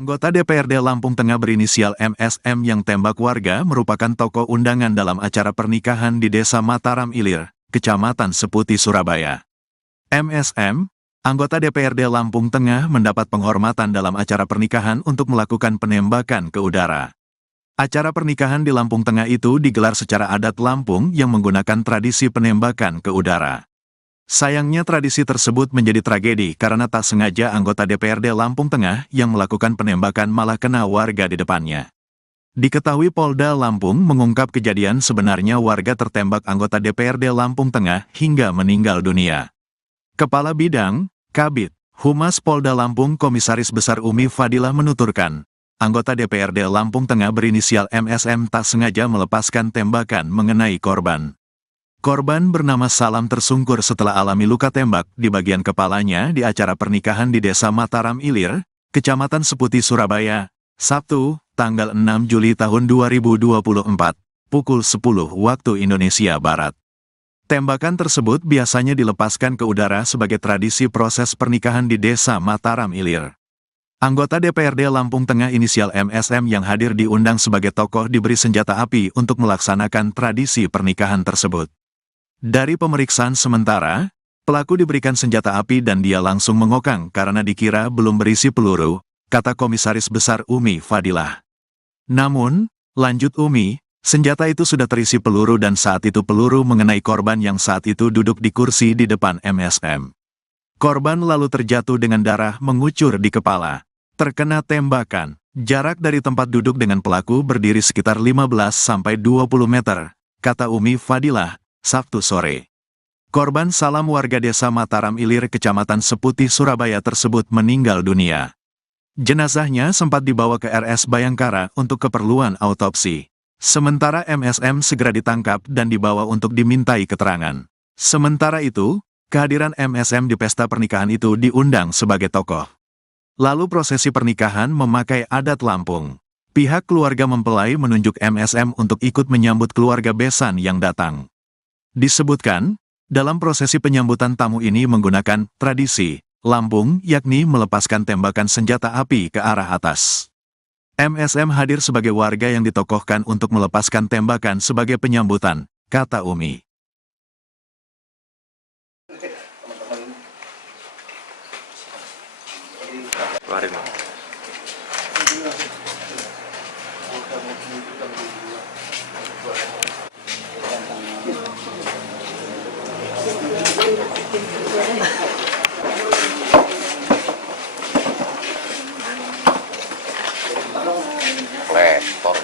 Anggota DPRD Lampung Tengah berinisial MSM yang tembak warga merupakan tokoh undangan dalam acara pernikahan di Desa Mataram Ilir, Kecamatan Seputi, Surabaya. MSM, anggota DPRD Lampung Tengah mendapat penghormatan dalam acara pernikahan untuk melakukan penembakan ke udara. Acara pernikahan di Lampung Tengah itu digelar secara adat Lampung yang menggunakan tradisi penembakan ke udara. Sayangnya tradisi tersebut menjadi tragedi karena tak sengaja anggota DPRD Lampung Tengah yang melakukan penembakan malah kena warga di depannya. Diketahui Polda Lampung mengungkap kejadian sebenarnya warga tertembak anggota DPRD Lampung Tengah hingga meninggal dunia. Kepala Bidang, Kabid, Humas Polda Lampung Komisaris Besar Umi Fadilah menuturkan, anggota DPRD Lampung Tengah berinisial MSM tak sengaja melepaskan tembakan mengenai korban. Korban bernama Salam tersungkur setelah alami luka tembak di bagian kepalanya di acara pernikahan di Desa Mataram Ilir, Kecamatan Seputi, Surabaya, Sabtu, tanggal 6 Juli tahun 2024, pukul 10 waktu Indonesia Barat. Tembakan tersebut biasanya dilepaskan ke udara sebagai tradisi proses pernikahan di Desa Mataram Ilir. Anggota DPRD Lampung Tengah inisial MSM yang hadir diundang sebagai tokoh diberi senjata api untuk melaksanakan tradisi pernikahan tersebut. Dari pemeriksaan sementara, pelaku diberikan senjata api dan dia langsung mengokang karena dikira belum berisi peluru, kata Komisaris Besar Umi Fadilah. Namun, lanjut Umi, senjata itu sudah terisi peluru dan saat itu peluru mengenai korban yang saat itu duduk di kursi di depan MSM. Korban lalu terjatuh dengan darah mengucur di kepala. Terkena tembakan, jarak dari tempat duduk dengan pelaku berdiri sekitar 15-20 meter, kata Umi Fadilah, Sabtu sore. Korban Salam warga Desa Mataram Ilir Kecamatan Seputi, Surabaya tersebut meninggal dunia. Jenazahnya sempat dibawa ke RS Bayangkara untuk keperluan autopsi. Sementara MSM segera ditangkap dan dibawa untuk dimintai keterangan. Sementara itu, kehadiran MSM di pesta pernikahan itu diundang sebagai tokoh. Lalu prosesi pernikahan memakai adat Lampung. Pihak keluarga mempelai menunjuk MSM untuk ikut menyambut keluarga besan yang datang. Disebutkan, dalam prosesi penyambutan tamu ini menggunakan tradisi Lampung, yakni melepaskan tembakan senjata api ke arah atas. MSM hadir sebagai warga yang ditokohkan untuk melepaskan tembakan sebagai penyambutan, kata Umi. Lektor.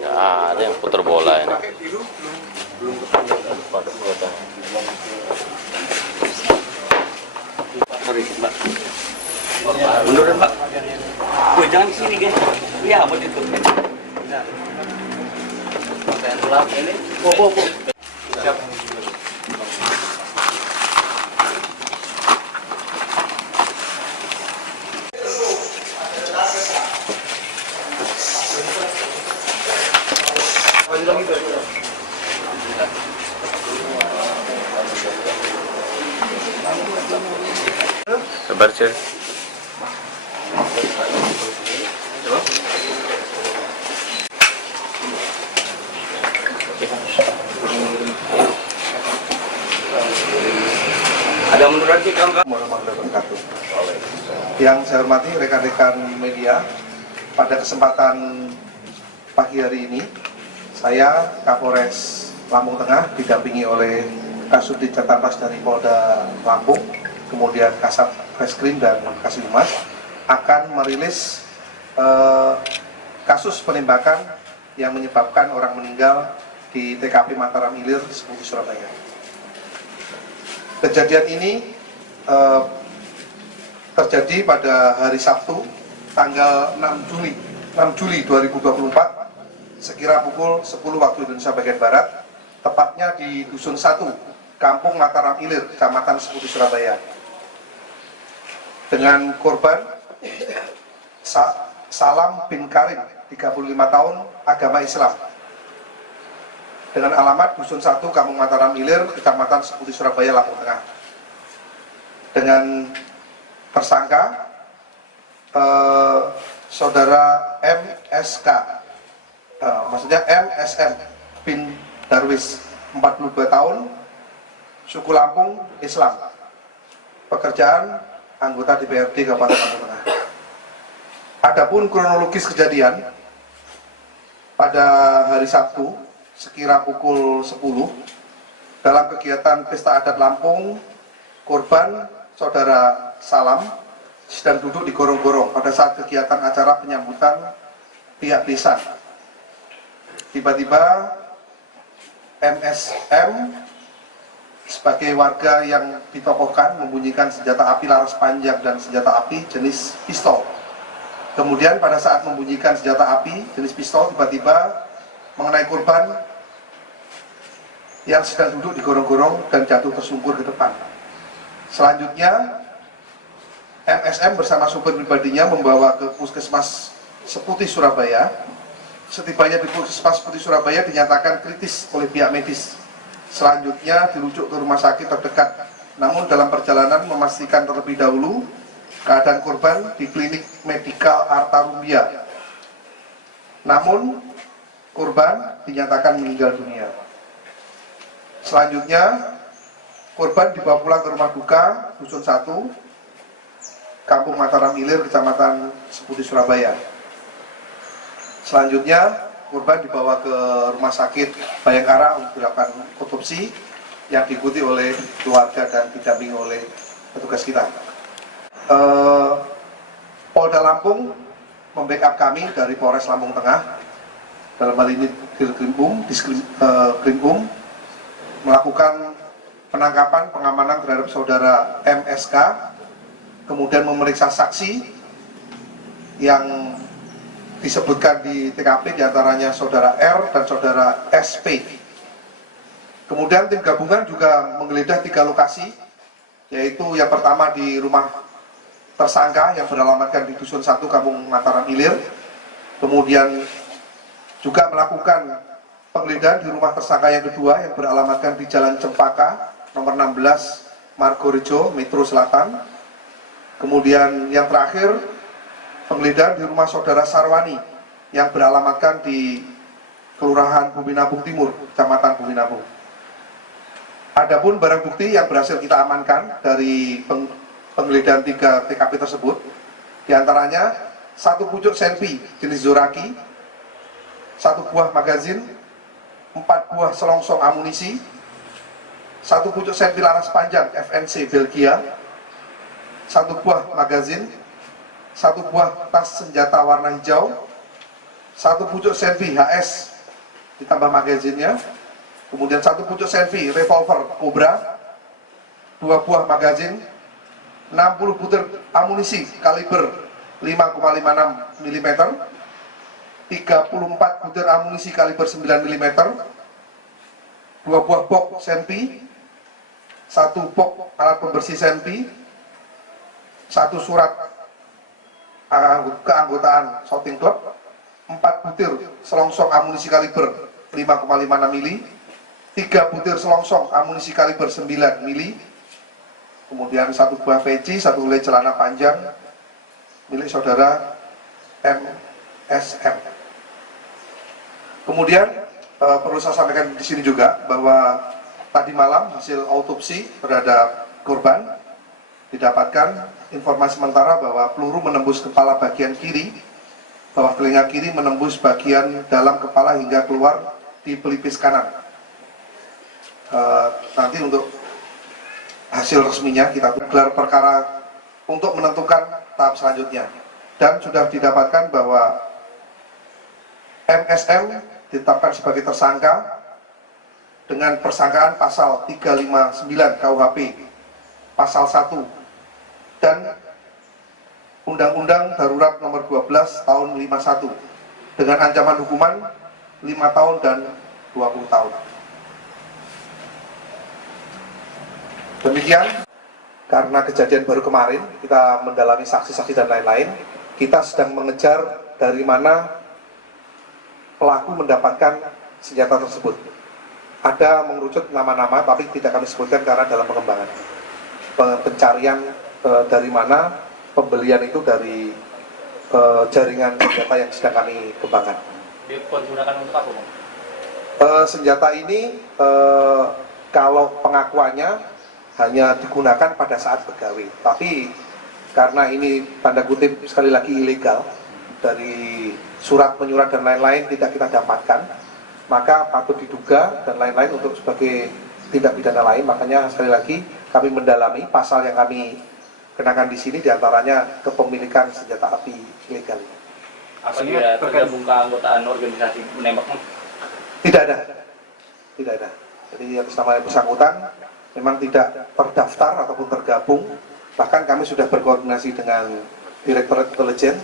Ya, ada yang putar bola ini. Mundur Pak. Wih, jangan kesini guys. Iya, buat itu. Ini. Oh. Siap. Sabar, Cek. Ada mundur lagi Kang. Yang saya hormati rekan-rekan media, pada kesempatan pagi hari ini, saya Kapolres Lampung Tengah didampingi oleh Kasubdit Catanpas dari Polda Lampung, kemudian Kasat Reskrim dan Kasubmas akan merilis kasus penembakan yang menyebabkan orang meninggal di TKP Mataram Ilir, Seputi, Surabaya. Kejadian ini terjadi pada hari Sabtu, tanggal 6 Juli 2024, sekira pukul 10 waktu Indonesia bagian Barat, tepatnya di Dusun 1, Kampung Mataram Ilir, Kecamatan Seputi, Surabaya. Dengan korban Salam bin Karim, 35 tahun, agama Islam. Dengan alamat Dusun 1, Kampung Mataram Ilir, Kecamatan Seputi, Surabaya, Lampung Tengah. Dengan tersangka saudara MSK, maksudnya MSM bin Darwis, 42 tahun, suku Lampung, Islam, pekerjaan anggota DPRD Kabupaten Lampung Tengah. Adapun kronologis kejadian, pada hari Sabtu sekira pukul 10 dalam kegiatan Pesta Adat Lampung, korban saudara Salam sedang duduk di gorong-gorong pada saat kegiatan acara penyambutan pihak desa. Tiba-tiba MSM sebagai warga yang ditokohkan membunyikan senjata api laras panjang dan senjata api jenis pistol. Kemudian pada saat membunyikan senjata api jenis pistol, tiba-tiba mengenai korban yang sedang duduk di gorong-gorong dan jatuh tersungkur ke depan. Selanjutnya MSM bersama supir pribadinya membawa ke Puskesmas Seputi Surabaya. Setibanya di Puskesmas Seputi Surabaya dinyatakan kritis oleh pihak medis. Selanjutnya dirujuk ke rumah sakit terdekat. Namun dalam perjalanan memastikan terlebih dahulu keadaan korban di klinik medikal Arta Rumbia. Namun korban dinyatakan meninggal dunia. Selanjutnya korban dibawa pulang ke rumah duka Dusun 1, Kampung Mataram Ilir, Kecamatan Seputi Surabaya. Selanjutnya korban dibawa ke rumah sakit Bayangkara untuk dilakukan otopsi yang diikuti oleh keluarga dan didampingi oleh petugas kita. Polda Lampung membackup kami dari Polres Lampung Tengah, dalam hal ini Diskrimum, melakukan penangkapan pengamanan terhadap saudara MSK, kemudian memeriksa saksi yang disebutkan di TKP, diantaranya saudara R dan saudara SP. Kemudian tim gabungan juga menggeledah 3 lokasi, yaitu yang pertama di rumah tersangka yang beralamatkan di Dusun 1, Kampung Mataram Ilir. Kemudian juga melakukan penggeledahan di rumah tersangka yang kedua yang beralamatkan di Jalan Cempaka, nomor 16, Margorejo, Metro Selatan. Kemudian yang terakhir, penggeledahan di rumah saudara Sarwani yang beralamatkan di Kelurahan Bumi Nabung Timur, Kecamatan Bumi Nabung. Adapun barang bukti yang berhasil kita amankan dari penggeledahan 3 TKP tersebut, diantaranya 1 pucuk senpi jenis Zoraki, 1 buah magazin, 4 buah selongsong amunisi, 1 pucuk senpi laras panjang FNC Belgia, 1 buah magazin, 1 buah tas senjata warna hijau, 1 pucuk senpi HS ditambah magazinnya, kemudian 1 pucuk senpi revolver Cobra, 2 buah magazin, 60 butir amunisi kaliber 5,56 mm, 34 butir amunisi kaliber 9 mm, 2 buah box senpi, 1 box alat pembersih senpi, 1 surat keanggotaan shooting club, 4 butir selongsong amunisi kaliber 5,56 mm, 3 butir selongsong amunisi kaliber 9 mm, kemudian 1 buah peci, 1 helai celana panjang milik saudara MSM. Kemudian perlu saya sampaikan di sini juga bahwa tadi malam hasil autopsi terhadap korban didapatkan informasi sementara bahwa peluru menembus kepala bagian kiri, bawah telinga kiri menembus bagian dalam kepala hingga keluar di pelipis kanan. Nanti untuk hasil resminya kita gelar perkara untuk menentukan tahap selanjutnya. Dan sudah didapatkan bahwa MSM ditetapkan sebagai tersangka dengan persangkaan pasal 359 KUHP, pasal 1, dan Undang-Undang Darurat nomor 12 tahun 51 dengan ancaman hukuman 5 tahun dan 20 tahun. Demikian, karena kejadian baru kemarin, kita mendalami saksi-saksi dan lain-lain, kita sedang mengejar dari mana pelaku mendapatkan senjata tersebut. Ada mengerucut nama-nama, tapi tidak kami sebutkan karena dalam pengembangan pencarian dari mana pembelian itu dari jaringan senjata yang sedang kami kembangkan. Dipergunakan untuk apa, Bang? Senjata ini kalau pengakuannya hanya digunakan pada saat begawe, tapi karena ini tanda kutip sekali lagi ilegal, dari surat menyurat dan lain-lain tidak kita dapatkan, maka patut diduga dan lain-lain untuk sebagai tindak pidana lain. Makanya sekali lagi kami mendalami pasal yang kami kenakan di sini, diantaranya kepemilikan senjata api ilegal. Apa dia tergabung ke anggotaan organisasi menembak? Tidak ada. Jadi atas nama yang bersangkutan memang tidak terdaftar ataupun tergabung. Bahkan kami sudah berkoordinasi dengan Direktorat Intelijen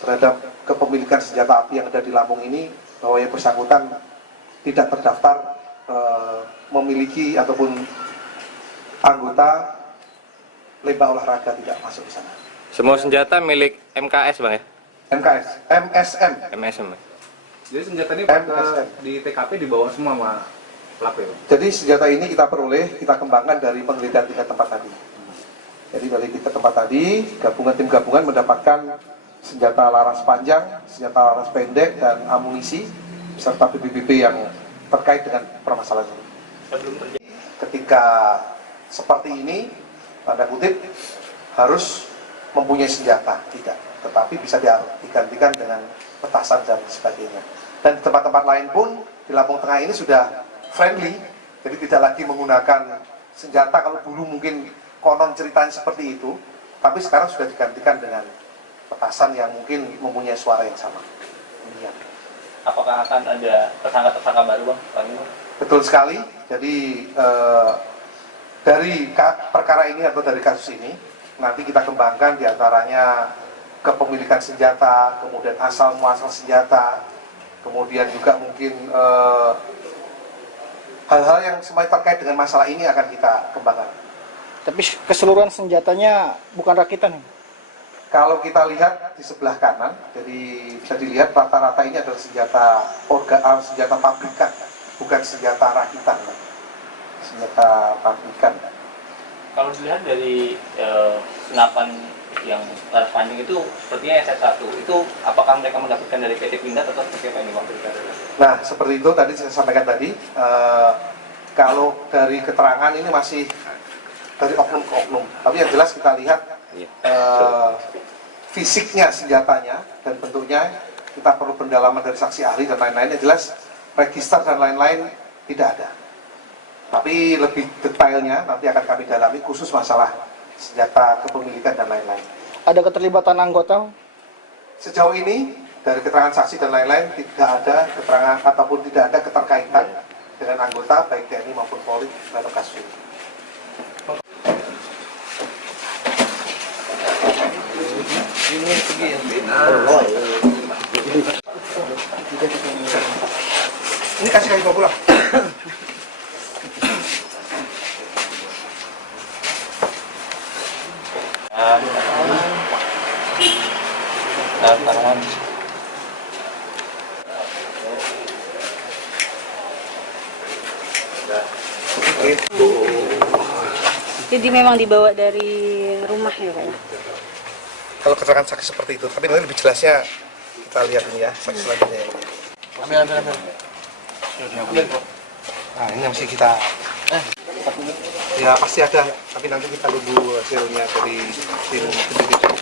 terhadap kepemilikan senjata api yang ada di Lampung ini, bahwa yang bersangkutan tidak terdaftar memiliki ataupun anggota lembah olahraga, tidak masuk di sana. Semua senjata milik MKS, Bang ya? MSM. Jadi senjata ini MSM. di TKP dibawa semua sama pelaku ya? Jadi senjata ini kita peroleh, kita kembangkan dari penggeledahan 3 tempat tadi. Jadi dari 3 tempat tadi, tim gabungan mendapatkan senjata laras panjang, senjata laras pendek, dan amunisi, serta BBB yang terkait dengan permasalahan ini. Sebelum terjadi. Ketika seperti ini, tanda kutip, harus mempunyai senjata, tidak. Tetapi bisa digantikan dengan petasan dan sebagainya. Dan di tempat-tempat lain pun, di Lampung Tengah ini sudah friendly, jadi tidak lagi menggunakan senjata. Kalau dulu mungkin konon ceritanya seperti itu, tapi sekarang sudah digantikan dengan petasan yang mungkin mempunyai suara yang sama. Demikian. Apakah akan ada tersangka-tersangka baru, Bang? Betul sekali. Jadi dari perkara ini atau dari kasus ini nanti kita kembangkan diantaranya kepemilikan senjata, kemudian asal muasal senjata, kemudian juga mungkin hal-hal yang semuanya terkait dengan masalah ini akan kita kembangkan. Tapi keseluruhan senjatanya bukan rakitan. Kalau kita lihat di sebelah kanan, jadi bisa dilihat rata-rata ini adalah senjata pabrikan, bukan senjata rakitan, senjata pabrikan. Kalau dilihat dari senapan yang laras panjang itu sepertinya SS1, itu apakah mereka mendapatkan dari PT Pindad atau seperti apa ini, Bang? Nah, seperti itu tadi saya sampaikan tadi, kalau dari keterangan ini masih dari oknum ke oknum, tapi yang jelas kita lihat fisiknya senjatanya dan bentuknya, kita perlu pendalaman dari saksi ahli dan lain-lain. Yang jelas register dan lain-lain tidak ada, tapi lebih detailnya nanti akan kami dalami khusus masalah senjata kepemilikan dan lain-lain. Ada keterlibatan anggota? Sejauh ini dari keterangan saksi dan lain-lain tidak ada keterangan ataupun tidak ada keterkaitan dengan anggota baik TNI maupun Polri dalam kasus ini. Ini kasih mau pulang. Jadi memang dibawa dari rumah ya, Pak? Kalau keterangan saksi seperti itu, tapi nanti lebih jelasnya kita lihat ini ya, saksi selanjutnya. Ambil. Nah, ini masih kita ya pasti ada, tapi nanti kita tunggu hasilnya dari tim penyidik.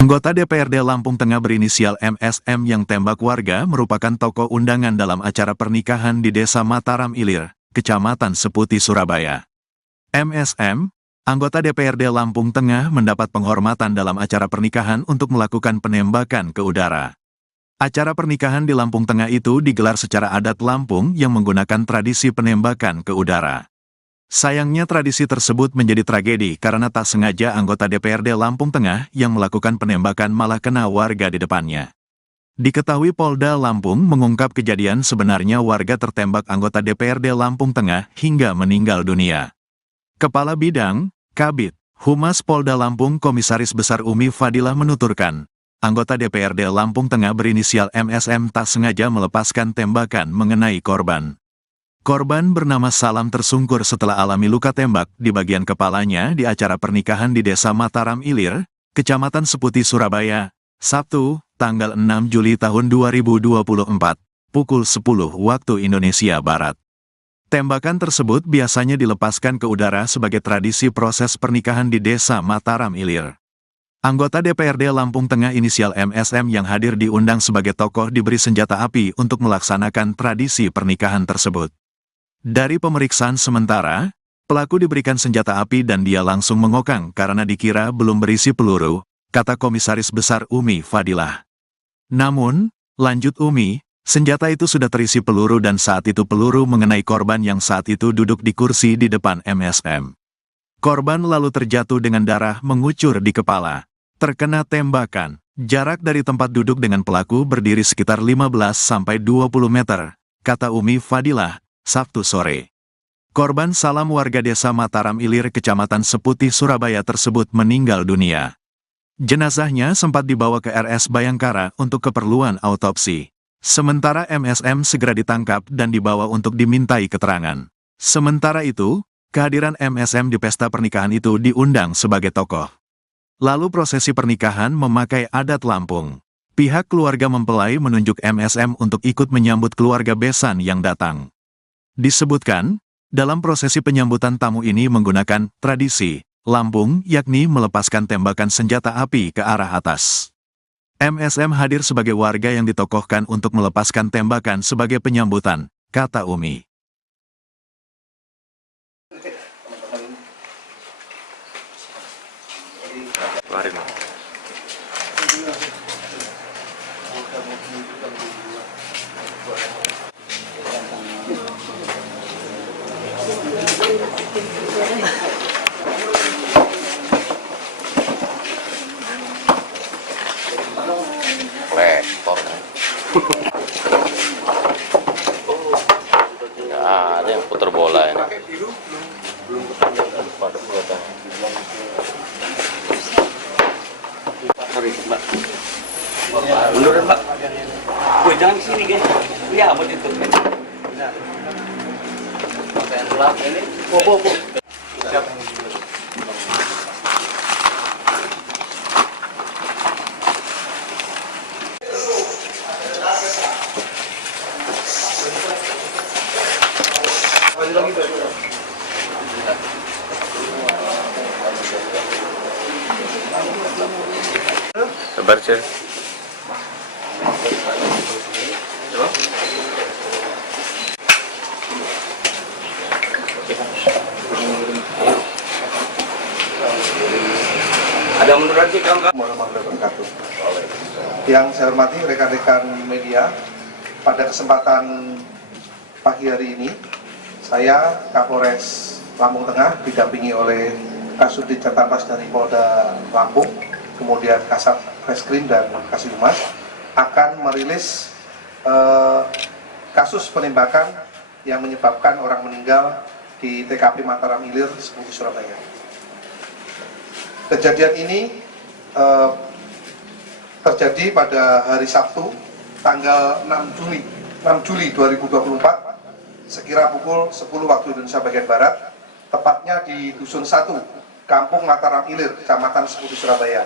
Anggota DPRD Lampung Tengah berinisial MSM yang tembak warga merupakan tokoh undangan dalam acara pernikahan di Desa Mataram Ilir, Kecamatan Seputi, Surabaya. MSM, anggota DPRD Lampung Tengah, mendapat penghormatan dalam acara pernikahan untuk melakukan penembakan ke udara. Acara pernikahan di Lampung Tengah itu digelar secara adat Lampung yang menggunakan tradisi penembakan ke udara. Sayangnya tradisi tersebut menjadi tragedi karena tak sengaja anggota DPRD Lampung Tengah yang melakukan penembakan malah kena warga di depannya. Diketahui Polda Lampung mengungkap kejadian sebenarnya warga tertembak anggota DPRD Lampung Tengah hingga meninggal dunia. Kepala Bidang, Kabid, Humas Polda Lampung Komisaris Besar Umi Fadilah menuturkan, anggota DPRD Lampung Tengah berinisial MSM tak sengaja melepaskan tembakan mengenai korban. Korban bernama Salam tersungkur setelah alami luka tembak di bagian kepalanya di acara pernikahan di Desa Mataram Ilir, Kecamatan Seputi, Surabaya, Sabtu, tanggal 6 Juli tahun 2024, pukul 10 waktu Indonesia Barat. Tembakan tersebut biasanya dilepaskan ke udara sebagai tradisi proses pernikahan di Desa Mataram Ilir. Anggota DPRD Lampung Tengah inisial MSM yang hadir diundang sebagai tokoh diberi senjata api untuk melaksanakan tradisi pernikahan tersebut. Dari pemeriksaan sementara, pelaku diberikan senjata api dan dia langsung mengokang karena dikira belum berisi peluru, kata Komisaris Besar Umi Fadilah. Namun, lanjut Umi, senjata itu sudah terisi peluru dan saat itu peluru mengenai korban yang saat itu duduk di kursi di depan MSM. Korban lalu terjatuh dengan darah mengucur di kepala. Terkena tembakan, jarak dari tempat duduk dengan pelaku berdiri sekitar 15-20 meter, kata Umi Fadilah, Sabtu sore. Korban Salam warga Desa Mataram Ilir Kecamatan Seputi Surabaya tersebut meninggal dunia. Jenazahnya sempat dibawa ke RS Bayangkara untuk keperluan autopsi. Sementara MSM segera ditangkap dan dibawa untuk dimintai keterangan. Sementara itu, kehadiran MSM di pesta pernikahan itu diundang sebagai tokoh. Lalu prosesi pernikahan memakai adat Lampung. Pihak keluarga mempelai menunjuk MSM untuk ikut menyambut keluarga besan yang datang. Disebutkan, dalam prosesi penyambutan tamu ini menggunakan tradisi Lampung, yakni melepaskan tembakan senjata api ke arah atas. MSM hadir sebagai warga yang ditokohkan untuk melepaskan tembakan sebagai penyambutan, kata Umi. Repot. Nggak ada yang putar bola ini. Sorry, Mbak. Mundurin, Mbak. Gue jangan kesini, guys. Iya, mau ditutup. Pakaian gelap ini. Po. Siapa? Sabar, Cil. Ada mundur lagi, kawan-kawan. Warahmatullahi wabarakatuh. Yang saya hormati rekan-rekan media, pada kesempatan pagi hari ini, saya Kapolres Lampung Tengah didampingi oleh Kasubdit Jatantras dari Polda Lampung, kemudian Kasat Reskrim dan Kasih Humas, akan merilis kasus penembakan yang menyebabkan orang meninggal di TKP Mataram Ilir, Seputi, Surabaya. Kejadian ini terjadi pada hari Sabtu, tanggal 6 Juli 2024, sekira pukul 10 waktu Indonesia bagian Barat, tepatnya di Dusun 1, Kampung Mataram Ilir, Kecamatan Seputi, Surabaya.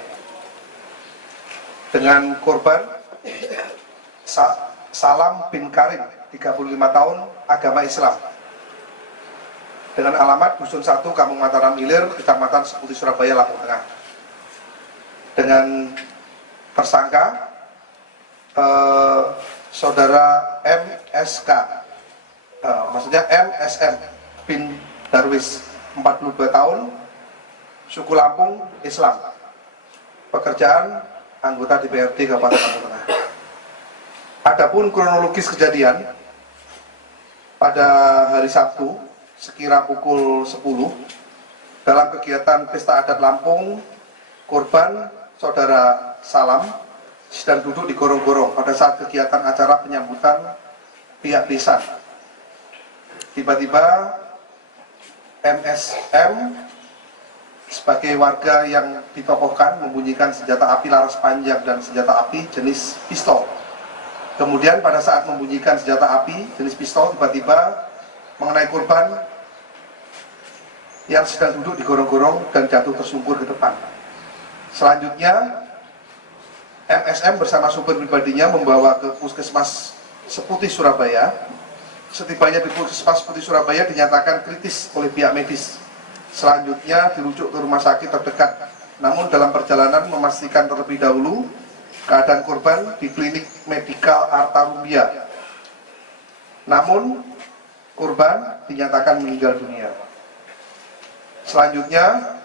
Dengan korban Salam bin Karim, 35 tahun, agama Islam. Dengan alamat Dusun 1, Kampung Mataram Ilir, Kecamatan Seputi, Surabaya, Lampung Tengah. Dengan tersangka saudara MSK, maksudnya MSM bin Darwis, 42 tahun, suku Lampung, Islam. Pekerjaan anggota DPRD Kabupaten Lampung Tengah. Adapun kronologis kejadian, pada hari Sabtu, sekira pukul 10, dalam kegiatan Pesta Adat Lampung, korban saudara Salam, sedang duduk di gorong-gorong pada saat kegiatan acara penyambutan pihak desa. Tiba-tiba MSM sebagai warga yang ditokohkan membunyikan senjata api laras panjang dan senjata api jenis pistol. Kemudian pada saat membunyikan senjata api jenis pistol, tiba-tiba mengenai korban yang sedang duduk di gorong-gorong dan jatuh tersungkur ke depan. Selanjutnya MSM bersama supir pribadinya membawa ke Puskesmas Seputih Surabaya. Setibanya di Puskesmas Seputih Surabaya dinyatakan kritis oleh pihak medis. Selanjutnya dirujuk ke rumah sakit terdekat. Namun dalam perjalanan memastikan terlebih dahulu keadaan korban di klinik medikal Arta Rumbia. Namun korban dinyatakan meninggal dunia. Selanjutnya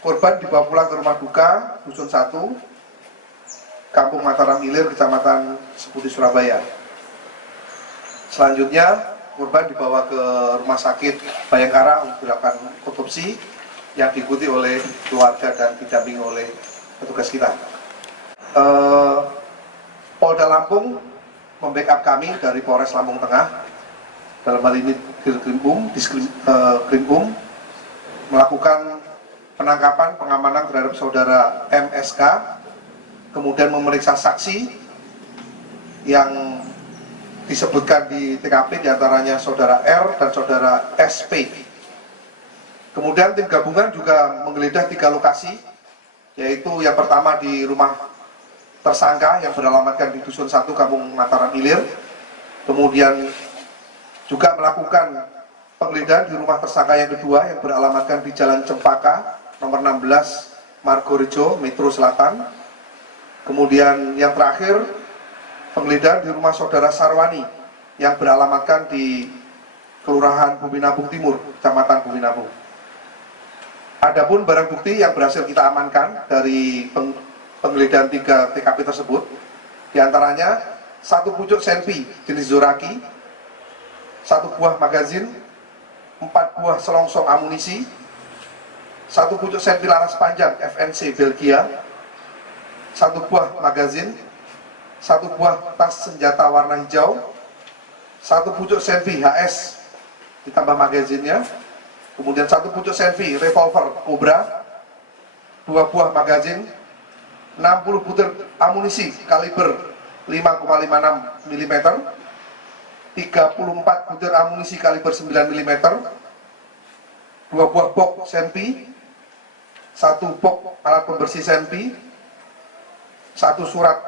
korban dibawa pulang ke rumah duka Dusun 1, Kampung Mataram Ilir, Kecamatan Seputih Surabaya. Selanjutnya korban dibawa ke rumah sakit Bayangkara untuk dilakukan otopsi yang diikuti oleh keluarga dan didampingi oleh petugas kita. Polda Lampung membackup kami dari Polres Lampung Tengah, dalam hal ini Diskrimum, melakukan penangkapan pengamanan terhadap saudara MSK, kemudian memeriksa saksi yang disebutkan di TKP, diantaranya saudara R dan saudara SP. Kemudian tim gabungan juga menggeledah 3 lokasi, yaitu yang pertama di rumah tersangka yang beralamatkan di Dusun 1, Kampung Mataram Ilir. Kemudian juga melakukan penggeledahan di rumah tersangka yang kedua yang beralamatkan di Jalan Cempaka, nomor 16, Margorejo, Metro Selatan. Kemudian yang terakhir, penggeledahan di rumah saudara Sarwani yang beralamatkan di Kelurahan Buminabung Timur, Kecamatan Buminabung. Adapun barang bukti yang berhasil kita amankan dari penggeledahan 3 TKP tersebut, diantaranya 1 pucuk senpi jenis Zoraki, 1 buah magazin, 4 buah selongsong amunisi, 1 pucuk senpi laras panjang FNC Belgia, 1 buah magazin, 1 buah tas senjata warna hijau, 1 pucuk senpi HS ditambah magazinnya, kemudian 1 pucuk senpi revolver Cobra, 2 buah magazin, 60 butir amunisi kaliber 5,56 mm, 34 butir amunisi kaliber 9 mm, 2 buah box senpi, 1 box alat pembersih senpi, 1 surat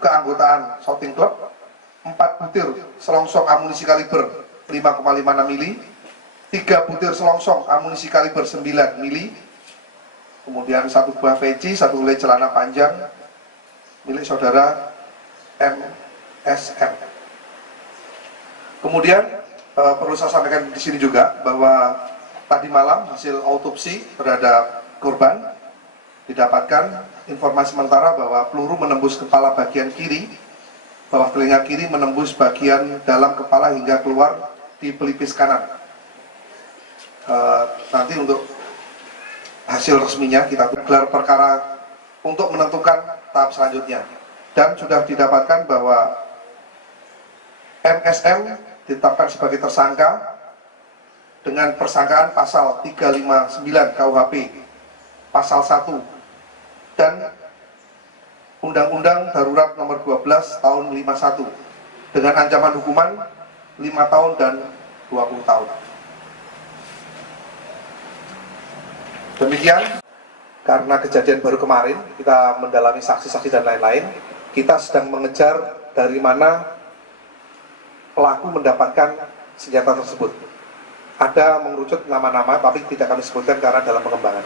keanggotaan shooting club, 4 butir selongsong amunisi kaliber 5,56 mm, 3 butir selongsong amunisi kaliber 9 mm, kemudian 1 buah peci, 1 helai celana panjang milik saudara MSM. Kemudian perlu saya sampaikan di sini juga bahwa tadi malam hasil autopsi terhadap korban didapatkan informasi sementara bahwa peluru menembus kepala bagian kiri, bawah telinga kiri menembus bagian dalam kepala hingga keluar di pelipis kanan. Nanti untuk hasil resminya kita gelar perkara untuk menentukan tahap selanjutnya. Dan sudah didapatkan bahwa MSM ditetapkan sebagai tersangka dengan persangkaan pasal 359 KUHP, pasal 1, dan Undang-Undang Darurat nomor 12 tahun 51 dengan ancaman hukuman 5 tahun dan 20 tahun. Demikian, karena kejadian baru kemarin, kita mendalami saksi-saksi dan lain-lain, kita sedang mengejar dari mana pelaku mendapatkan senjata tersebut. Ada mengerucut nama-nama, tapi tidak kami sebutkan karena dalam pengembangan.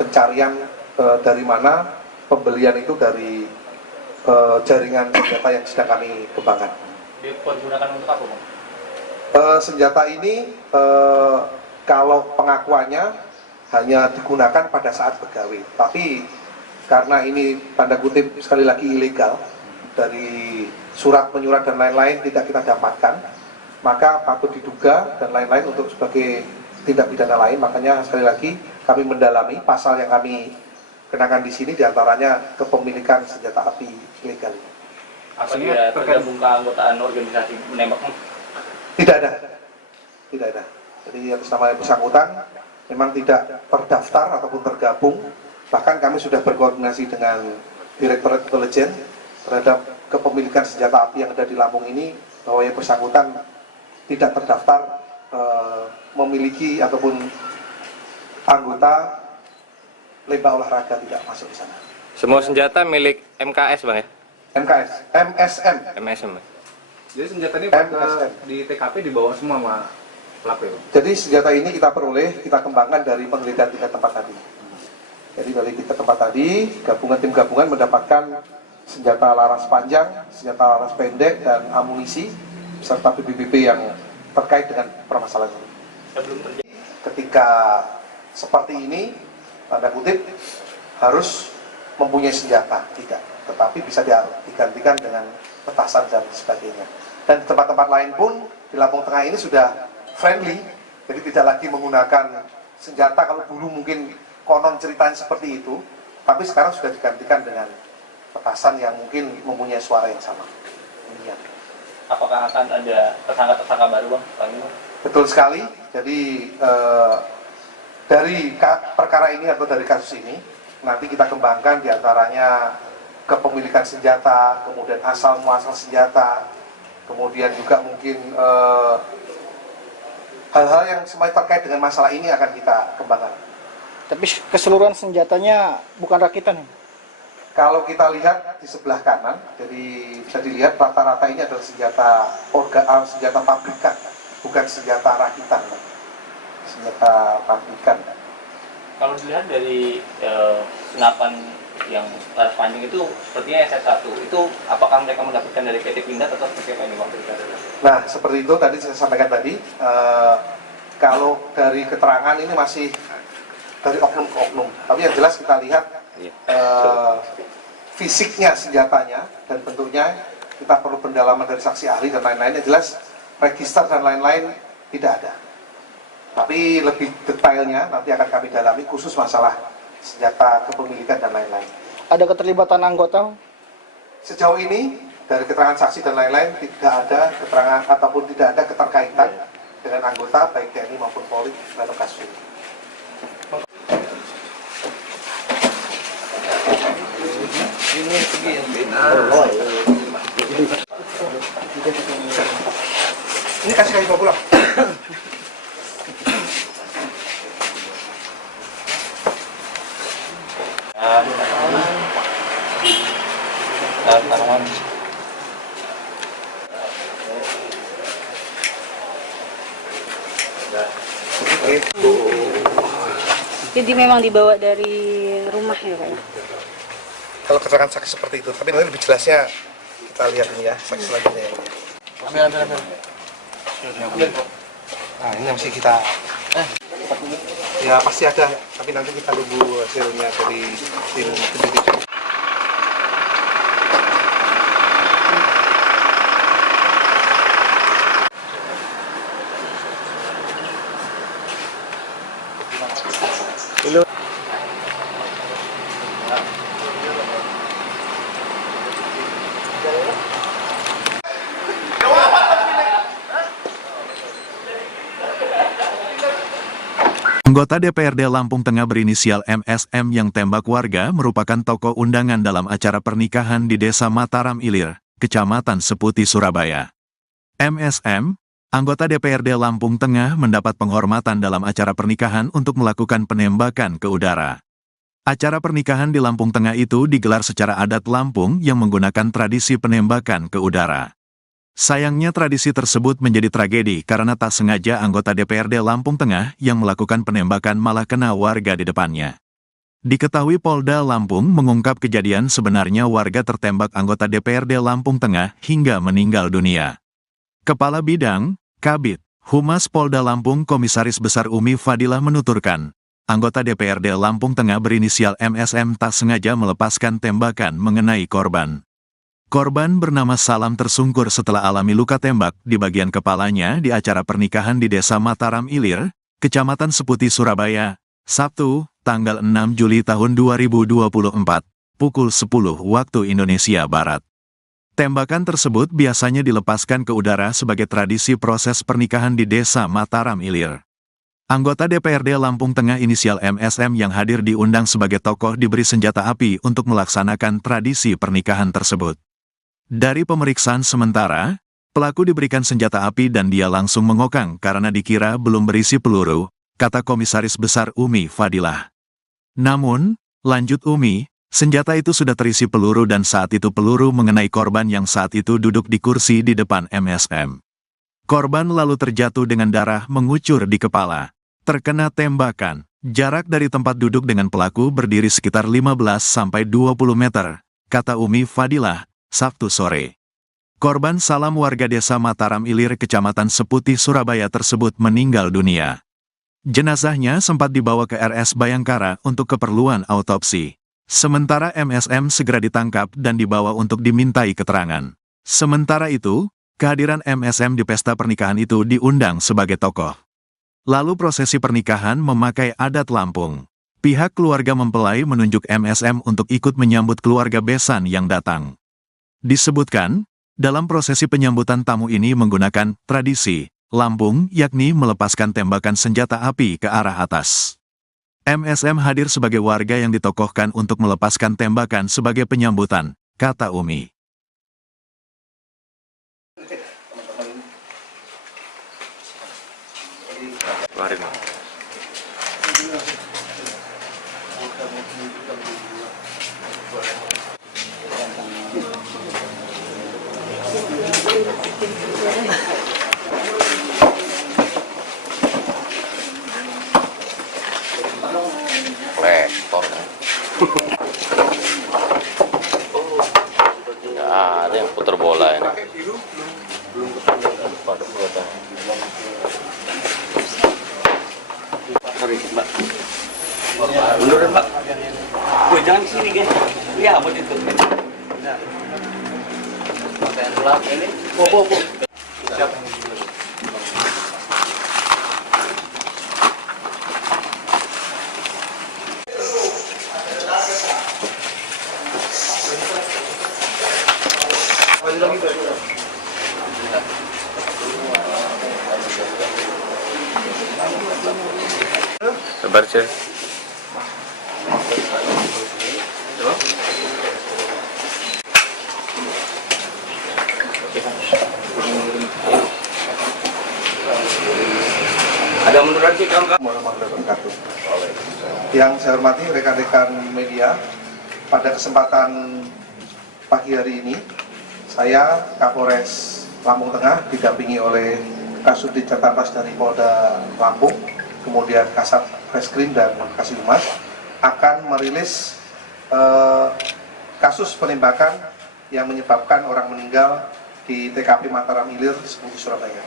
Pencarian dari mana pembelian itu dari jaringan senjata yang sedang kami kembangkan. Dipergunakan untuk apa, Bang? Senjata ini kalau pengakuannya hanya digunakan pada saat begawe, tapi karena ini tanda kutip sekali lagi ilegal, dari surat menyurat dan lain-lain tidak kita dapatkan, maka patut diduga dan lain-lain untuk sebagai tindak pidana lain. Makanya sekali lagi kami mendalami pasal yang kami kenakan di sini diantaranya kepemilikan senjata api ilegal. Apa dia tergabung ke anggotaan organisasi menembak? Tidak ada. Jadi atas nama yang bersangkutan memang tidak terdaftar ataupun tergabung. Bahkan kami sudah berkoordinasi dengan Direktorat Intelijen terhadap kepemilikan senjata api yang ada di Lampung ini, bahwa yang bersangkutan tidak terdaftar memiliki ataupun anggota lembah olahraga, tidak masuk di sana. Semua senjata milik MKS bang ya? MSM. Jadi senjata ini MSM. di TKP dibawa semua sama pelaku ya? Jadi senjata ini kita peroleh, kita kembangkan dari penggeledahan 3 tempat tadi. Jadi dari 3 tempat tadi, tim gabungan mendapatkan senjata laras panjang, senjata laras pendek, dan amunisi, serta BBB yang terkait dengan permasalahan ini. Ketika seperti ini, tanda kutip, harus mempunyai senjata, tidak. Tetapi bisa digantikan dengan petasan dan sebagainya. Dan di tempat-tempat lain pun di Lampung Tengah ini sudah friendly, jadi tidak lagi menggunakan senjata. Kalau dulu mungkin konon ceritanya seperti itu, tapi sekarang sudah digantikan dengan petasan yang mungkin mempunyai suara yang sama. Demikian. Apakah akan ada tersangka-tersangka baru bang? Betul sekali. Jadi dari perkara ini atau dari kasus ini nanti kita kembangkan diantaranya kepemilikan senjata, kemudian asal muasal senjata, kemudian juga mungkin hal-hal yang semuanya terkait dengan masalah ini akan kita kembangkan. Tapi keseluruhan senjatanya bukan rakitan ya? Kalau kita lihat di sebelah kanan, jadi bisa dilihat rata-rata ini adalah senjata pabrikan, bukan senjata rakitan, senjata pabrikan. Kalau dilihat dari senapan yang laras panjang itu sepertinya SF1, itu apakah mereka mendapatkan dari PT Pindad atau seperti apa ini bang? Nah seperti itu tadi saya sampaikan tadi, kalau dari keterangan ini masih dari oknum ke oknum, tapi yang jelas kita lihat fisiknya senjatanya dan bentuknya, kita perlu pendalaman dari saksi ahli dan lain-lain. Yang jelas register dan lain-lain tidak ada, tapi lebih detailnya nanti akan kami dalami khusus masalah senjata kepemilikan dan lain-lain. Ada keterlibatan anggota? Sejauh ini dari keterangan saksi dan lain-lain tidak ada keterangan ataupun tidak ada keterkaitan dengan anggota baik TNI maupun Polri dalam kasus ini. Ini kasih bawa pulang. Tanaman. Jadi memang dibawa dari rumah ya Pak? Kalau keterangan saksi seperti itu, tapi nanti lebih jelasnya kita lihat ini ya, saksi selanjutnya ya. Ambil. Nah ini masih kita, ya pasti ada, tapi nanti kita tunggu hasilnya dari tim penyidik. Anggota DPRD Lampung Tengah berinisial MSM yang tembak warga merupakan tokoh undangan dalam acara pernikahan di Desa Mataram Ilir, Kecamatan Seputi, Surabaya. MSM, anggota DPRD Lampung Tengah mendapat penghormatan dalam acara pernikahan untuk melakukan penembakan ke udara. Acara pernikahan di Lampung Tengah itu digelar secara adat Lampung yang menggunakan tradisi penembakan ke udara. Sayangnya tradisi tersebut menjadi tragedi karena tak sengaja anggota DPRD Lampung Tengah yang melakukan penembakan malah kena warga di depannya. Diketahui Polda Lampung mengungkap kejadian sebenarnya warga tertembak anggota DPRD Lampung Tengah hingga meninggal dunia. Kepala Bidang, Kabid, Humas Polda Lampung Komisaris Besar Umi Fadilah menuturkan, anggota DPRD Lampung Tengah berinisial MSM tak sengaja melepaskan tembakan mengenai korban. Korban bernama Salam tersungkur setelah alami luka tembak di bagian kepalanya di acara pernikahan di Desa Mataram Ilir, Kecamatan Seputi, Surabaya, Sabtu, tanggal 6 Juli tahun 2024, pukul 10 waktu Indonesia Barat. Tembakan tersebut biasanya dilepaskan ke udara sebagai tradisi proses pernikahan di Desa Mataram Ilir. Anggota DPRD Lampung Tengah inisial MSM yang hadir diundang sebagai tokoh diberi senjata api untuk melaksanakan tradisi pernikahan tersebut. Dari pemeriksaan sementara, pelaku diberikan senjata api dan dia langsung mengokang karena dikira belum berisi peluru, kata Komisaris Besar Umi Fadilah. Namun, lanjut Umi, senjata itu sudah terisi peluru dan saat itu peluru mengenai korban yang saat itu duduk di kursi di depan MSM. Korban lalu terjatuh dengan darah mengucur di kepala. Terkena tembakan, jarak dari tempat duduk dengan pelaku berdiri sekitar 15-20 meter, kata Umi Fadilah, Sabtu sore. Korban Salam warga Desa Mataram Ilir Kecamatan Seputi Surabaya tersebut meninggal dunia. Jenazahnya sempat dibawa ke RS Bayangkara untuk keperluan autopsi. Sementara MSM segera ditangkap dan dibawa untuk dimintai keterangan. Sementara itu, kehadiran MSM di pesta pernikahan itu diundang sebagai tokoh. Lalu prosesi pernikahan memakai adat Lampung. Pihak keluarga mempelai menunjuk MSM untuk ikut menyambut keluarga besan yang datang. Disebutkan, dalam prosesi penyambutan tamu ini menggunakan tradisi Lampung, yakni melepaskan tembakan senjata api ke arah atas. MSM hadir sebagai warga yang ditokohkan untuk melepaskan tembakan sebagai penyambutan, kata Umi. Kemarin. Rektor kan. Nggak ada yang putar bola ini. Sorry, Mbak. Mundur, Mbak. Gue jangan di sini, guys. Ya, mau ditutup. Benar. Pakaian gelap ini. Po. Siap. Sabar, Cek. Ada mundur lagi, kawan-kawan. Warahmatullahi wabarakatuh. Yang saya hormati rekan-rekan media, pada kesempatan pagi hari ini, saya Kapolres Lampung Tengah didampingi oleh Kasubdit Jatanpas dari Polda Lampung, kemudian Kasat Reskrim dan Kasih Humas, akan merilis kasus penembakan yang menyebabkan orang meninggal di TKP Mataram Ilir, Seputi Surabaya.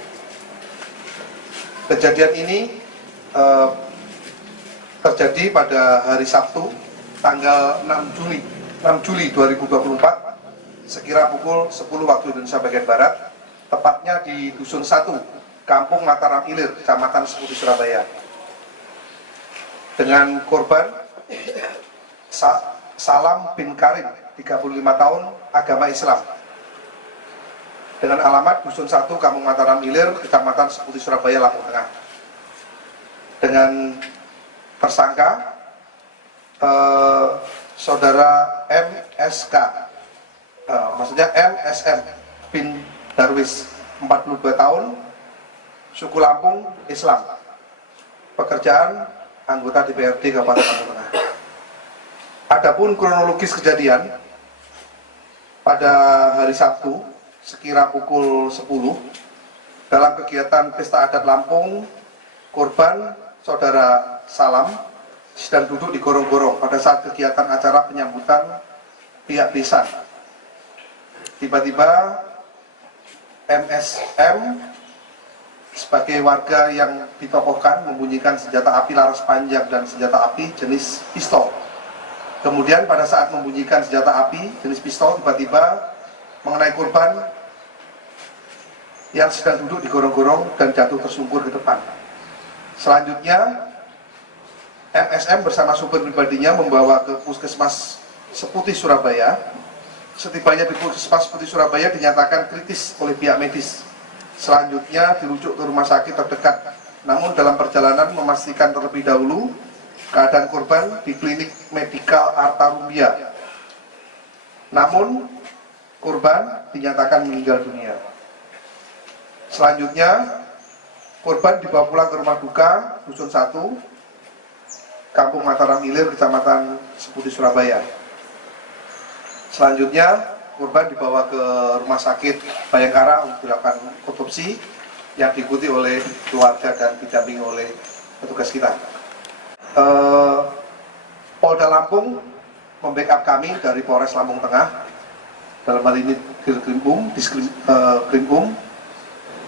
Kejadian ini terjadi pada hari Sabtu, tanggal 6 Juli 2024, sekira pukul 10 waktu Indonesia bagian Barat, tepatnya di Dusun 1, Kampung Mataram Ilir, Kecamatan Seputi Surabaya. Dengan korban Salam bin Karim, 35 tahun, agama Islam. Dengan alamat Dusun 1, Kampung Mataram Ilir, Kecamatan Seputi Surabaya, Lampung Tengah. Dengan tersangka saudara MSK, maksudnya MSM bin Darwis, 42 tahun, suku Lampung, Islam. Pekerjaan anggota DPRD Kabupaten Lampung Tengah. Adapun kronologis kejadian pada hari Sabtu sekira pukul 10 dalam kegiatan pesta adat Lampung, korban saudara Salam sedang duduk di gorong-gorong pada saat kegiatan acara penyambutan pihak besan. Tiba-tiba MSM sebagai warga yang ditokohkan membunyikan senjata api laras panjang dan senjata api jenis pistol. Kemudian pada saat membunyikan senjata api jenis pistol, tiba-tiba mengenai korban yang sedang duduk di gorong-gorong dan jatuh tersungkur ke depan. Selanjutnya MSM bersama supir pribadinya membawa ke Puskesmas Seputih Surabaya. Setibanya di Puskesmas Seputih Surabaya dinyatakan kritis oleh pihak medis. Selanjutnya dirujuk ke rumah sakit terdekat. Namun dalam perjalanan memastikan terlebih dahulu keadaan korban di klinik medikal Arta Rumbia. Namun korban dinyatakan meninggal dunia. Selanjutnya korban dibawa pulang ke rumah duka Dusun 1, Kampung Mataram Ilir, Kecamatan Seputih Surabaya. Selanjutnya korban dibawa ke rumah sakit Bayangkara untuk dilakukan otopsi yang diikuti oleh keluarga dan didampingi oleh petugas kita. Polda Lampung membackup kami dari Polres Lampung Tengah, dalam hal ini Diskrimum,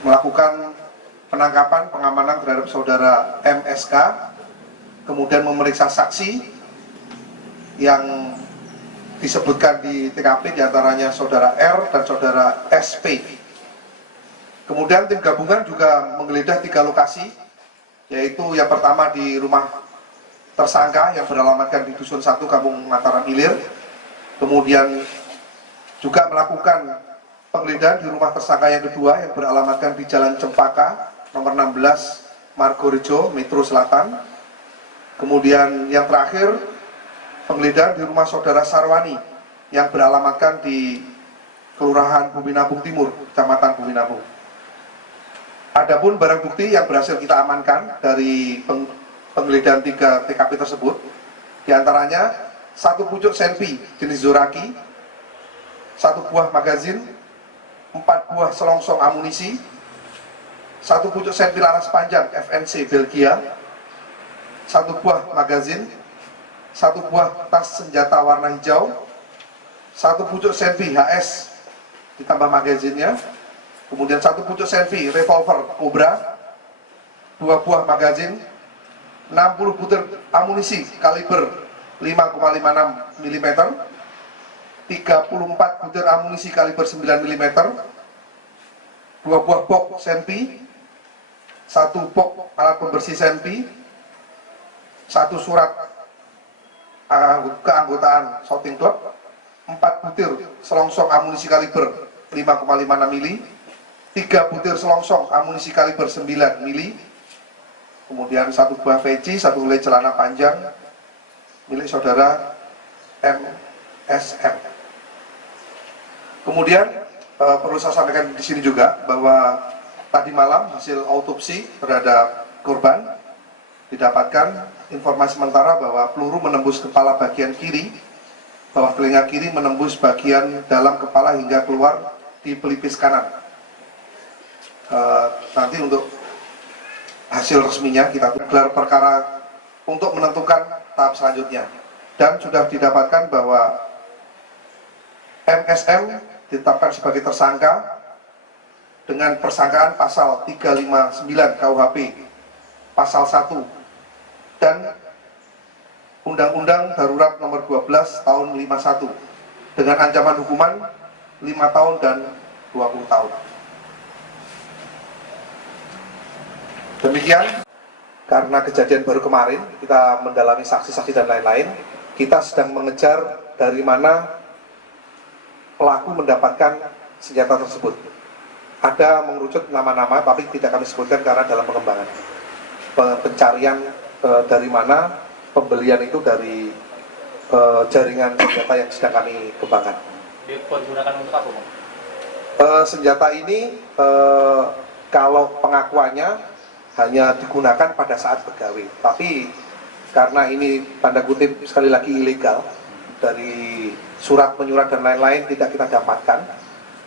melakukan penangkapan pengamanan terhadap saudara MSK, kemudian memeriksa saksi yang disebutkan di TKP, diantaranya saudara R dan saudara SP. Kemudian tim gabungan juga menggeledah 3 lokasi, yaitu yang pertama di rumah tersangka yang beralamatkan di Dusun 1, Kampung Mataram Ilir. Kemudian juga melakukan penggeledahan di rumah tersangka yang kedua yang beralamatkan di Jalan Cempaka, nomor 16, Margorejo, Metro Selatan. Kemudian yang terakhir, penggeledahan di rumah saudara Sarwani yang beralamatkan di Kelurahan Bumi-Nabung Timur, Kecamatan Bumi-Nabung. Adapun barang bukti yang berhasil kita amankan dari penggeledahan 3 TKP tersebut, diantaranya 1 pucuk senpi jenis Zoraki, 1 buah magazin, 4 buah selongsong amunisi, 1 pucuk senpi laras panjang FNC Belgia, 1 buah magazin, 1 buah tas senjata warna hijau, 1 pucuk senpi HS ditambah magazinnya, kemudian 1 pucuk senpi revolver Cobra, 2 buah magazin, 60 butir amunisi kaliber 5,56 mm, 34 butir amunisi kaliber 9 mm, 2 buah box senpi, 1 box alat pembersih senpi, 1 surat keanggotaan shooting club, 4 butir selongsong amunisi kaliber 5,56 mm, 3 butir selongsong amunisi kaliber 9 mm, kemudian 1 buah peci, 1 helai celana panjang milik saudara MSM. Kemudian perlu saya sampaikan di sini juga bahwa tadi malam hasil autopsi terhadap korban didapatkan informasi sementara bahwa peluru menembus kepala bagian kiri, bawah telinga kiri menembus bagian dalam kepala hingga keluar di pelipis kanan. Nanti untuk hasil resminya kita gelar perkara untuk menentukan tahap selanjutnya. Dan sudah didapatkan bahwa MSM ditetapkan sebagai tersangka dengan persangkaan pasal 359 KUHP, pasal 1, dan Undang-Undang Darurat nomor 12 tahun 51 dengan ancaman hukuman 5 tahun dan 20 tahun. Demikian, karena kejadian baru kemarin, kita mendalami saksi-saksi dan lain-lain, kita sedang mengejar dari mana pelaku mendapatkan senjata tersebut. Ada mengerucut nama-nama, tapi tidak kami sebutkan karena dalam pengembangan. Pencarian dari mana pembelian itu dari jaringan senjata yang sedang kami kembangkan. Dipergunakan untuk apa, Bang? Senjata ini kalau pengakuannya hanya digunakan pada saat pegawai, tapi karena ini tanda kutip sekali lagi ilegal, dari surat menyurat dan lain-lain tidak kita dapatkan,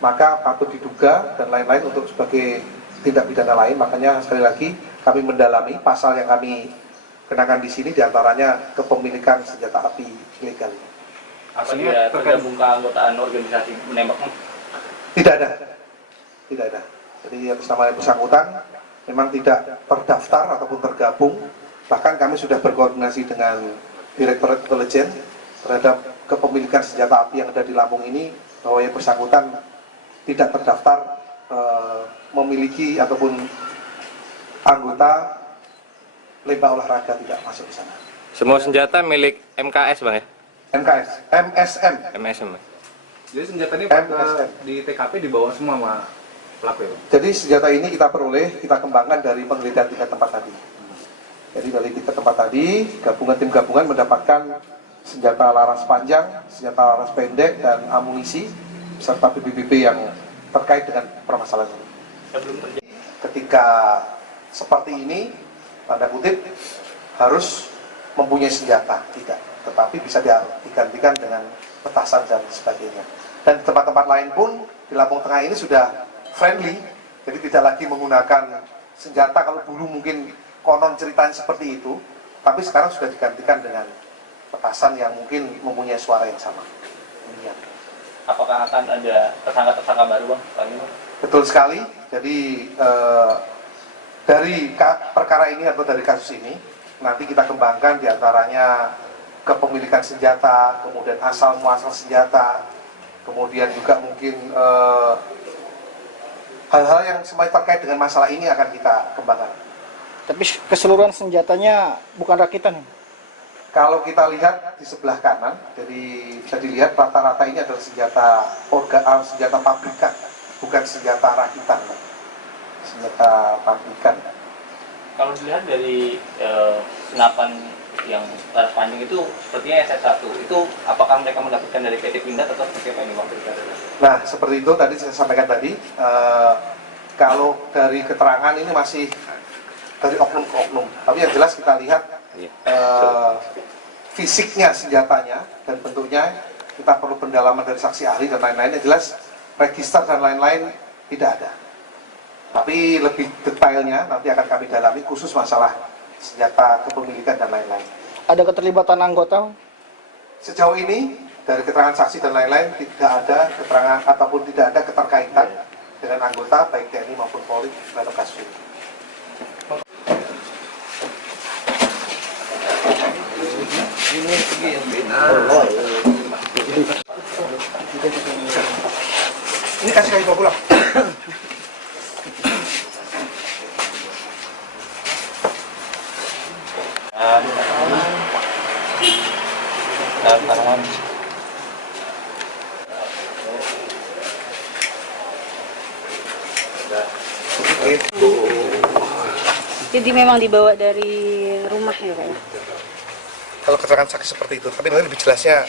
maka patut diduga dan lain-lain untuk sebagai tindak pidana lain. Makanya sekali lagi kami mendalami pasal yang kami kenakan di sini, diantaranya kepemilikan senjata api ilegal. Apa dia tergabung ke anggotaan organisasi menembak? Tidak ada. Jadi atas nama yang bersangkutan memang tidak terdaftar ataupun tergabung. Bahkan kami sudah berkoordinasi dengan Direktorat Intelijen terhadap kepemilikan senjata api yang ada di Lampung ini, bahwa yang bersangkutan tidak terdaftar memiliki ataupun anggota lembah olahraga, tidak masuk di sana. Semua senjata milik MKS bang ya? MKS, MSM. MSM. Jadi senjata ini MSM. di TKP dibawa semua sama pelaku itu. Jadi senjata ini kita peroleh, kita kembangkan dari penggeledahan 3 tempat tadi. Jadi dari 3 tempat tadi, tim gabungan mendapatkan senjata laras panjang, senjata laras pendek, dan amunisi, serta BBB yang terkait dengan permasalahan ini. Ketika seperti ini, tanda kutip, harus mempunyai senjata, tidak. Tetapi bisa digantikan dengan petasan dan sebagainya. Dan di tempat-tempat lain pun, di Lampung Tengah ini sudah friendly, jadi tidak lagi menggunakan senjata. Kalau dulu mungkin konon ceritanya seperti itu, tapi sekarang sudah digantikan dengan petasan yang mungkin mempunyai suara yang sama. Demikian. Apakah akan ada tersangka-tersangka baru bang? Betul sekali. Jadi dari perkara ini atau dari kasus ini nanti kita kembangkan diantaranya kepemilikan senjata, kemudian asal muasal senjata, kemudian juga mungkin hal-hal yang semuanya terkait dengan masalah ini akan kita kembangkan. Tapi keseluruhan senjatanya bukan rakitan. Kalau kita lihat di sebelah kanan, jadi bisa dilihat rata-rata ini adalah senjata pabrikan, bukan senjata rakitan, senjata pabrikan. Kalau dilihat dari senapan yang laras panjang itu sepertinya SS1, itu apakah mereka mendapatkan dari PT Pindad atau seperti apa ini bang? Nah, seperti itu tadi saya sampaikan tadi, kalau dari keterangan ini masih dari oknum ke oknum, tapi yang jelas kita lihat fisiknya senjatanya dan bentuknya, kita perlu pendalaman dari saksi ahli dan lain-lain. Yang jelas register dan lain-lain tidak ada, tapi lebih detailnya nanti akan kami dalami khusus masalah senjata, kepemilikan dan lain-lain. Ada keterlibatan anggota? Sejauh ini dari keterangan saksi dan lain-lain tidak ada keterangan ataupun tidak ada keterkaitan dengan anggota baik TNI maupun Polri dalam kasus ini. Ini kasih kami bawa pulang. Tanaman. Jadi memang dibawa dari rumah ya Pak? Kalau keterangan saksi seperti itu, tapi nanti lebih jelasnya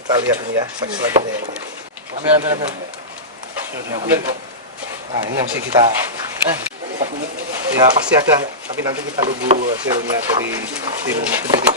kita lihat ini ya, saksi selanjutnya yang ini. Ambil. Nah, ini masih kita ya pasti ada, tapi nanti kita tunggu hasilnya dari tim penyidik.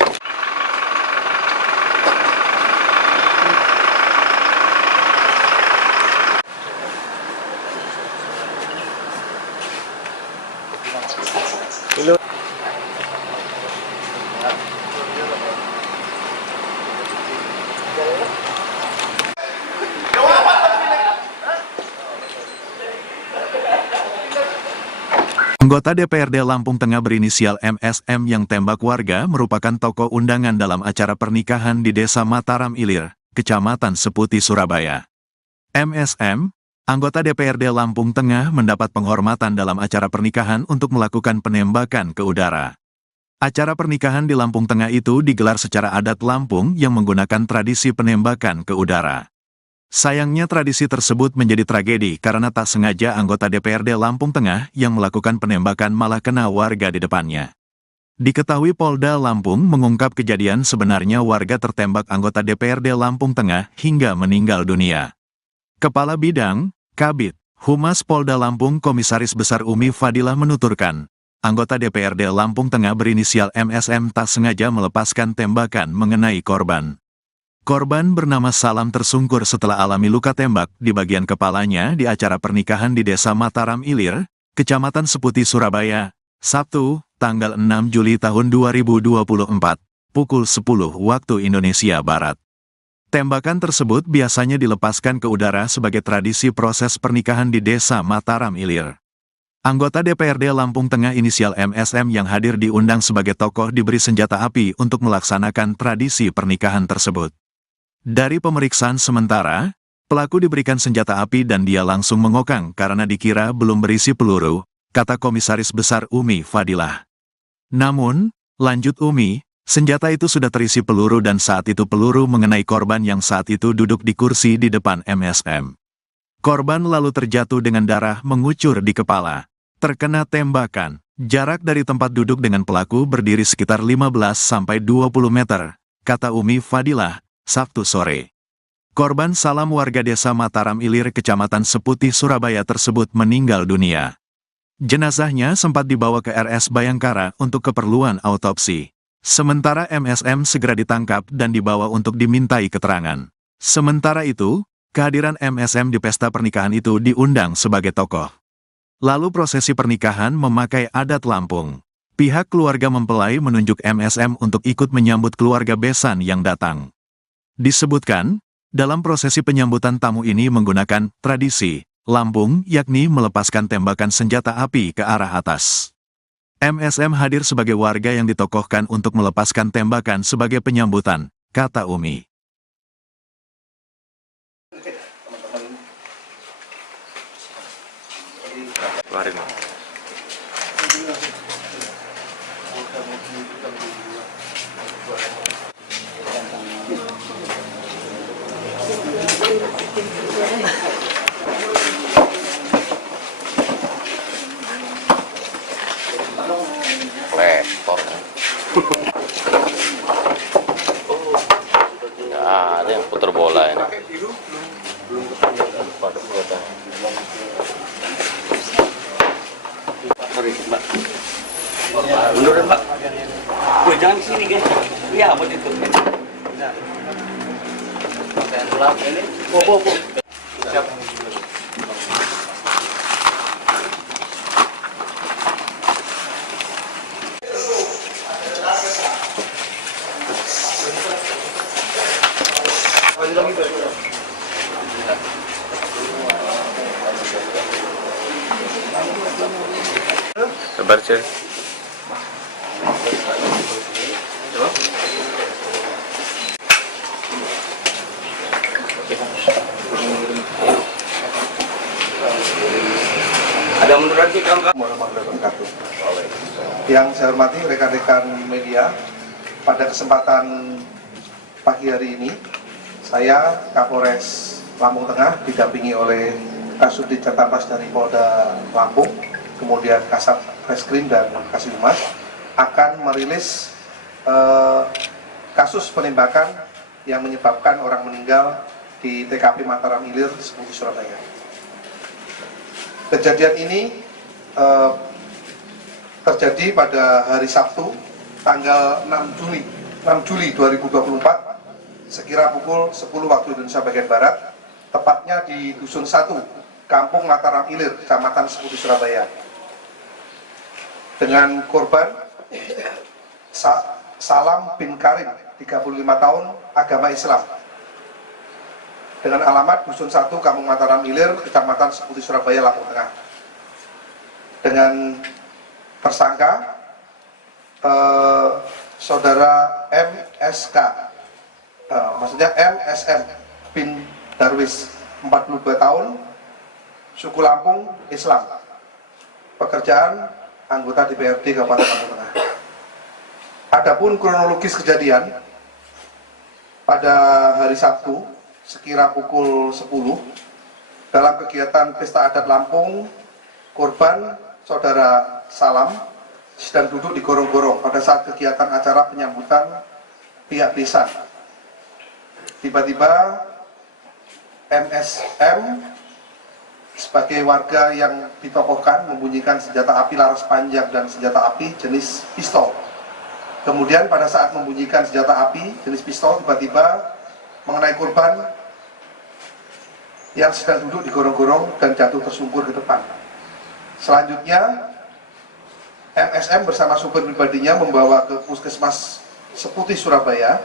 Anggota DPRD Lampung Tengah berinisial MSM yang tembak warga merupakan tokoh undangan dalam acara pernikahan di Desa Mataram Ilir, Kecamatan Seputi, Surabaya. MSM, anggota DPRD Lampung Tengah mendapat penghormatan dalam acara pernikahan untuk melakukan penembakan ke udara. Acara pernikahan di Lampung Tengah itu digelar secara adat Lampung yang menggunakan tradisi penembakan ke udara. Sayangnya tradisi tersebut menjadi tragedi karena tak sengaja anggota DPRD Lampung Tengah yang melakukan penembakan malah kena warga di depannya. Diketahui Polda Lampung mengungkap kejadian sebenarnya warga tertembak anggota DPRD Lampung Tengah hingga meninggal dunia. Kepala Bidang, Kabid, Humas Polda Lampung Komisaris Besar Umi Fadilah menuturkan, anggota DPRD Lampung Tengah berinisial MSM tak sengaja melepaskan tembakan mengenai korban. Korban bernama Salam tersungkur setelah alami luka tembak di bagian kepalanya di acara pernikahan di Desa Mataram Ilir, Kecamatan Seputi, Surabaya, Sabtu, tanggal 6 Juli tahun 2024, pukul 10 waktu Indonesia Barat. Tembakan tersebut biasanya dilepaskan ke udara sebagai tradisi proses pernikahan di Desa Mataram Ilir. Anggota DPRD Lampung Tengah inisial MSM yang hadir diundang sebagai tokoh diberi senjata api untuk melaksanakan tradisi pernikahan tersebut. Dari pemeriksaan sementara, pelaku diberikan senjata api dan dia langsung mengokang karena dikira belum berisi peluru, kata Komisaris Besar Umi Fadilah. Namun, lanjut Umi, Senjata itu sudah terisi peluru dan saat itu peluru mengenai korban yang saat itu duduk di kursi di depan MSM. Korban lalu terjatuh dengan darah mengucur di kepala. Terkena tembakan. Jarak dari tempat duduk dengan pelaku berdiri sekitar 15-20 meter, kata Umi Fadilah, Sabtu sore. Korban Salam warga desa Mataram Ilir, Kecamatan Seputih, Surabaya tersebut meninggal dunia. Jenazahnya sempat dibawa ke RS Bayangkara untuk keperluan autopsi. Sementara MSM segera ditangkap dan dibawa untuk dimintai keterangan. Sementara itu, kehadiran MSM di pesta pernikahan itu diundang sebagai tokoh. Lalu prosesi pernikahan memakai adat Lampung. Pihak keluarga mempelai menunjuk MSM untuk ikut menyambut keluarga besan yang datang. Disebutkan, dalam prosesi penyambutan tamu ini menggunakan tradisi Lampung, yakni melepaskan tembakan senjata api ke arah atas. MSM hadir sebagai warga yang ditokohkan untuk melepaskan tembakan sebagai penyambutan, kata Umi. Kemarin. Repot. Nggak ada yang putar bola ini. Sorry, Mbak. Mundurin, Mbak. Jangan ke sini, guys. Iya, mau ditutup. Pakaian gelap ini. Siap. Sabar, Cek. Ada munduran sih, Kang. Warahmatullahi wabarakatuh. Yang saya hormati rekan-rekan media, pada kesempatan pagi hari ini, saya Kapolres Lampung Tengah didampingi oleh Kasubdit Jatantras dari Polda Lampung, kemudian Kasat Reskrim dan Kasih Humas, akan merilis kasus penembakan yang menyebabkan orang meninggal di TKP Mataram Ilir, Seputih, Surabaya. Kejadian ini terjadi pada hari Sabtu, tanggal 6 Juli 2024, sekira pukul 10 waktu Indonesia bagian Barat, tepatnya di Dusun 1, Kampung Mataram Ilir, Kecamatan Seputih, Surabaya. Dengan korban Salam bin Karim, 35 tahun, agama Islam. Dengan alamat Dusun 1, Kampung Mataram Ilir, Kecamatan Seputih, Surabaya, Lampung Tengah. Dengan tersangka saudara MSK, maksudnya MSM bin Darwis, 42 tahun, suku Lampung, Islam. Pekerjaan anggota DPRD Kabupaten Lampung Tengah. Adapun kronologis kejadian, pada hari Sabtu, sekira pukul 10, dalam kegiatan Pesta Adat Lampung, korban saudara Salam sedang duduk di gorong-gorong pada saat kegiatan acara penyambutan pihak desa. Tiba-tiba MSM sebagai warga yang ditokohkan membunyikan senjata api laras panjang dan senjata api jenis pistol. Kemudian pada saat membunyikan senjata api jenis pistol, tiba-tiba mengenai korban yang sedang duduk di gorong-gorong dan jatuh tersungkur ke depan. Selanjutnya, MSM bersama supir pribadinya membawa ke Puskesmas Seputih, Surabaya.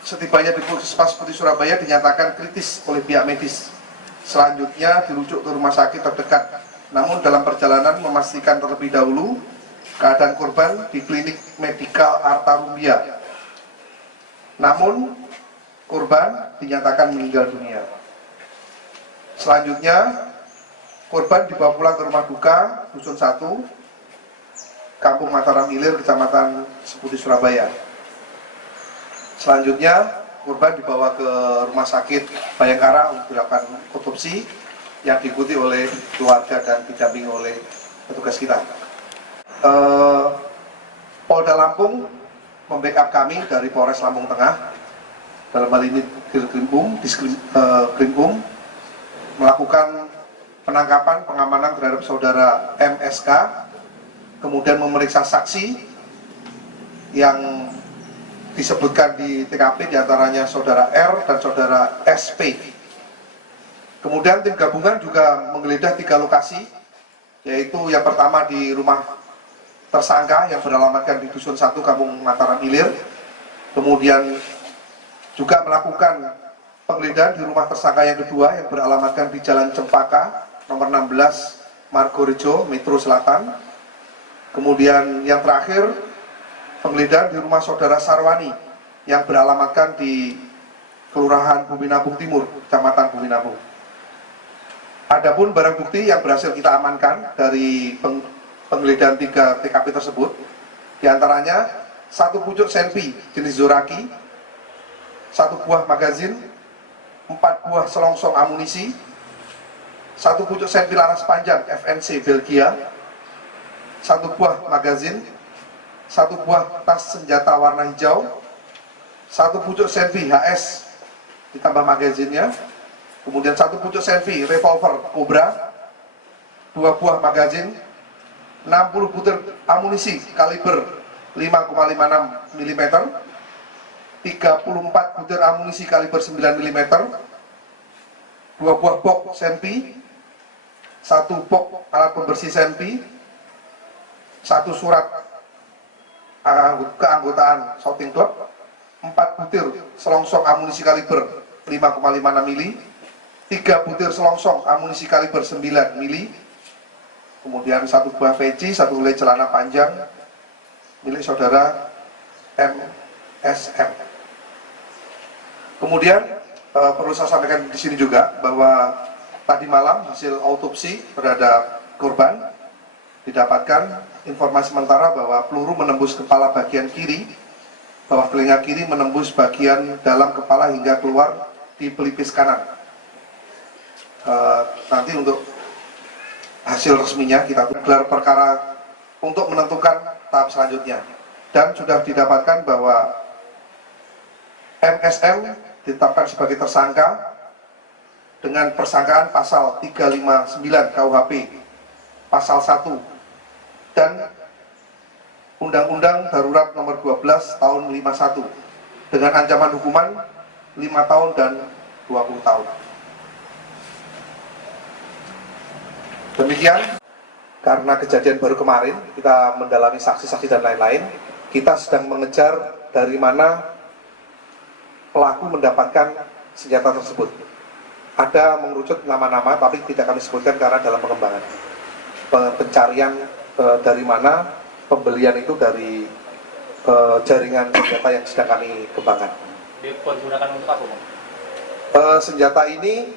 Setibanya di Puskesmas Seputih, Surabaya dinyatakan kritis oleh pihak medis. Selanjutnya dirujuk ke rumah sakit terdekat. Namun dalam perjalanan memastikan terlebih dahulu keadaan korban di Klinik Medikal Arta Rumbia. Namun korban dinyatakan meninggal dunia. Selanjutnya korban dibawa pulang ke rumah duka Dusun 1, Kampung Mataram Ilir, Kecamatan Seputih, Surabaya. Selanjutnya korban dibawa ke rumah sakit Bayangkara untuk dilakukan otopsi yang diikuti oleh keluarga dan didampingi oleh petugas kita. Polda Lampung membackup kami dari Polres Lampung Tengah, dalam hal ini Diskrimum, melakukan penangkapan pengamanan terhadap saudara MSK, kemudian memeriksa saksi yang disebutkan di TKP, diantaranya saudara R dan saudara SP. Kemudian tim gabungan juga menggeledah 3 lokasi, yaitu yang pertama di rumah tersangka yang beralamatkan di Dusun 1 Kampung Mataram Ilir, kemudian juga melakukan penggeledahan di rumah tersangka yang kedua yang beralamatkan di Jalan Cempaka nomor 16 Margorejo, Metro Selatan. Kemudian yang terakhir penggeledahan di rumah saudara Sarwani yang beralamatkan di Kelurahan Bumi Nabung Timur, Kecamatan Bumi Nabung. Adapun barang bukti yang berhasil kita amankan dari penggeledahan 3 TKP tersebut, diantaranya 1 pucuk senpi jenis Zoraki, 1 buah magazin, 4 buah selongsong amunisi, 1 pucuk senpi laras panjang FNC Belgia, 1 buah magazin, 1 buah tas senjata warna hijau, 1 pucuk senpi HS ditambah magazinnya, kemudian 1 pucuk senpi revolver Cobra, 2 buah magazin, 60 butir amunisi kaliber 5,56 mm, 34 butir amunisi kaliber 9 mm, 2 buah box senpi, 1 box alat pembersih senpi, 1 surat keanggotaan shooting club, 4 butir selongsong amunisi kaliber 5,56 mm, 3 butir selongsong amunisi kaliber 9 mm, kemudian 1 buah peci, 1 helai celana panjang milik saudara MSM. Kemudian perlu saya sampaikan di sini juga bahwa tadi malam hasil autopsi terhadap korban didapatkan informasi sementara bahwa peluru menembus kepala bagian kiri, bawah telinga kiri menembus bagian dalam kepala hingga keluar di pelipis kanan. Nanti untuk hasil resminya kita gelar perkara untuk menentukan tahap selanjutnya, dan sudah didapatkan bahwa MSM ditetapkan sebagai tersangka dengan persangkaan pasal 359 KUHP pasal 1 dan Undang-Undang Darurat nomor 12 tahun 51 dengan ancaman hukuman 5 tahun dan 20 tahun. Demikian, karena kejadian baru kemarin, kita mendalami saksi-saksi dan lain-lain, kita sedang mengejar dari mana pelaku mendapatkan senjata tersebut. Ada mengerucut nama-nama, tapi tidak kami sebutkan karena dalam pengembangan. Pencarian dari mana pembelian itu dari jaringan senjata yang sedang kami kembangkan. Digunakan untuk apa, Bang? Senjata ini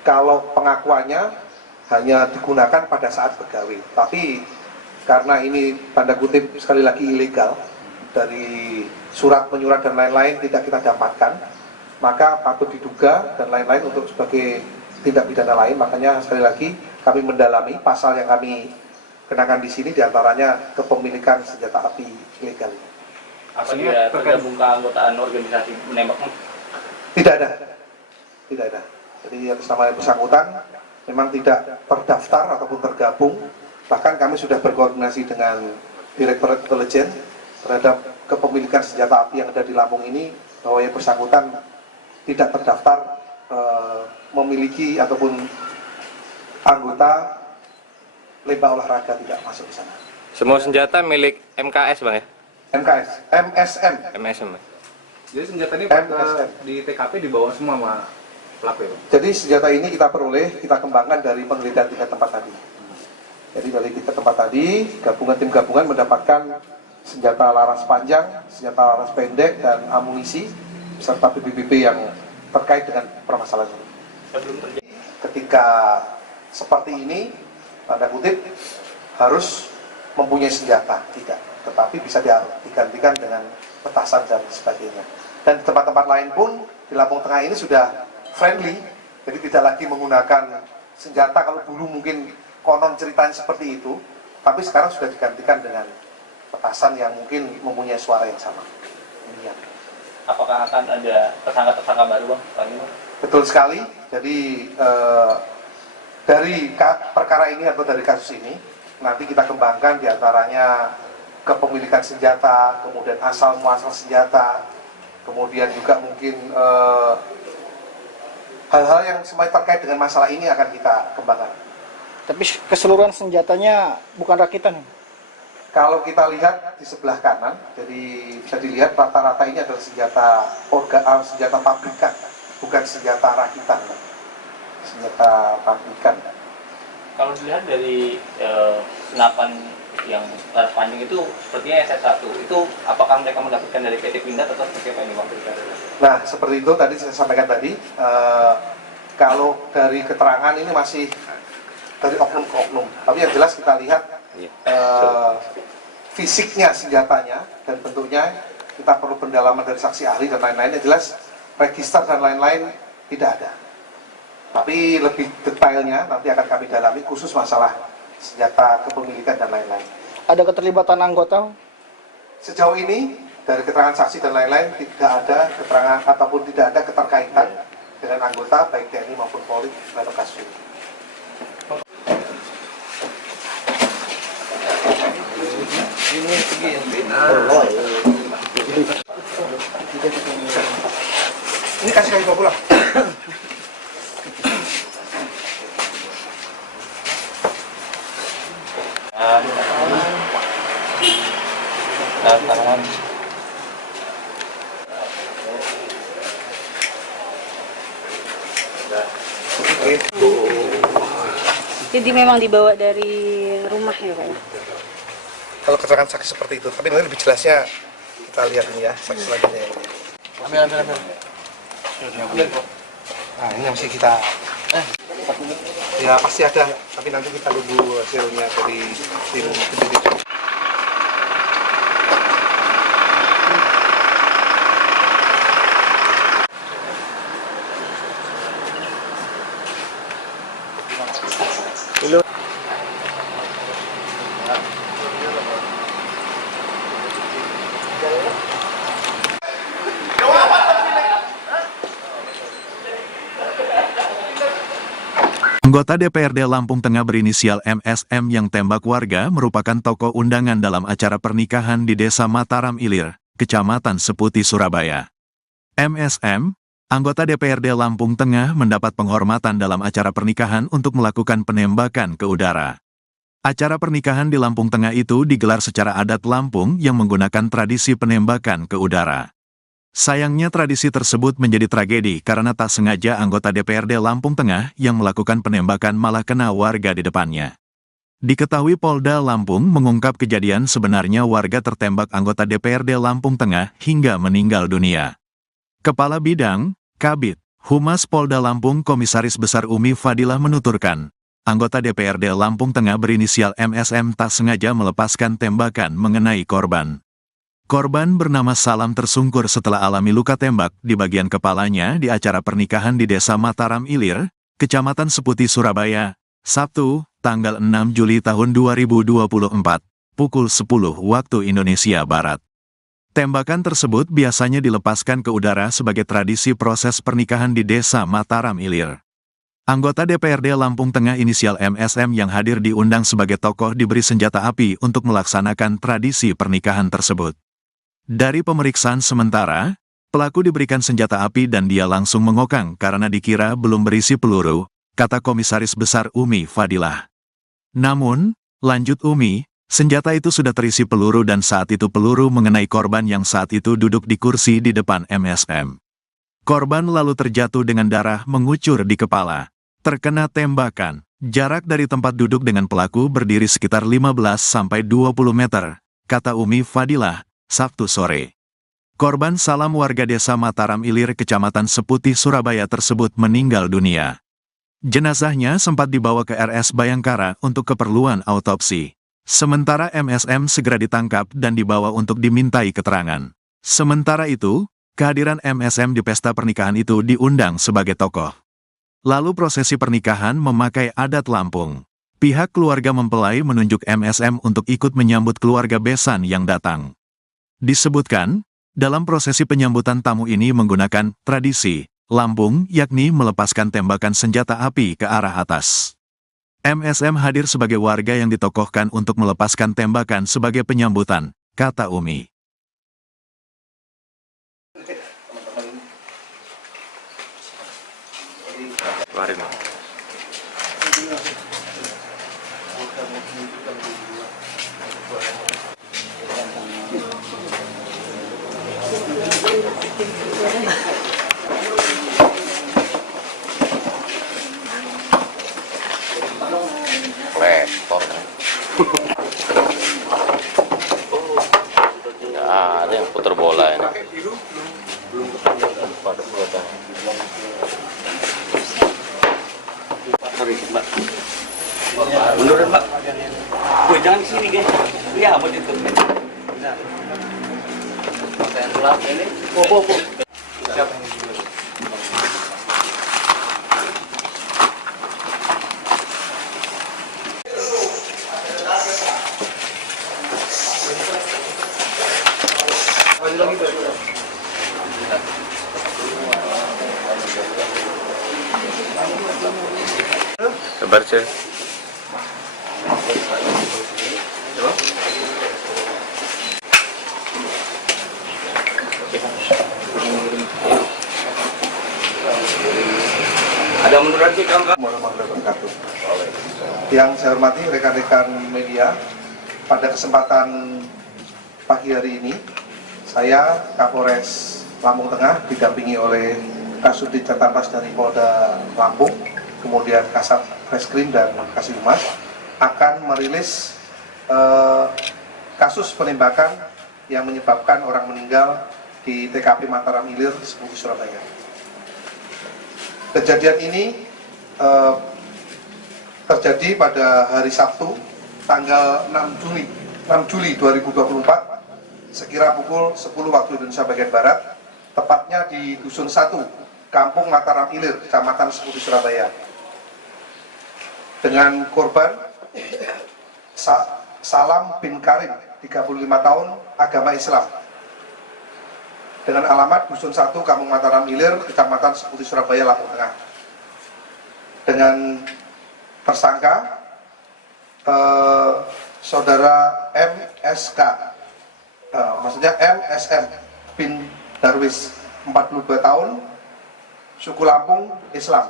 kalau pengakuannya hanya digunakan pada saat begawe, tapi karena ini tanda kutip sekali lagi ilegal, dari surat menyurat dan lain-lain tidak kita dapatkan, maka patut diduga dan lain-lain untuk sebagai tindak pidana lain. Makanya sekali lagi kami mendalami pasal yang kami kenakan di sini, diantaranya kepemilikan senjata api ilegal. Apa dia tergabung ke anggotaan organisasi menembak? Tidak ada. Jadi atas nama yang bersangkutan memang tidak terdaftar ataupun tergabung. Bahkan kami sudah berkoordinasi dengan Direktorat Intelijen terhadap kepemilikan senjata api yang ada di Lampung ini, bahwa yang bersangkutan tidak terdaftar memiliki ataupun anggota lembah olahraga, tidak masuk di sana. Semua senjata milik MKS, Bang ya? MSM. Jadi senjata ini di TKP dibawa semua sama pelaku ya? Jadi senjata ini kita peroleh, kita kembangkan dari penggeledahan 3 tempat tadi. Jadi dari 3 tempat tadi, tim gabungan mendapatkan senjata laras panjang, senjata laras pendek, dan amunisi, serta BBB yang terkait dengan permasalahan ini. Ketika seperti ini, tanda kutip, harus mempunyai senjata, tidak. Tetapi bisa digantikan dengan petasan dan sebagainya. Dan di tempat-tempat lain pun di Lampung Tengah ini sudah friendly, jadi tidak lagi menggunakan senjata. Kalau dulu mungkin konon ceritanya seperti itu, tapi sekarang sudah digantikan dengan petasan yang mungkin mempunyai suara yang sama. Demikian. Apakah akan ada tersangka-tersangka baru, Bang? Betul sekali. Jadi dari perkara ini atau dari kasus ini nanti kita kembangkan diantaranya kepemilikan senjata, kemudian asal muasal senjata, kemudian juga mungkin hal-hal yang semuanya terkait dengan masalah ini akan kita kembangkan. Tapi keseluruhan senjatanya bukan rakitan. Kalau kita lihat di sebelah kanan, jadi bisa dilihat rata-rata ini adalah senjata pabrikan, bukan senjata rakitan, senjata pabrikan. Kalau dilihat dari senapan yang laras panjang itu sepertinya SS1, itu apakah mereka mendapatkan dari PT Pindad atau seperti apa ini, Bang? Nah, seperti itu tadi saya sampaikan tadi, kalau dari keterangan ini masih dari oknum ke oknum, tapi yang jelas kita lihat fisiknya senjatanya dan bentuknya, kita perlu pendalaman dari saksi ahli dan lain-lain. Yang jelas register dan lain-lain tidak ada, tapi lebih detailnya nanti akan kami dalami khusus masalah senjata, kepemilikan dan lain-lain. Ada keterlibatan anggota? Sejauh ini dari keterangan saksi dan lain-lain tidak ada keterangan ataupun tidak ada keterkaitan dengan anggota baik TNI maupun Polri dalam kasus ini. Ini kasih kami bawa pulang. Jadi memang dibawa dari rumah ya Pak? Kalau keterangan saksi seperti itu, tapi nanti lebih jelasnya kita lihat ini ya, saksi selanjutnya. Ambil. Nah, ini yang mesti kita. Ya pasti ada, tapi nanti kita tunggu hasilnya dari tim penyidik. Anggota DPRD Lampung Tengah berinisial MSM yang tembak warga merupakan tokoh undangan dalam acara pernikahan di Desa Mataram Ilir, Kecamatan Seputi, Surabaya. MSM, anggota DPRD Lampung Tengah mendapat penghormatan dalam acara pernikahan untuk melakukan penembakan ke udara. Acara pernikahan di Lampung Tengah itu digelar secara adat Lampung yang menggunakan tradisi penembakan ke udara. Sayangnya tradisi tersebut menjadi tragedi karena tak sengaja anggota DPRD Lampung Tengah yang melakukan penembakan malah kena warga di depannya. Diketahui Polda Lampung mengungkap kejadian sebenarnya warga tertembak anggota DPRD Lampung Tengah hingga meninggal dunia. Kepala Bidang, Kabid, Humas Polda Lampung Komisaris Besar Umi Fadilah menuturkan, anggota DPRD Lampung Tengah berinisial MSM tak sengaja melepaskan tembakan mengenai korban. Korban bernama Salam tersungkur setelah alami luka tembak di bagian kepalanya di acara pernikahan di Desa Mataram Ilir, Kecamatan Seputi, Surabaya, Sabtu, tanggal 6 Juli tahun 2024, pukul 10 waktu Indonesia Barat. Tembakan tersebut biasanya dilepaskan ke udara sebagai tradisi proses pernikahan di Desa Mataram Ilir. Anggota DPRD Lampung Tengah inisial MSM yang hadir diundang sebagai tokoh diberi senjata api untuk melaksanakan tradisi pernikahan tersebut. Dari pemeriksaan sementara, pelaku diberikan senjata api dan dia langsung mengokang karena dikira belum berisi peluru, kata Komisaris Besar Umi Fadilah. Namun, lanjut Umi, senjata itu sudah terisi peluru dan saat itu peluru mengenai korban yang saat itu duduk di kursi di depan MSM. Korban lalu terjatuh dengan darah mengucur di kepala. Terkena tembakan, jarak dari tempat duduk dengan pelaku berdiri sekitar 15-20 meter, kata Umi Fadilah, Sabtu sore. Korban Salam warga Desa Mataram Ilir Kecamatan Seputi, Surabaya tersebut meninggal dunia. Jenazahnya sempat dibawa ke RS Bayangkara untuk keperluan autopsi. Sementara MSM segera ditangkap dan dibawa untuk dimintai keterangan. Sementara itu, kehadiran MSM di pesta pernikahan itu diundang sebagai tokoh. Lalu prosesi pernikahan memakai adat Lampung. Pihak keluarga mempelai menunjuk MSM untuk ikut menyambut keluarga besan yang datang. Disebutkan, dalam prosesi penyambutan tamu ini menggunakan tradisi Lampung, yakni melepaskan tembakan senjata api ke arah atas. MSM hadir sebagai warga yang ditokohkan untuk melepaskan tembakan sebagai penyambutan, kata Umi. Kemarin. Repot. Nggak ada yang putar bola ini. Sorry, Mbak. Mundurin, Mbak. Jangan di sini, guys. Ya, mau ditutup. Pakaian gelap ini. Siapa? Sabar, Cek. Ada munduran sih, Kang. Warahmatullahi wabarakatuh. Yang saya hormati rekan-rekan media, pada kesempatan pagi hari ini, saya Kapolres Lampung Tengah didampingi oleh Kasubdit Jatanpas dari Polda Lampung, kemudian Kasat Reskrim dan Kasih Humas akan merilis kasus penembakan yang menyebabkan orang meninggal di TKP Mataram Ilir, Seputi Surabaya. Kejadian ini terjadi pada hari Sabtu, tanggal 6 Juli 2024, sekira pukul 10 waktu Indonesia bagian Barat, tepatnya di Dusun 1, Kampung Mataram Ilir, Kecamatan Seputi Surabaya. Dengan korban Salam bin Karim, 35 tahun, agama Islam. Dengan alamat Dusun 1, Kampung Mataram Ilir, Kecamatan Seputi Surabaya, Lampung Tengah. Dengan tersangka saudara MSK, maksudnya MSM bin Darwis, 42 tahun, suku Lampung, Islam.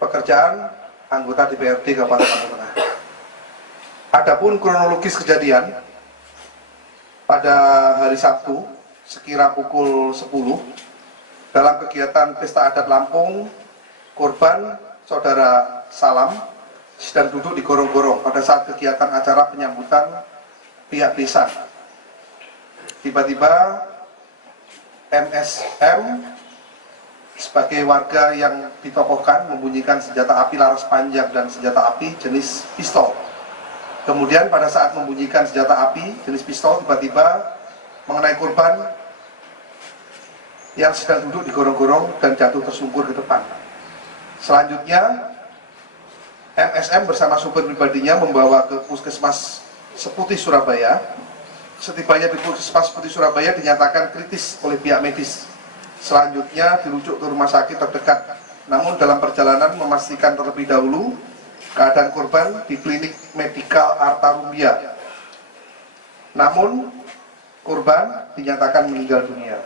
Pekerjaan anggota DPRD Kabupaten Lampung Tengah. Adapun kronologis kejadian pada hari Sabtu sekira pukul 10 dalam kegiatan pesta adat Lampung, korban saudara Salam sedang duduk di gorong-gorong pada saat kegiatan acara penyambutan pihak desa. Tiba-tiba MSM sebagai warga yang ditokohkan membunyikan senjata api laras panjang dan senjata api jenis pistol. Kemudian pada saat membunyikan senjata api jenis pistol, tiba-tiba mengenai korban yang sedang duduk di gorong-gorong dan jatuh tersungkur ke depan. Selanjutnya, MSM bersama supir pribadinya membawa ke Puskesmas Seputi Surabaya. Setibanya di Puskesmas Seputi Surabaya dinyatakan kritis oleh pihak medis. Selanjutnya dirujuk ke rumah sakit terdekat. Namun dalam perjalanan memastikan terlebih dahulu keadaan korban di klinik medikal Arta Rumbia. Namun korban dinyatakan meninggal dunia.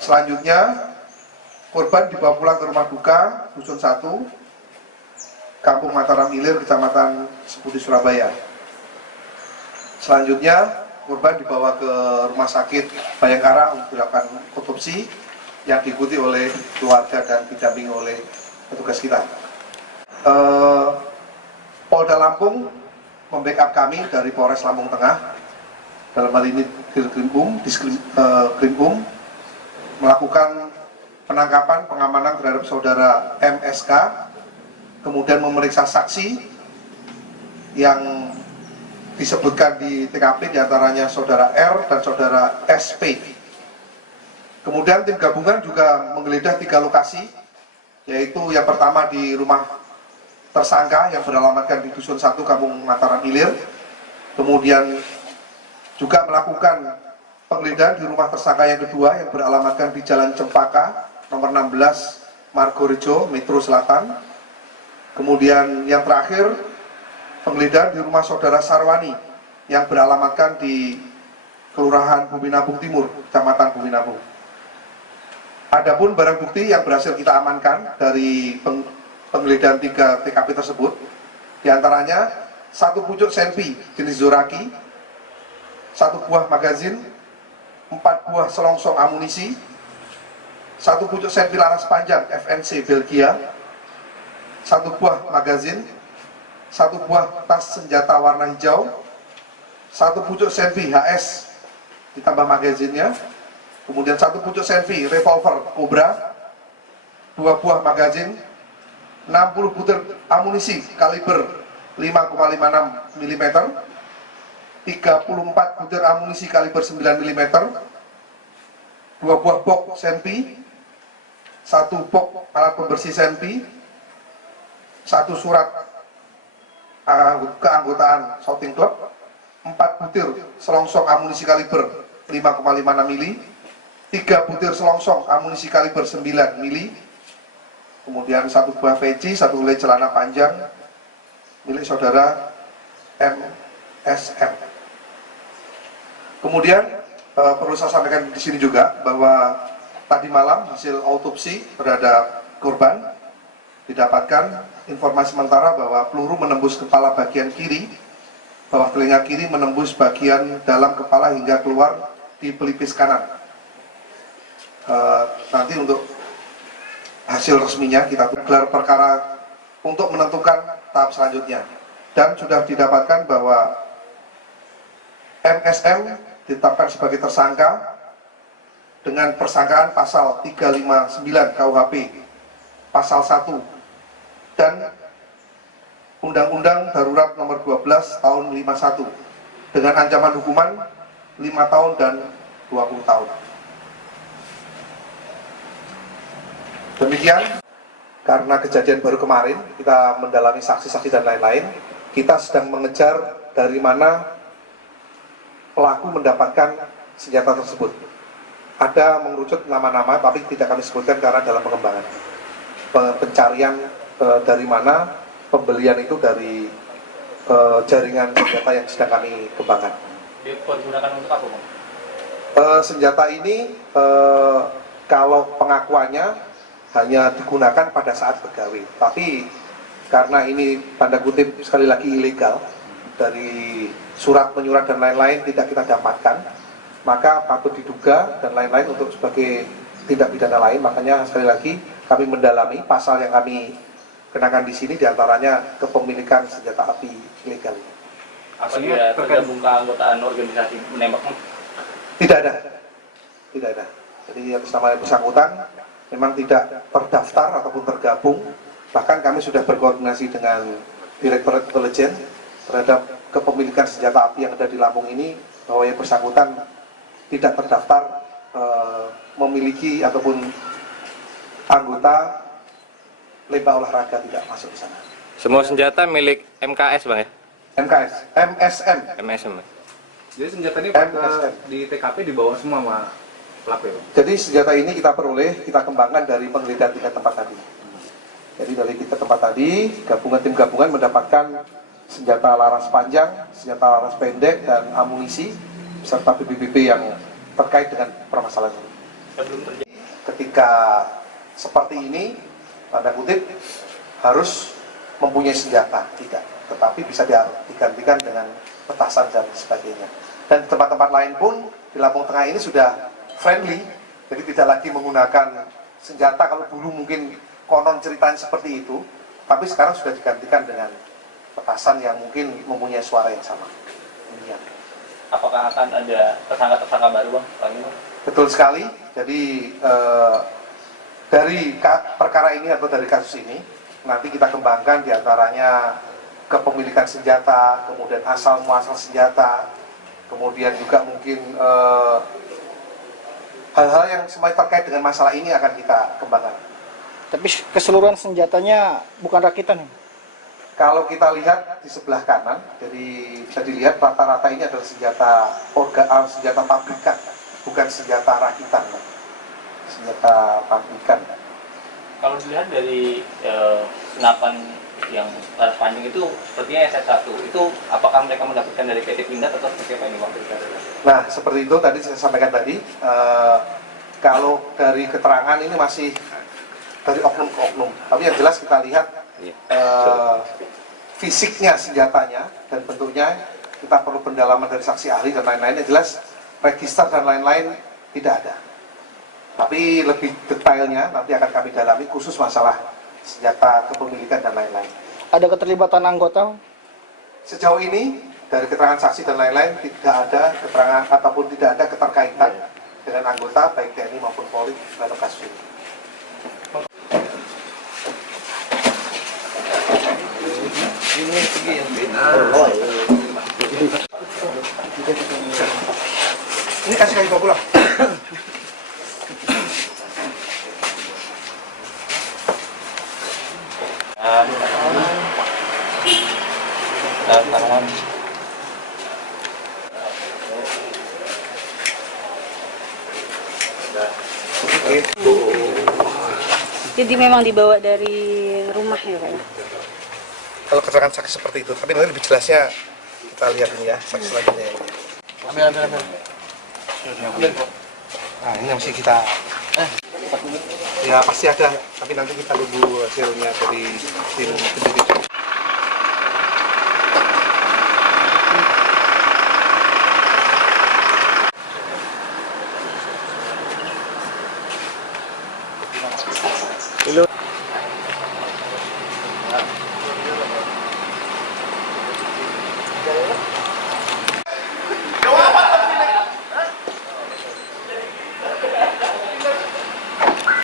Selanjutnya korban dibawa pulang ke rumah duka Dusun 1, Kampung Mataram Ilir, Kecamatan Seputi Surabaya. Selanjutnya korban dibawa ke rumah sakit Bayangkara untuk dilakukan otopsi yang diikuti oleh keluarga dan didampingi oleh petugas kita. Polda Lampung membackup kami dari Polres Lampung Tengah, dalam hal ini Diskrimum, melakukan penangkapan, pengamanan terhadap saudara MSK, kemudian memeriksa saksi yang disebutkan di TKP diantaranya saudara R dan saudara SP. Kemudian tim gabungan juga menggeledah 3 lokasi, yaitu yang pertama di rumah tersangka yang beralamatkan di Dusun 1 Kampung Mataram Ilir. Kemudian juga melakukan penggeledahan di rumah tersangka yang kedua yang beralamatkan di Jalan Cempaka nomor 16 Margorejo, Metro Selatan. Kemudian yang terakhir penggeledahan di rumah saudara Sarwani yang beralamatkan di Kelurahan Bumi Nabung Timur, Kecamatan Bumi Nabung. Adapun barang bukti yang berhasil kita amankan dari penggeledahan 3 TKP tersebut, diantaranya 1 pucuk senpi jenis Zoraki, 1 buah magazin, 4 buah selongsong amunisi, 1 pucuk senpi laras panjang FNC Belgia, 1 buah magazin, 1 buah tas senjata warna hijau, 1 pucuk senpi HS ditambah magazinnya, kemudian 1 pucuk senpi revolver Cobra, 2 buah magazin, 60 butir amunisi kaliber 5,56 mm, 34 butir amunisi kaliber 9 mm, 2 buah box senpi, 1 box alat pembersih senpi, 1 surat keanggotaan shooting club, 4 butir selongsong amunisi kaliber 5,56 mm, 3 butir selongsong amunisi kaliber 9 mm, kemudian 1 buah peci, 1 helai celana panjang milik saudara MSM. Kemudian perlu saya sampaikan di sini juga bahwa tadi malam hasil autopsi terhadap korban didapatkan informasi sementara bahwa peluru menembus kepala bagian kiri, bawah telinga kiri menembus bagian dalam kepala hingga keluar di pelipis kanan. Nanti untuk hasil resminya kita gelar perkara untuk menentukan tahap selanjutnya, dan sudah didapatkan bahwa MSM ditetapkan sebagai tersangka dengan persangkaan pasal 359 KUHP pasal 1 dan Undang-Undang Darurat nomor 12 tahun 51 dengan ancaman hukuman 5 tahun dan 20 tahun. Demikian, karena kejadian baru kemarin, kita mendalami saksi-saksi dan lain-lain, kita sedang mengejar dari mana pelaku mendapatkan senjata tersebut. Ada mengerucut nama-nama, tapi tidak kami sebutkan karena dalam pengembangan. Pencarian dari mana pembelian itu dari jaringan senjata yang sedang kami kembangkan. Digunakan untuk apa, Bang? Senjata ini kalau pengakuannya hanya digunakan pada saat begawe, tapi karena ini tanda kutip sekali lagi ilegal, dari surat menyurat dan lain-lain tidak kita dapatkan, maka patut diduga dan lain-lain untuk sebagai tindak pidana lain. Makanya sekali lagi kami mendalami pasal yang kami kenakan di sini, diantaranya kepemilikan senjata api ilegal. Apa dia tergabung ke anggotaan organisasi menembak? Tidak ada. Jadi atas nama yang bersangkutan memang tidak terdaftar ataupun tergabung. Bahkan kami sudah berkoordinasi dengan Direktorat Intelijen terhadap kepemilikan senjata api yang ada di Lampung ini, bahwa yang bersangkutan tidak terdaftar memiliki ataupun anggota lembah olahraga, tidak masuk di sana. Semua senjata milik MKS, Bang ya? MSM. Jadi senjata ini di TKP dibawa semua sama pelaku ya, Bang? Jadi senjata ini kita peroleh, kita kembangkan dari penggeledahan 3 tempat tadi. Jadi dari 3 tempat tadi, tim gabungan mendapatkan senjata laras panjang, senjata laras pendek, dan amunisi, serta BBB yang terkait dengan permasalahan ini. Ketika seperti ini, tanda kutip, harus mempunyai senjata, tidak. Tetapi bisa digantikan dengan petasan dan sebagainya. Dan di tempat-tempat lain pun, di Lampung Tengah ini sudah friendly, jadi tidak lagi menggunakan senjata. Kalau dulu mungkin konon ceritanya seperti itu, tapi sekarang sudah digantikan dengan petasan yang mungkin mempunyai suara yang sama. Demikian. Apakah akan ada tersangka-tersangka baru, Bang? Betul sekali. Jadi dari perkara ini atau dari kasus ini nanti kita kembangkan diantaranya kepemilikan senjata, kemudian asal muasal senjata, kemudian juga mungkin hal-hal yang semuanya terkait dengan masalah ini akan kita kembangkan. Tapi keseluruhan senjatanya bukan rakitan ya? Kalau kita lihat di sebelah kanan, jadi bisa dilihat rata-rata ini adalah senjata pabrikan, bukan senjata rakitan, senjata pabrikan. Kalau dilihat dari senapan yang laras panjang itu sepertinya SS1, itu apakah mereka mendapatkan dari PT Pindad atau seperti apa ini Bang? Nah, seperti itu tadi saya sampaikan tadi, kalau dari keterangan ini masih dari oknum ke oknum, tapi yang jelas kita lihat fisiknya senjatanya dan bentuknya, kita perlu pendalaman dari saksi ahli dan lain-lain. Yang jelas register dan lain-lain tidak ada, tapi lebih detailnya nanti akan kami dalami khusus masalah senjata kepemilikan dan lain-lain. Ada keterlibatan anggota? Sejauh ini dari keterangan saksi dan lain-lain tidak ada keterangan ataupun tidak ada keterkaitan dengan anggota baik TNI maupun Polri dalam kasus ini. Ini kasih bawa pulang. Jadi memang dibawa dari rumah ya Pak? Kalau keterangan saksi seperti itu, tapi nanti lebih jelasnya kita lihat ini ya, saksi selanjutnya. Ambil. Nah, ini masih kita. Ya pasti ada, tapi nanti kita tunggu hasilnya dari tim penyidik.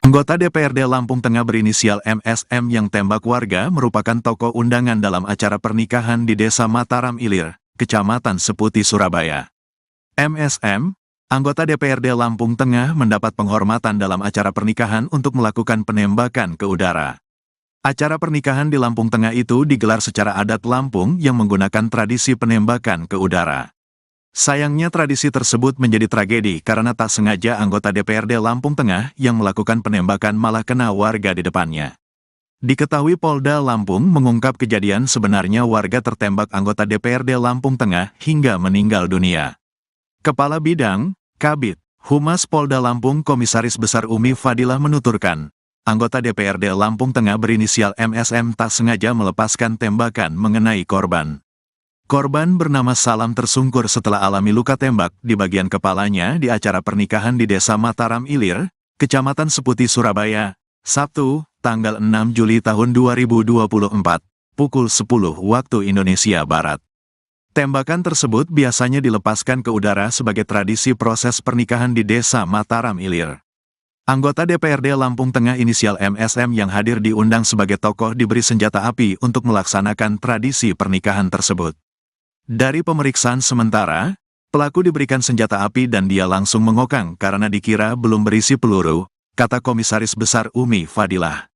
Anggota DPRD Lampung Tengah berinisial MSM yang tembak warga merupakan tokoh undangan dalam acara pernikahan di Desa Mataram Ilir, Kecamatan Seputi, Surabaya. MSM, anggota DPRD Lampung Tengah mendapat penghormatan dalam acara pernikahan untuk melakukan penembakan ke udara. Acara pernikahan di Lampung Tengah itu digelar secara adat Lampung yang menggunakan tradisi penembakan ke udara. Sayangnya tradisi tersebut menjadi tragedi karena tak sengaja anggota DPRD Lampung Tengah yang melakukan penembakan malah kena warga di depannya. Diketahui Polda Lampung mengungkap kejadian sebenarnya warga tertembak anggota DPRD Lampung Tengah hingga meninggal dunia. Kepala Bidang, Kabid, Humas Polda Lampung Komisaris Besar Umi Fadilah menuturkan, anggota DPRD Lampung Tengah berinisial MSM tak sengaja melepaskan tembakan mengenai korban. Korban bernama Salam tersungkur setelah alami luka tembak di bagian kepalanya di acara pernikahan di Desa Mataram Ilir, Kecamatan Seputi, Surabaya, Sabtu, tanggal 6 Juli tahun 2024, pukul 10 waktu Indonesia Barat. Tembakan tersebut biasanya dilepaskan ke udara sebagai tradisi proses pernikahan di Desa Mataram Ilir. Anggota DPRD Lampung Tengah inisial MSM yang hadir diundang sebagai tokoh diberi senjata api untuk melaksanakan tradisi pernikahan tersebut. Dari pemeriksaan sementara, pelaku diberikan senjata api dan dia langsung mengokang karena dikira belum berisi peluru, kata Komisaris Besar Umi Fadilah.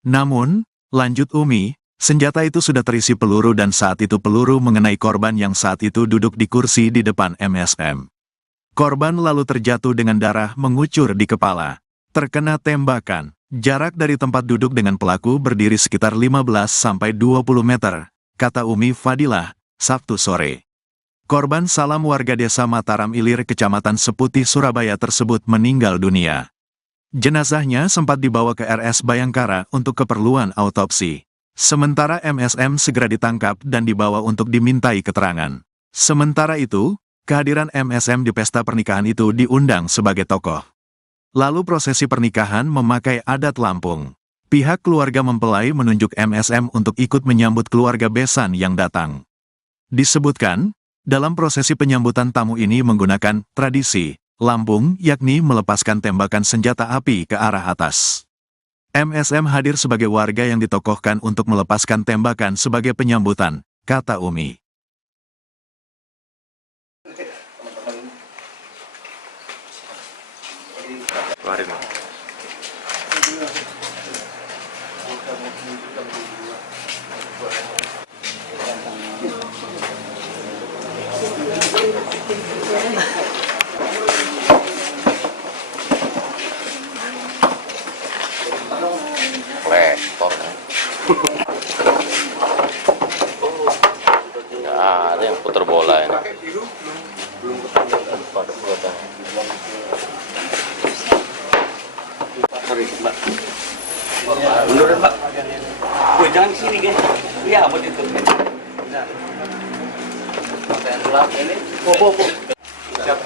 Namun, lanjut Umi, senjata itu sudah terisi peluru dan saat itu peluru mengenai korban yang saat itu duduk di kursi di depan MSM. Korban lalu terjatuh dengan darah mengucur di kepala. Terkena tembakan, jarak dari tempat duduk dengan pelaku berdiri sekitar 15-20 meter, kata Umi Fadilah, Sabtu sore. Korban Salam warga Desa Mataram Ilir Kecamatan Seputi, Surabaya tersebut meninggal dunia. Jenazahnya sempat dibawa ke RS Bayangkara untuk keperluan autopsi. Sementara MSM segera ditangkap dan dibawa untuk dimintai keterangan. Sementara itu, kehadiran MSM di pesta pernikahan itu diundang sebagai tokoh. Lalu prosesi pernikahan memakai adat Lampung. Pihak keluarga mempelai menunjuk MSM untuk ikut menyambut keluarga besan yang datang. Disebutkan, dalam prosesi penyambutan tamu ini menggunakan tradisi Lampung, yakni melepaskan tembakan senjata api ke arah atas. MSM hadir sebagai warga yang ditokohkan untuk melepaskan tembakan sebagai penyambutan, kata Umi. Kemarin. Lektor. Nggak ada yang putar bola ini. Sorry, Mbak. Mundurin, Mbak. Jangan ke sini, guys. Ya, mau ditutup. Pakaian gelap ini. Siap.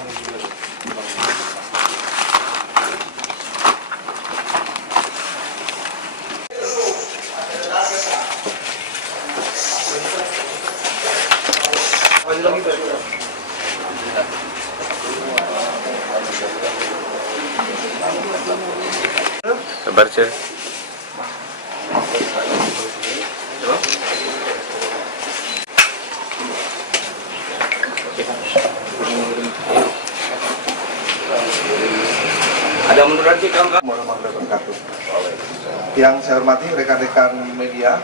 Sabar, Cek. Ada munduran sih, kawan-kawan. Warahmatullahi wabarakatuh. Yang saya hormati rekan-rekan media,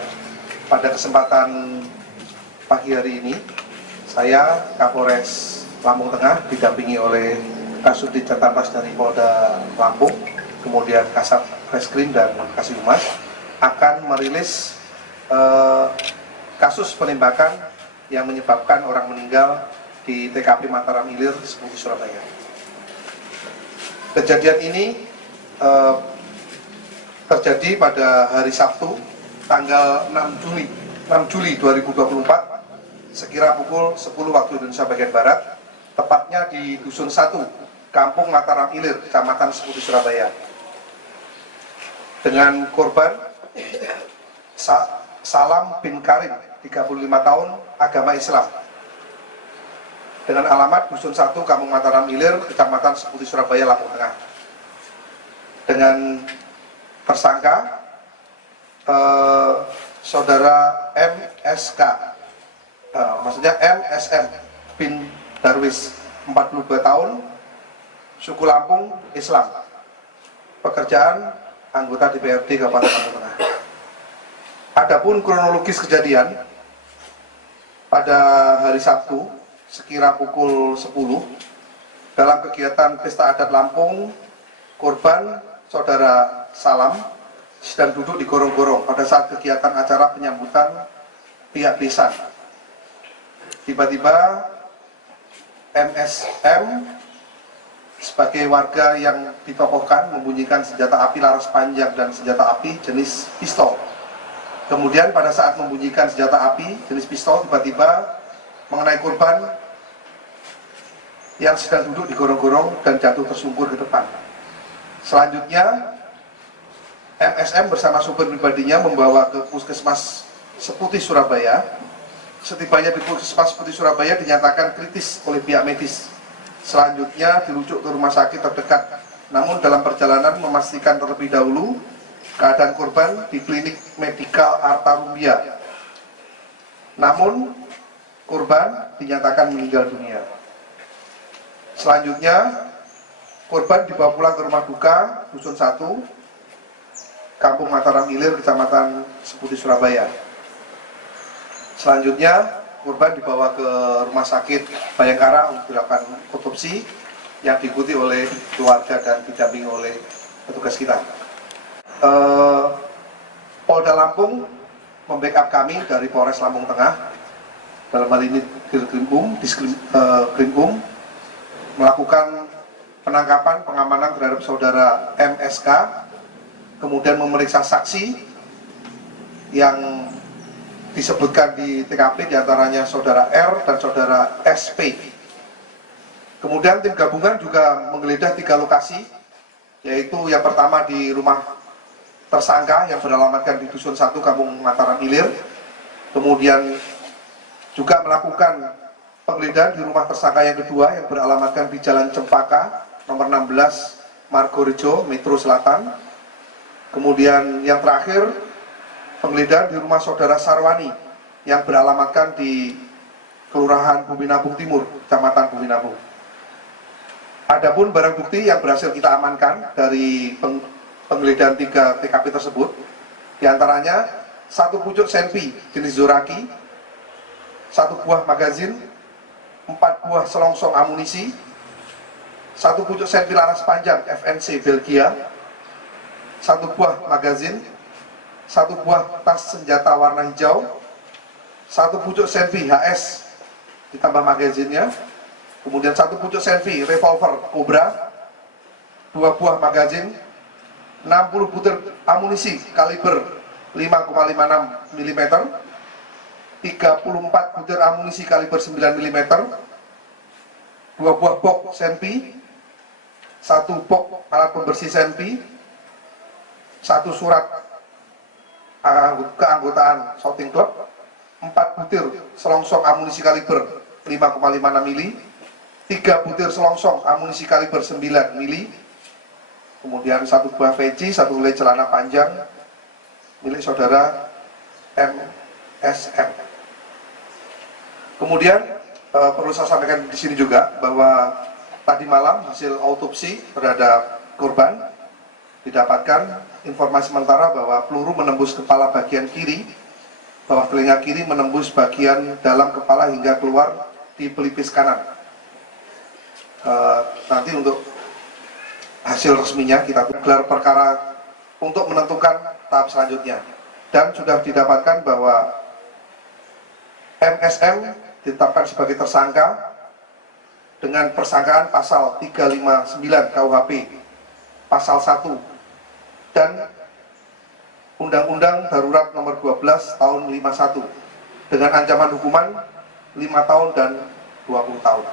pada kesempatan pagi hari ini, saya Kapolres Lampung Tengah didampingi oleh Kasubdit Jatantras dari Polda Lampung, kemudian Kasat Reskrim dan Kasih Humas akan merilis kasus penembakan yang menyebabkan orang meninggal di TKP Mataram Ilir, Seputi Surabaya. Kejadian ini terjadi pada hari Sabtu, tanggal 6 Juli 2024, sekira pukul 10 waktu Indonesia bagian Barat, tepatnya di Dusun 1, Kampung Mataram Ilir, Kecamatan Seputi Surabaya. Dengan korban Salam bin Karim, 35 tahun, agama Islam. Dengan alamat Dusun 1, Kampung Mataram Ilir, Kecamatan Seputi Surabaya, Lampung Tengah. Dengan tersangka saudara MSK, maksudnya MSM bin Darwis, 42 tahun, suku Lampung, Islam. Pekerjaan anggota DPRD Kabupaten Lampung Tengah. Adapun kronologis kejadian pada hari Sabtu sekira pukul 10 dalam kegiatan Pesta Adat Lampung, korban saudara Salam sedang duduk di gorong-gorong pada saat kegiatan acara penyambutan pihak desa. Tiba-tiba MSM sebagai warga yang ditokohkan membunyikan senjata api laras panjang dan senjata api jenis pistol. Kemudian pada saat membunyikan senjata api jenis pistol, tiba-tiba mengenai korban yang sedang duduk di gorong-gorong dan jatuh tersungkur ke depan. Selanjutnya MSM bersama supir pribadinya membawa ke Puskesmas Seputi Surabaya. Setibanya di Puskesmas Seputi Surabaya dinyatakan kritis oleh pihak medis. Selanjutnya dirujuk ke rumah sakit terdekat. Namun dalam perjalanan memastikan terlebih dahulu keadaan korban di klinik medikal Arta Rumbia. Namun korban dinyatakan meninggal dunia. Selanjutnya korban dibawa pulang ke rumah duka Dusun 1, Kampung Mataram Ilir, Kecamatan Seputi Surabaya. Selanjutnya korban dibawa ke rumah sakit Bayangkara untuk dilakukan otopsi yang diikuti oleh keluarga dan didampingi oleh petugas kita. Polda Lampung membackup kami dari Polres Lampung Tengah, dalam hal ini Diskrimum, melakukan penangkapan, pengamanan terhadap saudara MSK, kemudian memeriksa saksi yang disebutkan di TKP, diantaranya saudara R dan saudara SP. Kemudian tim gabungan juga menggeledah 3 lokasi, yaitu yang pertama di rumah tersangka yang beralamatkan di Dusun 1, Kampung Mataram Ilir. Kemudian juga melakukan penggeledahan di rumah tersangka yang kedua yang beralamatkan di Jalan Cempaka, nomor 16, Margorejo, Metro Selatan. Kemudian yang terakhir, penggeledahan di rumah saudara Sarwani yang beralamatkan di Kelurahan Bumi Nabung Timur, Kecamatan Bumi Nabung. Adapun barang bukti yang berhasil kita amankan dari penggeledahan 3 TKP tersebut, diantaranya 1 pucuk senpi jenis Zoraki, 1 buah magazin, 4 buah selongsong amunisi, 1 pucuk senpi laras panjang FNC Belgia, 1 buah magazin, 1 buah tas senjata warna hijau, 1 pucuk senpi HS ditambah magazinnya, kemudian 1 pucuk senpi revolver Cobra, 2 buah magazin, 60 butir amunisi kaliber 5,56 mm, 34 butir amunisi kaliber 9 mm, 2 buah box senpi, 1 box alat pembersih senpi, 1 surat keanggotaan shooting club, 4 butir selongsong amunisi kaliber 5,56 mm, 3 butir selongsong amunisi kaliber 9 mm, kemudian 1 buah peci, 1 helai celana panjang milik saudara MSM. Kemudian perlu saya sampaikan di sini juga bahwa tadi malam hasil autopsi terhadap korban didapatkan informasi sementara bahwa peluru menembus kepala bagian kiri, bawah telinga kiri menembus bagian dalam kepala hingga keluar di pelipis kanan. Nanti untuk hasil resminya kita gelar perkara untuk menentukan tahap selanjutnya. Dan sudah didapatkan bahwa MSM ditetapkan sebagai tersangka dengan persangkaan pasal 359 KUHP, pasal 1, dan Undang-Undang Darurat Nomor 12 Tahun 51 dengan ancaman hukuman 5 tahun dan 20 tahun.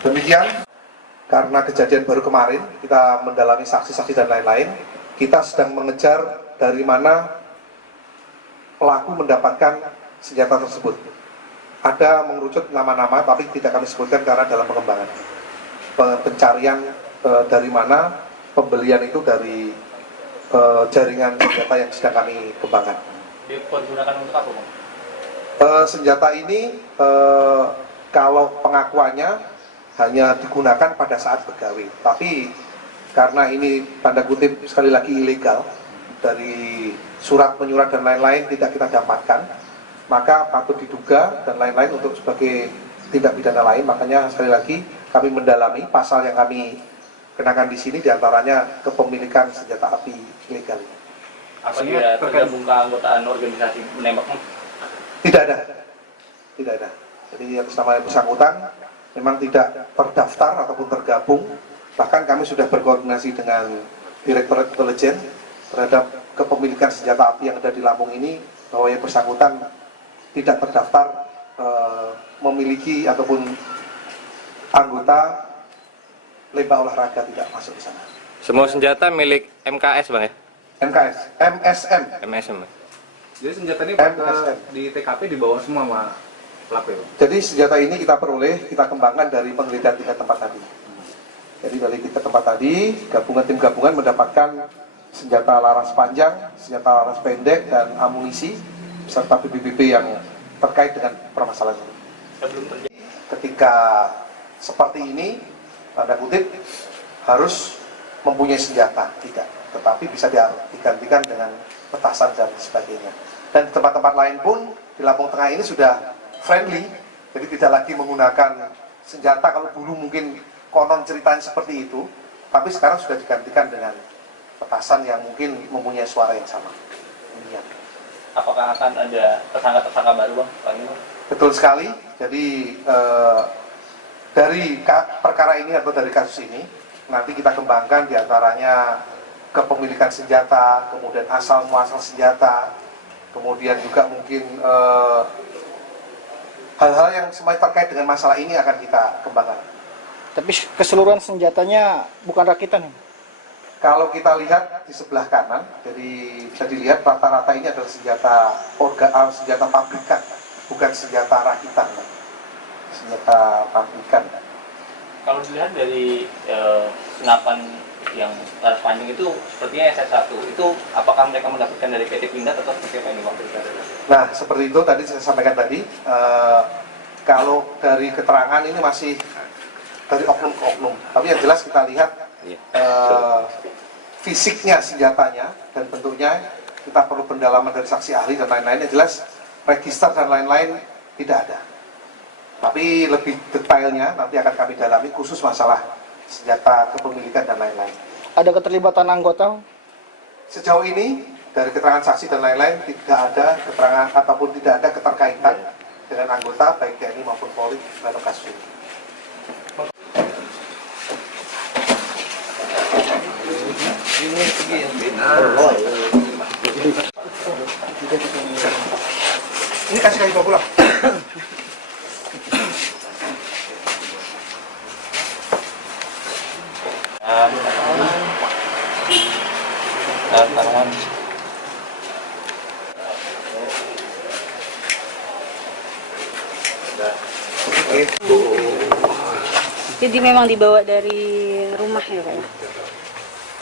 Demikian, karena kejadian baru kemarin, kita mendalami saksi-saksi dan lain-lain, kita sedang mengejar dari mana pelaku mendapatkan senjata tersebut. Ada mengerucut nama-nama, tapi tidak kami sebutkan karena dalam pengembangan. Pencarian dari mana, pembelian itu dari jaringan senjata yang sedang kami kembangkan. Dipergunakan untuk apa, Bang? Senjata ini kalau pengakuannya hanya digunakan pada saat begawe, tapi karena ini tanda kutip sekali lagi ilegal, dari surat menyurat dan lain-lain tidak kita dapatkan, maka patut diduga dan lain-lain untuk sebagai tindak pidana lain. Makanya sekali lagi kami mendalami pasal yang kami kenakan di sini, diantaranya kepemilikan senjata api ilegal. Apa dia tergabung ke anggotaan organisasi menembak? Tidak ada. Jadi atas nama yang bersangkutan memang tidak terdaftar ataupun tergabung. Bahkan kami sudah berkoordinasi dengan Direktorat Intelijen terhadap kepemilikan senjata api yang ada di Lampung ini, bahwa yang bersangkutan tidak terdaftar memiliki ataupun anggota lembah olahraga, tidak masuk di sana. Semua senjata milik MKS, Bang ya? MKS, MSM. MSM. Jadi senjata ini MSM. di TKP dibawa semua sama pelaku ya? Jadi senjata ini kita peroleh, kita kembangkan dari penggeledahan 3 tempat tadi. Jadi dari 3 tempat tadi, tim gabungan mendapatkan senjata laras panjang, senjata laras pendek, dan amunisi, serta BB-BB yang terkait dengan permasalahan ini. Ketika seperti ini, tanda kutip, harus mempunyai senjata, tidak. Tetapi bisa digantikan dengan petasan dan sebagainya. Dan di tempat-tempat lain pun, di Lampung Tengah ini sudah friendly, jadi tidak lagi menggunakan senjata. Kalau dulu mungkin konon ceritanya seperti itu, tapi sekarang sudah digantikan dengan petasan yang mungkin mempunyai suara yang sama. Demikian. Apakah akan ada tersangka-tersangka baru, Bang? Betul sekali. Jadi dari perkara ini atau dari kasus ini nanti kita kembangkan diantaranya kepemilikan senjata, kemudian asal muasal senjata, kemudian juga mungkin hal-hal yang semuanya terkait dengan masalah ini akan kita kembangkan. Tapi keseluruhan senjatanya bukan rakitan. Kalau kita lihat di sebelah kanan, jadi bisa dilihat rata-rata ini adalah senjata pabrikan, bukan senjata rakitan, senjata pabrikan. Kalau dilihat dari senapan yang laras panjang itu sepertinya SS1. Itu apakah mereka mendapatkan dari PT Pindad atau seperti apa ini Bang? Nah, seperti itu tadi saya sampaikan tadi, kalau dari keterangan ini masih dari oknum ke oknum. Tapi yang jelas kita lihat fisiknya senjatanya dan bentuknya, kita perlu pendalaman dari saksi ahli dan lain-lain. Yang jelas register dan lain-lain tidak ada. Tapi lebih detailnya nanti akan kami dalami khusus masalah senjata kepemilikan dan lain-lain. Ada keterlibatan anggota? Sejauh ini dari keterangan saksi dan lain-lain tidak ada keterangan ataupun tidak ada keterkaitan dengan anggota baik TNI maupun Polri dalam kasus ini. Ini kasih bawa pulang. Jadi memang dibawa dari rumah ya Pak?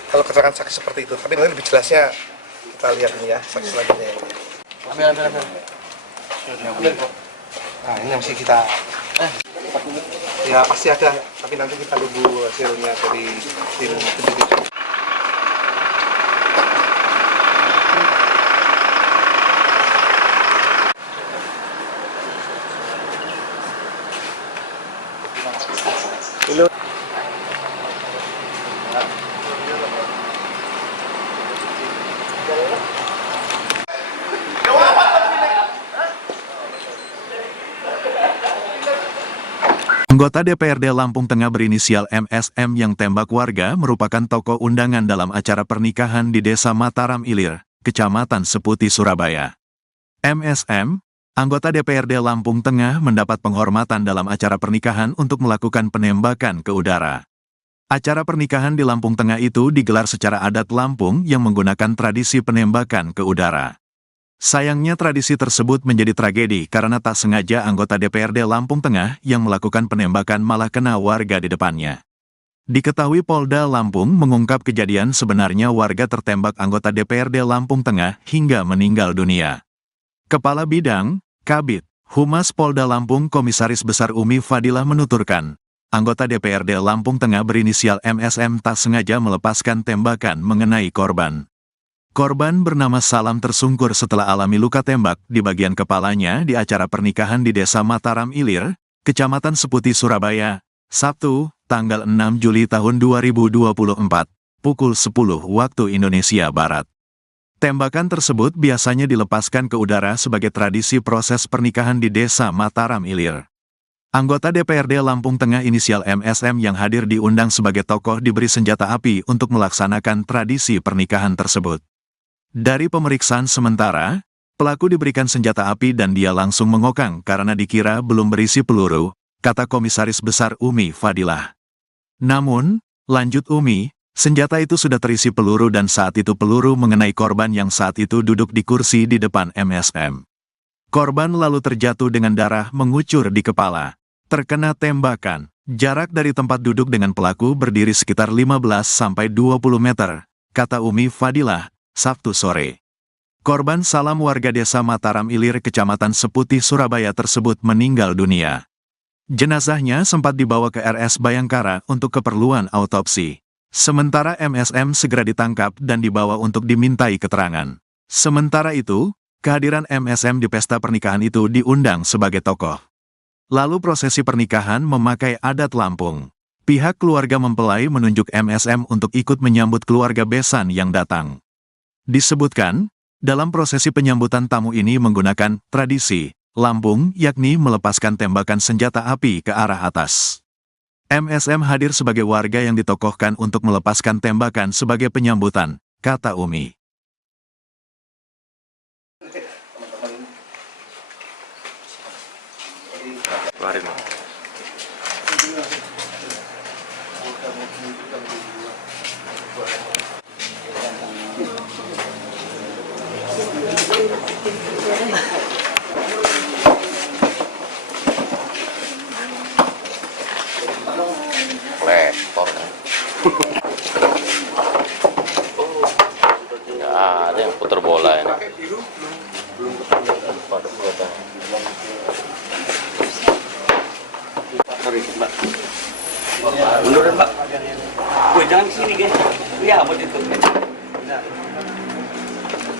Kalau keterangan saksi seperti itu, tapi nanti lebih jelasnya kita lihat ini ya, saksi selanjutnya. Ambil. Nah, ini yang mesti kita. Ya pasti ada, tapi nanti kita tunggu hasilnya dari tim penyidik. Anggota DPRD Lampung Tengah berinisial MSM yang tembak warga merupakan tokoh undangan dalam acara pernikahan di Desa Mataram Ilir, Kecamatan Seputi, Surabaya. MSM, anggota DPRD Lampung Tengah mendapat penghormatan dalam acara pernikahan untuk melakukan penembakan ke udara. Acara pernikahan di Lampung Tengah itu digelar secara adat Lampung yang menggunakan tradisi penembakan ke udara. Sayangnya tradisi tersebut menjadi tragedi karena tak sengaja anggota DPRD Lampung Tengah yang melakukan penembakan malah kena warga di depannya. Diketahui Polda Lampung mengungkap kejadian sebenarnya warga tertembak anggota DPRD Lampung Tengah hingga meninggal dunia. Kepala Bidang, Kabid, Humas Polda Lampung Komisaris Besar Umi Fadilah menuturkan, anggota DPRD Lampung Tengah berinisial MSM tak sengaja melepaskan tembakan mengenai korban. Korban bernama Salam tersungkur setelah alami luka tembak di bagian kepalanya di acara pernikahan di Desa Mataram Ilir, Kecamatan Seputi, Surabaya, Sabtu, tanggal 6 Juli tahun 2024, pukul 10 waktu Indonesia Barat. Tembakan tersebut biasanya dilepaskan ke udara sebagai tradisi proses pernikahan di Desa Mataram Ilir. Anggota DPRD Lampung Tengah inisial MSM yang hadir diundang sebagai tokoh diberi senjata api untuk melaksanakan tradisi pernikahan tersebut. Dari pemeriksaan sementara, pelaku diberikan senjata api dan dia langsung mengokang karena dikira belum berisi peluru, kata Komisaris Besar Umi Fadilah. Namun, lanjut Umi, senjata itu sudah terisi peluru dan saat itu peluru mengenai korban yang saat itu duduk di kursi di depan MSM. Korban lalu terjatuh dengan darah mengucur di kepala. Terkena tembakan, jarak dari tempat duduk dengan pelaku berdiri sekitar 15-20 meter, kata Umi Fadilah, Sabtu sore. Korban Salam warga Desa Mataram Ilir Kecamatan Seputi, Surabaya tersebut meninggal dunia. Jenazahnya sempat dibawa ke RS Bayangkara untuk keperluan autopsi. Sementara MSM segera ditangkap dan dibawa untuk dimintai keterangan. Sementara itu, kehadiran MSM di pesta pernikahan itu diundang sebagai tokoh. Lalu prosesi pernikahan memakai adat Lampung. Pihak keluarga mempelai menunjuk MSM untuk ikut menyambut keluarga besan yang datang. Disebutkan, dalam prosesi penyambutan tamu ini menggunakan tradisi Lampung, yakni melepaskan tembakan senjata api ke arah atas. MSM hadir sebagai warga yang ditokohkan untuk melepaskan tembakan sebagai penyambutan, kata Umi. Lektor. Ada yang putar bola ini. Sorry, Mbak. Mundurin, Mbak. Jangan ke sini, guys. Ya, mau tutup.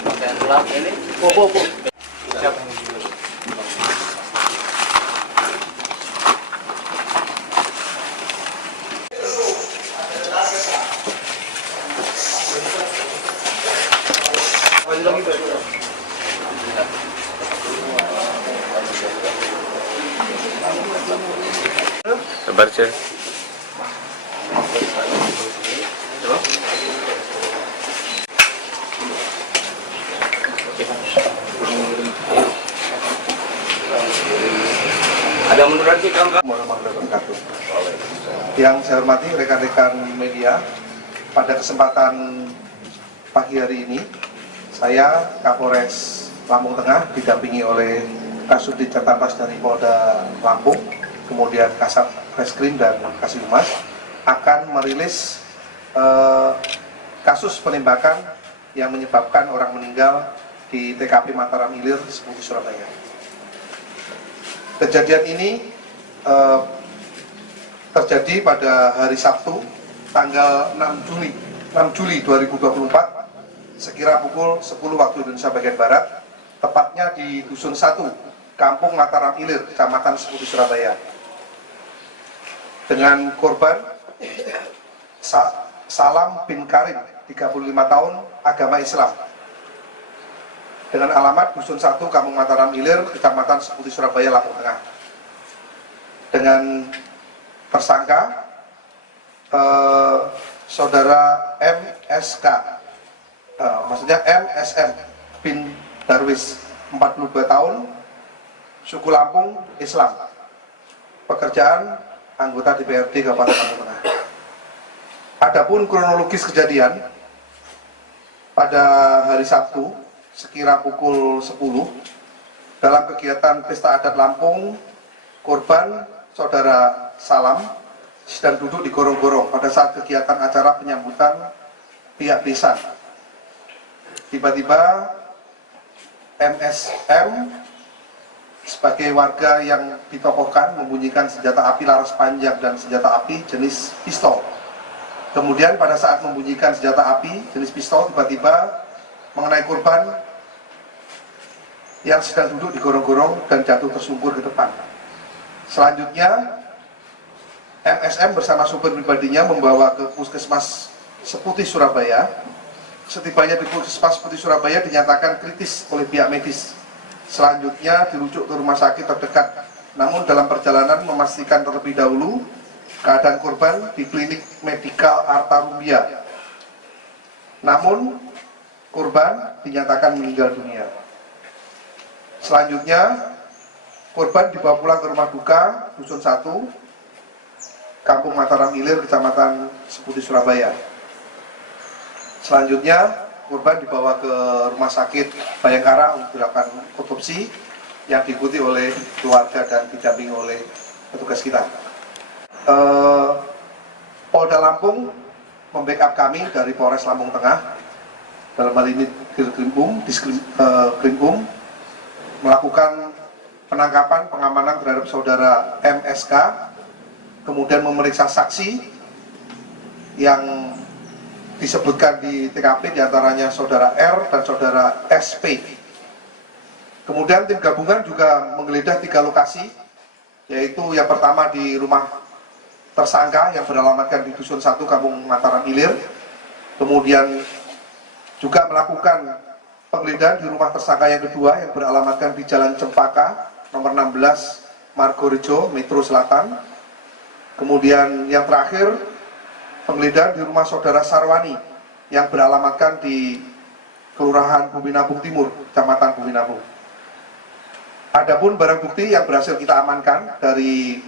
Pakaian gelap ini. Siap. Sabar, Cek. Ada munduran sih, kawan-kawan. Warahmatullahi wabarakatuh. Yang saya hormati rekan-rekan media, pada kesempatan pagi hari ini, saya Kapolres Lampung Tengah didampingi oleh Kasubdit Jatantras dari Polda Lampung, kemudian Kasat Reskrim dan Kasih-Humas akan merilis kasus penembakan yang menyebabkan orang meninggal di TKP Mataram Ilir, Seputi, Surabaya. Kejadian ini terjadi pada hari Sabtu, tanggal 6 Juli 2024, sekira pukul 10 waktu Indonesia bagian Barat, tepatnya di Dusun 1, Kampung Mataram Ilir, Kecamatan Seputi, Surabaya. Dengan korban Salam bin Karim, 35 tahun, agama Islam. Dengan alamat Dusun 1, Kampung Mataram Ilir, Kecamatan Seputi, Surabaya, Lampung Tengah. Dengan tersangka saudara MSK, maksudnya MSM bin Darwis, 42 tahun, suku Lampung, Islam. Pekerjaan anggota DPRD Kabupaten Lampung Tengah. Adapun kronologis kejadian pada hari Sabtu sekira pukul 10 dalam kegiatan Pesta Adat Lampung, korban saudara Salam sedang duduk di gorong-gorong pada saat kegiatan acara penyambutan pihak desa. Tiba-tiba MSM sebagai warga yang ditokohkan membunyikan senjata api laras panjang dan senjata api jenis pistol. Kemudian pada saat membunyikan senjata api jenis pistol, tiba-tiba mengenai korban yang sedang duduk di gorong-gorong dan jatuh tersungkur ke depan. Selanjutnya MSM bersama supir pribadinya membawa ke Puskesmas Seputi, Surabaya. Setibanya di Puskesmas Seputi, Surabaya dinyatakan kritis oleh pihak medis. Selanjutnya dirujuk ke rumah sakit terdekat. Namun dalam perjalanan memastikan terlebih dahulu keadaan korban di klinik medikal Arta Rumbia. Namun korban dinyatakan meninggal dunia. Selanjutnya korban dibawa pulang ke rumah duka Dusun 1, Kampung Mataram Ilir, Kecamatan Seputi, Surabaya. Selanjutnya korban dibawa ke rumah sakit Bayangkara untuk dilakukan otopsi yang diikuti oleh keluarga dan didampingi oleh petugas kita. Polda Lampung membackup kami dari Polres Lampung Tengah, dalam hal ini Diskrimum, melakukan penangkapan, pengamanan terhadap saudara MSK, kemudian memeriksa saksi yang disebutkan di TKP, diantaranya saudara R dan saudara SP. Kemudian tim gabungan juga menggeledah 3 lokasi, yaitu yang pertama di rumah tersangka yang beralamatkan di Dusun 1, Kampung Mataram Ilir. Kemudian juga melakukan penggeledahan di rumah tersangka yang kedua yang beralamatkan di Jalan Cempaka, nomor 16, Margorejo, Metro Selatan. Kemudian yang terakhir, penggeledahan di rumah saudara Sarwani yang beralamatkan di Kelurahan Bumi Nabung Timur, Kecamatan Bumi Nabung. Adapun barang bukti yang berhasil kita amankan dari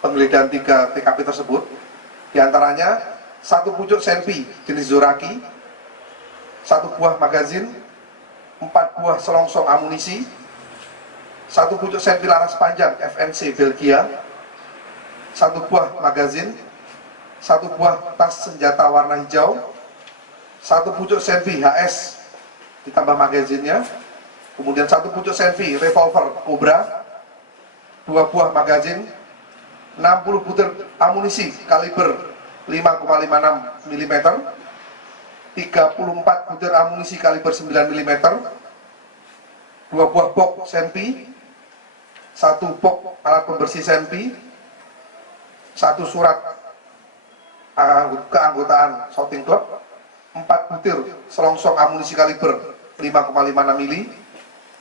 penggeledahan 3 TKP tersebut, diantaranya 1 pucuk senpi jenis Zoraki, 1 buah magazin, 4 buah selongsong amunisi, 1 pucuk senpi laras panjang FNC Belgia, 1 buah magazin, 1 buah tas senjata warna hijau, 1 pucuk senpi HS ditambah magazinnya, kemudian 1 pucuk senpi revolver Cobra, 2 buah magazin, 60 butir amunisi kaliber 5,56 mm, 34 butir amunisi kaliber 9 mm, 2 buah box senpi, 1 box alat pembersih senpi, 1 surat keanggotaan shooting club, 4 butir selongsong amunisi kaliber 5,56 mm,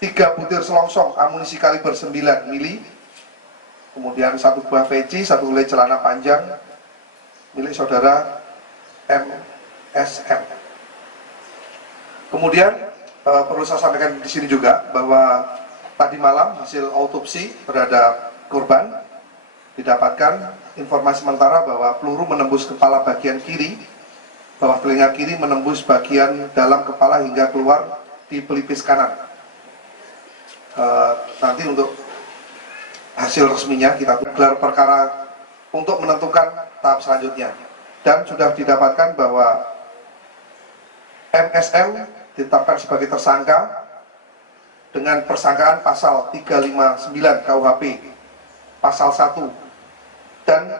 3 butir selongsong amunisi kaliber 9 mm, kemudian 1 buah peci, 1 helai celana panjang milik saudara MSM. Kemudian perlu saya sampaikan di sini juga bahwa tadi malam hasil autopsi terhadap korban didapatkan informasi sementara bahwa peluru menembus kepala bagian kiri, bawah telinga kiri menembus bagian dalam kepala hingga keluar di pelipis kanan. Nanti untuk hasil resminya kita gelar perkara untuk menentukan tahap selanjutnya, dan sudah didapatkan bahwa MSM ditetapkan sebagai tersangka dengan persangkaan pasal 359 KUHP pasal 1 dan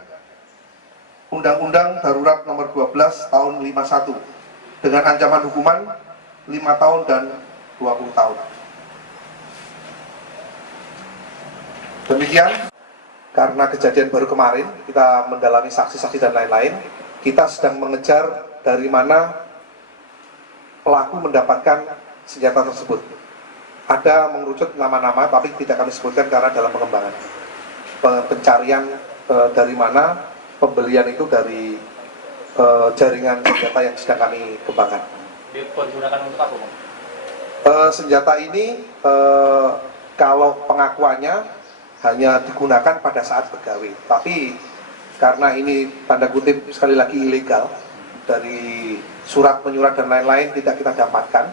Undang-Undang Darurat Nomor 12 Tahun 51 dengan ancaman hukuman 5 tahun dan 20 tahun. Demikian, karena kejadian baru kemarin, kita mendalami saksi-saksi dan lain-lain, kita sedang mengejar dari mana pelaku mendapatkan senjata tersebut. Ada mengerucut nama-nama, tapi tidak kami sebutkan karena dalam pengembangan. Pencarian dari mana, pembelian itu dari jaringan senjata yang sedang kami kembangkan. Dipergunakan untuk apa, Bang? Senjata ini, kalau pengakuannya, hanya digunakan pada saat begawe, tapi karena ini tanda kutip sekali lagi ilegal, dari surat menyurat dan lain-lain tidak kita dapatkan,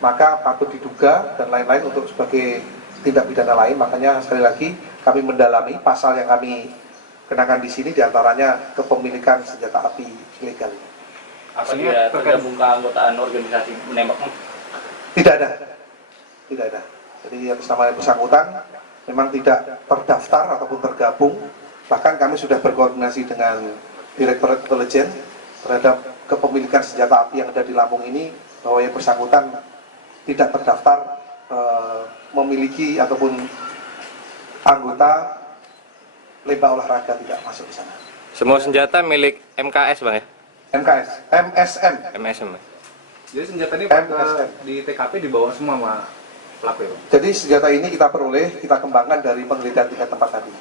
maka patut diduga dan lain-lain untuk sebagai tindak pidana lain. Makanya sekali lagi kami mendalami pasal yang kami kenakan di sini, diantaranya kepemilikan senjata api ilegal. Apa dia tergabung ke anggotaan organisasi menembak? Tidak ada. Jadi atas nama yang bersangkutan memang tidak terdaftar ataupun tergabung. Bahkan kami sudah berkoordinasi dengan Direktorat Intelijen terhadap kepemilikan senjata api yang ada di Lampung ini, bahwa yang bersangkutan tidak terdaftar memiliki ataupun anggota lembah olahraga, tidak masuk di sana. Semua senjata milik MKS, Bang ya? MSM. Jadi senjata ini MSM. di TKP dibawa semua sama pelaku ya, Bang? Jadi senjata ini kita peroleh, kita kembangkan dari penggeledahan 3 tempat tadi.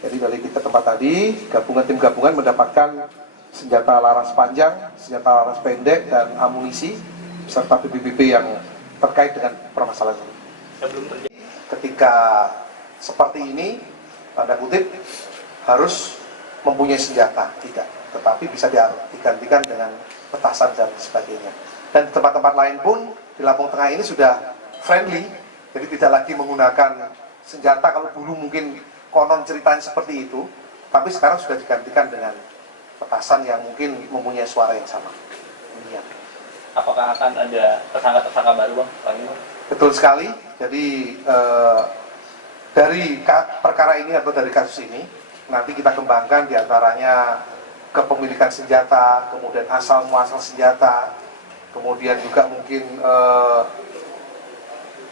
Jadi dari 3 tempat tadi, tim gabungan mendapatkan senjata laras panjang, senjata laras pendek, dan amunisi, serta BB-BB yang terkait dengan permasalahan ini. Ketika seperti ini, tanda kutip, harus mempunyai senjata, tidak. Tetapi bisa digantikan dengan petasan dan sebagainya. Dan di tempat-tempat lain pun, di Lampung Tengah ini sudah friendly, jadi tidak lagi menggunakan senjata. Kalau dulu mungkin konon ceritanya seperti itu, tapi sekarang sudah digantikan dengan petasan yang mungkin mempunyai suara yang sama. Demikian. Apakah akan ada tersangka-tersangka baru, Bang? Betul sekali. Jadi dari perkara ini atau dari kasus ini nanti kita kembangkan diantaranya kepemilikan senjata, kemudian asal muasal senjata, kemudian juga mungkin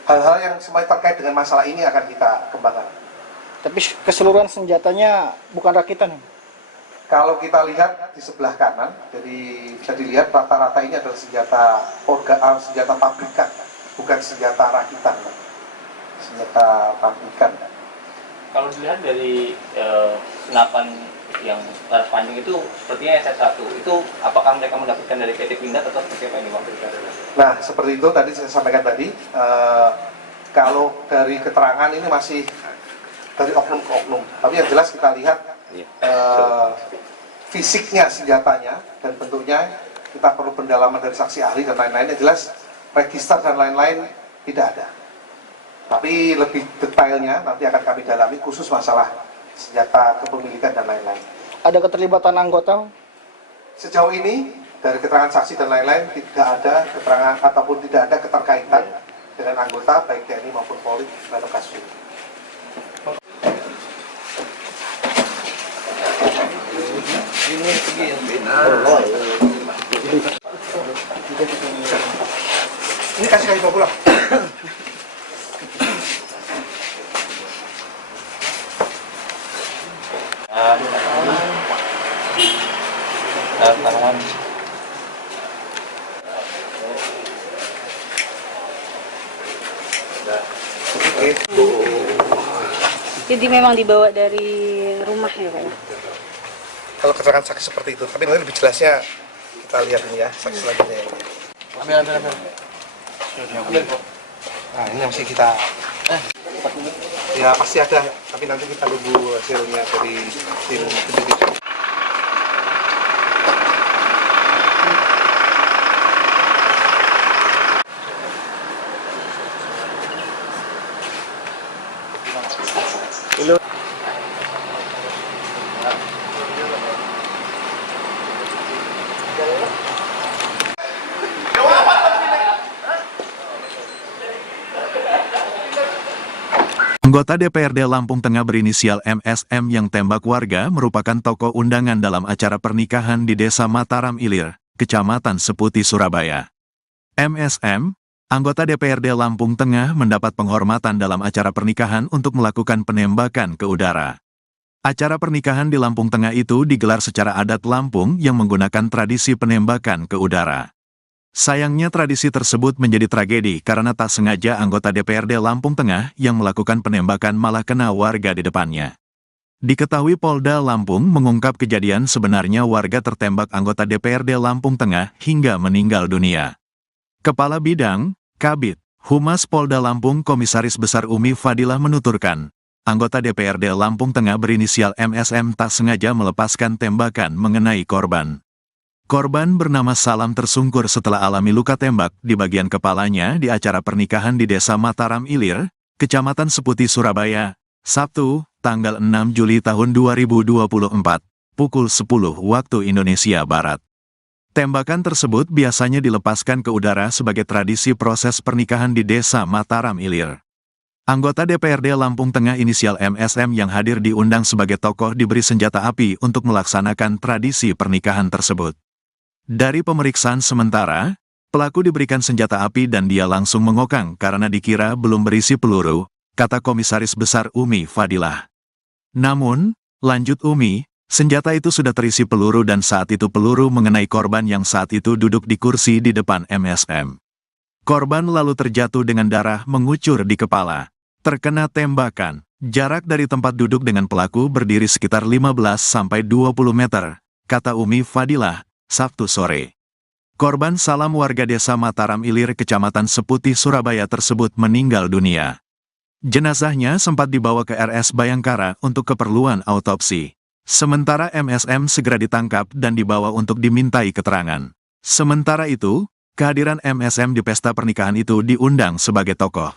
hal-hal yang semuanya terkait dengan masalah ini akan kita kembangkan. Tapi keseluruhan senjatanya bukan rakitan. Kalau kita lihat di sebelah kanan, jadi bisa dilihat rata-rata ini adalah senjata pabrikan, bukan senjata rakitan. Senjata pabrikan. Kalau dilihat dari senapan yang laras panjang itu sepertinya SS1, itu apakah mereka mendapatkan dari PT Pindad atau seperti apa ini, Bang? Nah, seperti itu tadi saya sampaikan tadi, kalau dari keterangan ini masih dari oknum ke oknum, tapi yang jelas kita lihat fisiknya senjatanya dan bentuknya, kita perlu pendalaman dari saksi ahli dan lain-lain. Yang jelas register dan lain-lain tidak ada, tapi lebih detailnya nanti akan kami dalami khusus masalah senjata, kepemilikan dan lain-lain. Ada keterlibatan anggota? Sejauh ini dari keterangan saksi dan lain-lain tidak ada keterangan ataupun tidak ada keterkaitan Polri atau Kasub. Ini kasih bawa pulang. Jadi memang dibawa dari rumah ya Pak? Kalau keterangan saksi seperti itu, tapi nanti lebih jelasnya kita lihat ini ya, saksi selanjutnya ya. Ambil. Nah, ini masih kita ya pasti ada, tapi nanti kita tunggu hasilnya dari tim penyidik. Anggota DPRD Lampung Tengah berinisial MSM yang tembak warga merupakan tokoh undangan dalam acara pernikahan di Desa Mataram Ilir, Kecamatan Seputi, Surabaya. MSM, anggota DPRD Lampung Tengah mendapat penghormatan dalam acara pernikahan untuk melakukan penembakan ke udara. Acara pernikahan di Lampung Tengah itu digelar secara adat Lampung yang menggunakan tradisi penembakan ke udara. Sayangnya tradisi tersebut menjadi tragedi karena tak sengaja anggota DPRD Lampung Tengah yang melakukan penembakan malah kena warga di depannya. Diketahui Polda Lampung mengungkap kejadian sebenarnya warga tertembak anggota DPRD Lampung Tengah hingga meninggal dunia. Kepala Bidang, Kabid, Humas Polda Lampung Komisaris Besar Umi Fadilah menuturkan, anggota DPRD Lampung Tengah berinisial MSM tak sengaja melepaskan tembakan mengenai korban. Korban bernama Salam tersungkur setelah alami luka tembak di bagian kepalanya di acara pernikahan di Desa Mataram Ilir, Kecamatan Seputi, Surabaya, Sabtu, tanggal 6 Juli tahun 2024, pukul 10 waktu Indonesia Barat. Tembakan tersebut biasanya dilepaskan ke udara sebagai tradisi proses pernikahan di Desa Mataram Ilir. Anggota DPRD Lampung Tengah inisial MSM yang hadir diundang sebagai tokoh diberi senjata api untuk melaksanakan tradisi pernikahan tersebut. Dari pemeriksaan sementara, pelaku diberikan senjata api dan dia langsung mengokang karena dikira belum berisi peluru, kata Komisaris Besar Umi Fadilah. Namun, lanjut Umi, senjata itu sudah terisi peluru dan saat itu peluru mengenai korban yang saat itu duduk di kursi di depan MSM. Korban lalu terjatuh dengan darah mengucur di kepala. Terkena tembakan, jarak dari tempat duduk dengan pelaku berdiri sekitar 15-20 meter, kata Umi Fadilah, Sabtu sore. Korban Salam warga Desa Mataram Ilir Kecamatan Seputi, Surabaya tersebut meninggal dunia. Jenazahnya sempat dibawa ke RS Bayangkara untuk keperluan autopsi. Sementara MSM segera ditangkap dan dibawa untuk dimintai keterangan. Sementara itu, kehadiran MSM di pesta pernikahan itu diundang sebagai tokoh.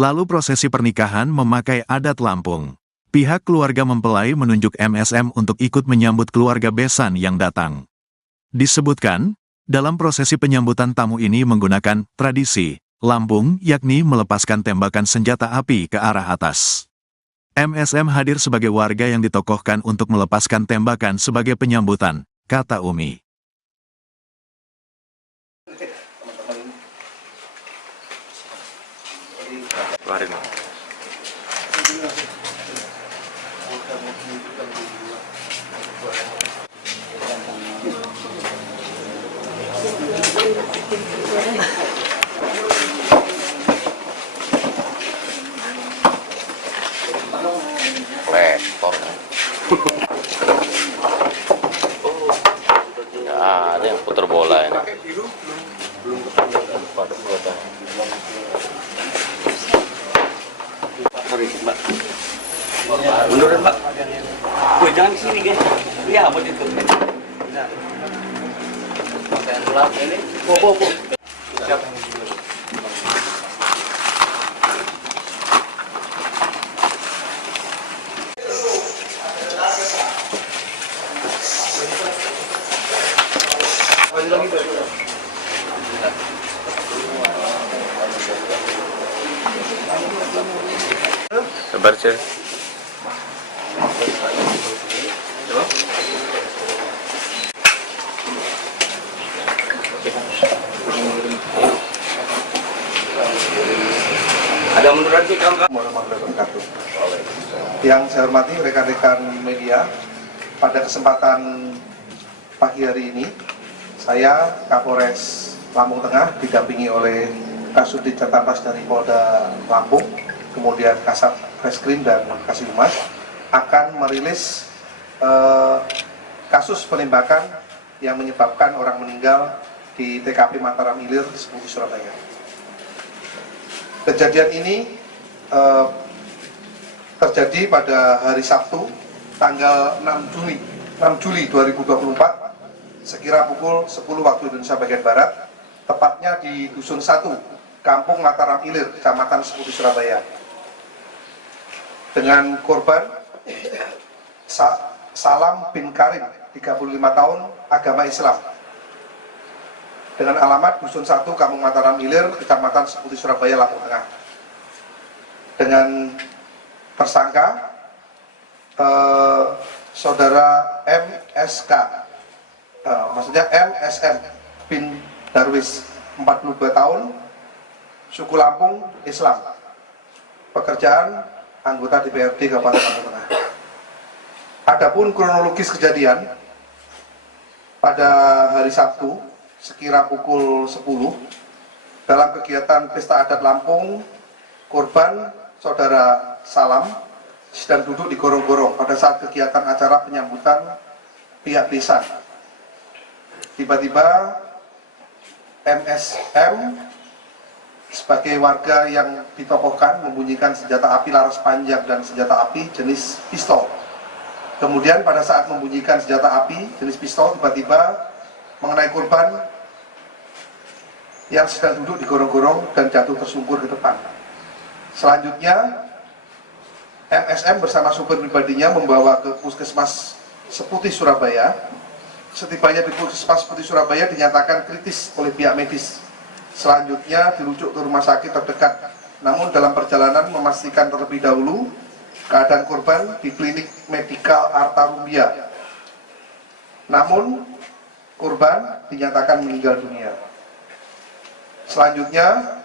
Lalu prosesi pernikahan memakai adat Lampung. Pihak keluarga mempelai menunjuk MSM untuk ikut menyambut keluarga besan yang datang. Disebutkan, dalam prosesi penyambutan tamu ini menggunakan tradisi Lampung, yakni melepaskan tembakan senjata api ke arah atas. MSM hadir sebagai warga yang ditokohkan untuk melepaskan tembakan sebagai penyambutan, kata Umi. Rektor. Nggak ada yang putar bola ini. Mundur Mbak. Woi, jangan kesini guys. Iya, buat itu. Pakaian gelap ini. Po. Siap. Sabar sih. Ada menurut sih kawan-kawan. Warahmatullahi wabarakatuh. Yang saya hormati rekan-rekan media, pada kesempatan pagi hari ini, saya Kapolres Lampung Tengah didampingi oleh Kasubdit Jatanpas dari Polda Lampung, kemudian Kasat Reskrim dan Kasihumas akan merilis kasus penembakan yang menyebabkan orang meninggal di TKP Mataram Ilir, Seputi Surabaya. Kejadian ini terjadi pada hari Sabtu, tanggal 6 Juli 2024, sekira pukul 10 waktu Indonesia bagian Barat, tepatnya di Dusun 1, Kampung Mataram Ilir, Kecamatan Seputi, Surabaya. Dengan korban Salam bin Karim, 35 tahun, agama Islam. Dengan alamat Dusun 1, Kampung Mataram Ilir, Kecamatan Seputi, Surabaya, Lampung Tengah. Dengan tersangka saudara MSK, maksudnya MSM bin Darwis, 42 tahun, suku Lampung, Islam. Pekerjaan anggota DPRD Kabupaten Lampung Tengah. Adapun kronologis kejadian pada hari Sabtu sekira pukul 10 dalam kegiatan Pesta Adat Lampung, korban saudara Salam sedang duduk di gorong-gorong pada saat kegiatan acara penyambutan pihak desa. Tiba-tiba MSM sebagai warga yang ditokohkan membunyikan senjata api laras panjang dan senjata api jenis pistol. Kemudian pada saat membunyikan senjata api jenis pistol, tiba-tiba mengenai korban yang sedang duduk di gorong-gorong dan jatuh tersungkur ke depan. Selanjutnya MSM bersama supir pribadinya membawa ke Puskesmas Seputi, Surabaya. Setibanya di Puskesmas Seputi, Surabaya dinyatakan kritis oleh pihak medis. Selanjutnya dirujuk ke rumah sakit terdekat. Namun dalam perjalanan memastikan terlebih dahulu keadaan korban di klinik medikal Arta Rumbia. Namun korban dinyatakan meninggal dunia. Selanjutnya